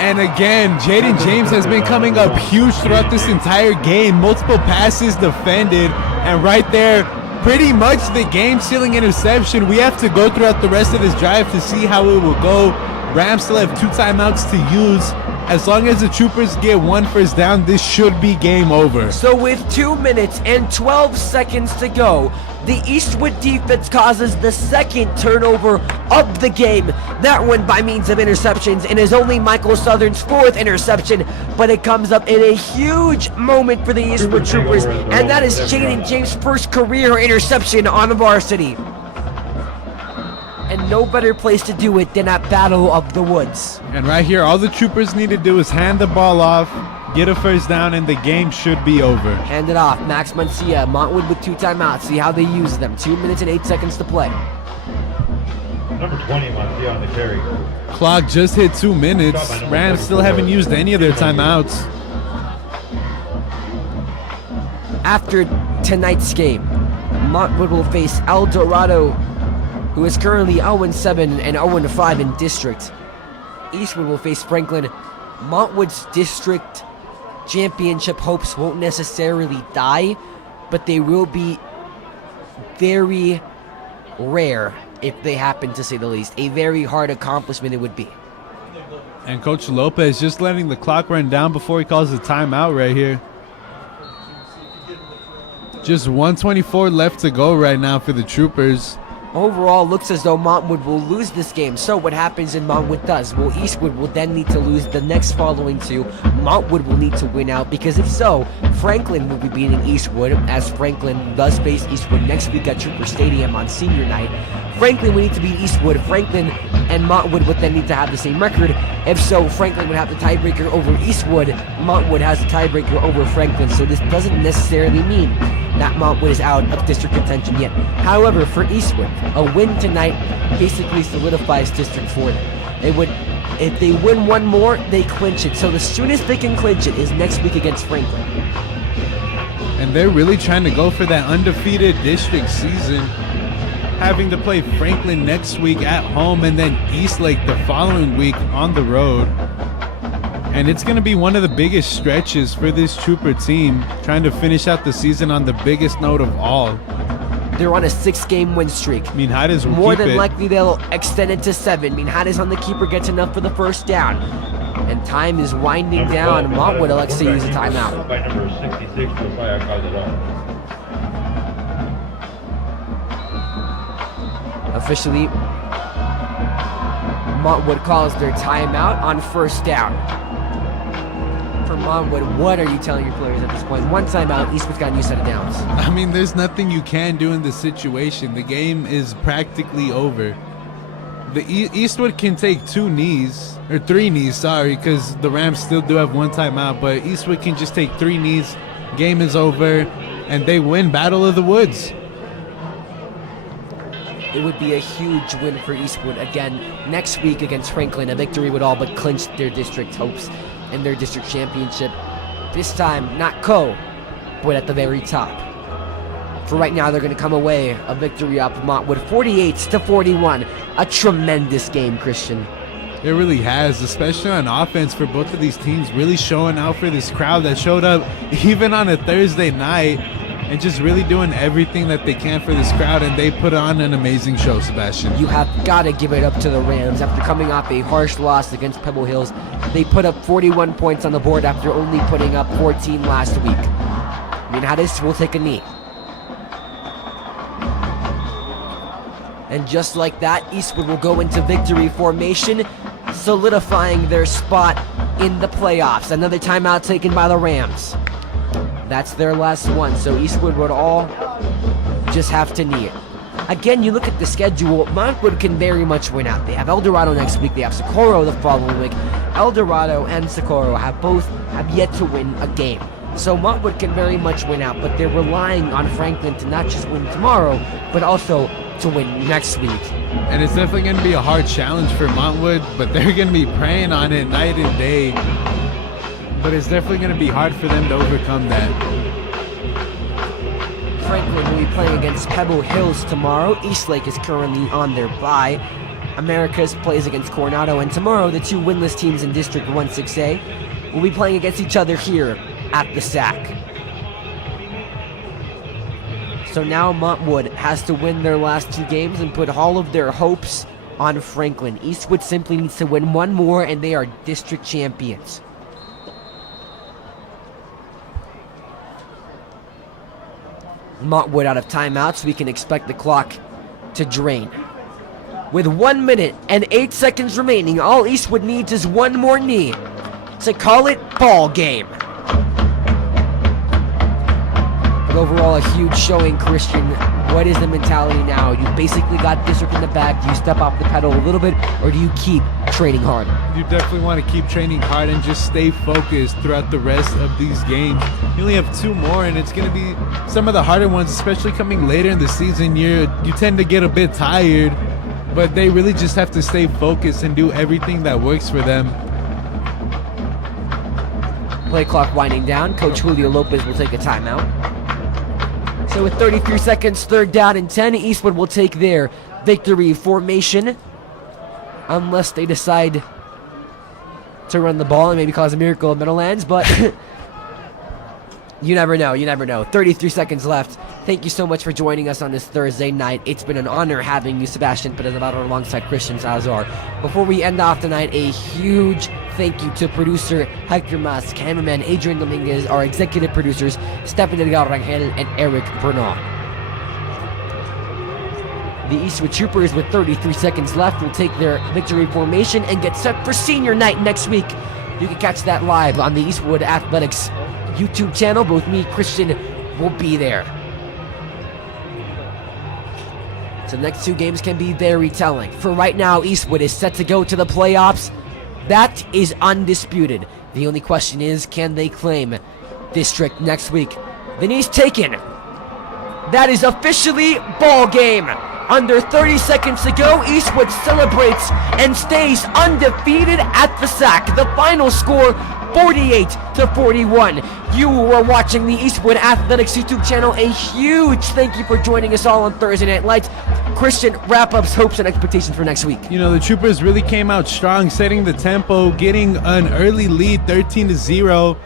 And again, Jaden James has been coming up huge throughout this entire game. Multiple passes defended, and right there, pretty much the game-sealing interception. We have to go throughout the rest of this drive to see how it will go. Rams still have 2 timeouts to use. As long as the Troopers get 1 first down, this should be game over. So with 2 minutes and 12 seconds to go, the Eastwood defense causes the second turnover of the game. That one by means of interceptions, and is only Michael Southern's 4th interception, but it comes up in a huge moment for the Eastwood Troopers, and that is Jaden James' first career interception on varsity. And no better place to do it than at Battle of the Woods. And right here, all the Troopers need to do is hand the ball off, get a first down, and the game should be over. Hand it off. Max Mencia, Montwood with 2 timeouts. See how they use them. 2 minutes and 8 seconds to play. Number 20, Montwood on the carry. Clock just hit 2 minutes. Rams still haven't used any of their timeouts. After tonight's game, Montwood will face El Dorado, who is currently 0-7 and 0-5 in district. Eastwood will face Franklin. Montwood's district championship hopes won't necessarily die, but they will be very rare if they happen, to say the least. A very hard accomplishment it would be. And Coach Lopez just letting the clock run down before he calls the timeout right here. Just 1:24 left to go right now for the Troopers. Overall, looks as though Montwood will lose this game. So what happens in Montwood does? Well, Eastwood will then need to lose the next following 2. Montwood will need to win out, because if so, Franklin will be beating Eastwood, as Franklin does face Eastwood next week at Trooper Stadium on senior night. Franklin will need to beat Eastwood. Franklin and Montwood would then need to have the same record. If so, Franklin would have the tiebreaker over Eastwood. Montwood has the tiebreaker over Franklin. So this doesn't necessarily mean that Montwood is out of district contention yet. However, for Eastwood, a win tonight basically solidifies district for them. It would, if they win one more, they clinch it. So the soonest they can clinch it is next week against Franklin. And they're really trying to go for that undefeated district season, having to play Franklin next week at home and then Eastlake the following week on the road. And it's going to be one of the biggest stretches for this Trooper team, trying to finish out the season on the biggest note of all. They're on a 6-game win streak. Minhares will More keep than it. likely they'll extend it to 7. Minhares on the keeper gets enough for the first down. And time is winding down. Montwood elects to use a timeout. By number 66, Josiah calls it off. Officially, Montwood calls their timeout on first down. For Montwood, what are you telling your players at this point? 1 timeout, Eastwood's got a new set of downs. I mean, there's nothing you can do in this situation. The game is practically over. The Eastwood can take 2 knees, or 3 knees, sorry, because the Rams still do have 1 timeout, but Eastwood can just take 3 knees, game is over, and they win Battle of the Woods. It would be a huge win for Eastwood again next week against Franklin. A victory would all but clinch their district hopes and their district championship. This time, not co, but at the very top. For right now, they're going to come away a victory off of Montwood, 48-41. A tremendous game, Christian. It really has, especially on offense for both of these teams, really showing out for this crowd that showed up even on a Thursday night and just really doing everything that they can for this crowd, and they put on an amazing show, Sebastian. You have got to give it up to the Rams. After coming off a harsh loss against Pebble Hills, they put up 41 points on the board after only putting up 14 last week. Minhares will take a knee. And just like that, Eastwood will go into victory formation, solidifying their spot in the playoffs. Another timeout taken by the Rams. That's their last one, so Eastwood would all just have to knee it. Again, you look at the schedule, Montwood can very much win out. They have El Dorado next week, they have Socorro the following week. El Dorado and Socorro have yet to win a game. So Montwood can very much win out, but they're relying on Franklin to not just win tomorrow, but also to win next week. And it's definitely going to be a hard challenge for Montwood, but they're going to be praying on it night and day. But it's definitely going to be hard for them to overcome that. Franklin will be playing against Pebble Hills tomorrow. Eastlake is currently on their bye. Americas plays against Coronado, and tomorrow the two winless teams in District 16A will be playing against each other here at the SAC. So now Montwood has to win their last two games and put all of their hopes on Franklin. Eastwood simply needs to win one more and they are district champions. Montwood out of timeout, so we can expect the clock to drain. With 1 minute and 8 seconds remaining, all Eastwood needs is one more knee to call it ball game. But overall, a huge showing, Christian. What is the mentality now? You basically got district in the back. Do you step off the pedal a little bit, or do you keep training hard? You definitely want to keep training hard and just stay focused throughout the rest of these games. You only have 2 more, and it's going to be some of the harder ones, especially coming later in the season. You tend to get a bit tired, but they really just have to stay focused and do everything that works for them. Play clock winding down. Coach Julio Lopez will take a timeout. So with 33 seconds, 3rd down and 10, Eastwood will take their victory formation. Unless they decide to run the ball and maybe cause a miracle at Meadowlands, but you never know, you never know. 33 seconds left. Thank you so much for joining us on this Thursday night. It's been an honor having you, Sebastian Perez-Navarro, alongside Christian Salazar. Before we end off tonight, a huge thank you to producer Hector Mas, cameraman Adrian Dominguez, our executive producers Stephanie Delgado Rangel and Eric Bernal. The Eastwood Troopers, with 33 seconds left, will take their victory formation and get set for senior night next week. You can catch that live on the Eastwood Athletics YouTube channel. Both me, Christian, will be there. So the next 2 games can be very telling. For right now, Eastwood is set to go to the playoffs. That is undisputed. The only question is, can they claim district next week? The knee's taken. That is officially ball game. Under 30 seconds to go, Eastwood celebrates and stays undefeated at the SAC. The final score, 48-41. You are watching the Eastwood Athletics YouTube channel. A huge thank you for joining us all on Thursday Night Lights. Christian, wrap-ups, hopes, and expectations for next week. You know, the Troopers really came out strong, setting the tempo, getting an early lead, 13-0.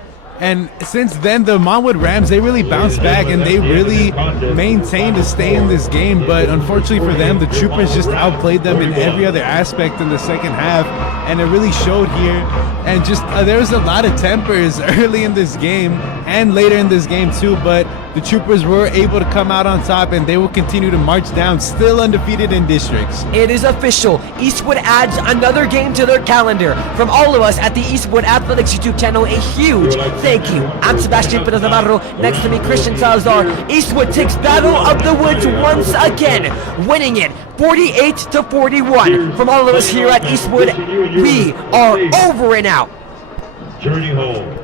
And since then, the Montwood Rams, they really bounced back and they really maintained to stay in this game. But unfortunately for them, the Troopers just outplayed them in every other aspect in the second half. And it really showed here. And just there was a lot of tempers early in this game and later in this game too. But the Troopers were able to come out on top, and they will continue to march down, still undefeated in districts. It is official. Eastwood adds another game to their calendar. From all of us at the Eastwood Athletics YouTube channel, a huge thank you. I'm Sebastian Perez-Navarro. Next to me, Christian Salazar. Eastwood takes Battle of the Woods once again, winning it 48-41. From all of us here at Eastwood, we are over and out. Journey home.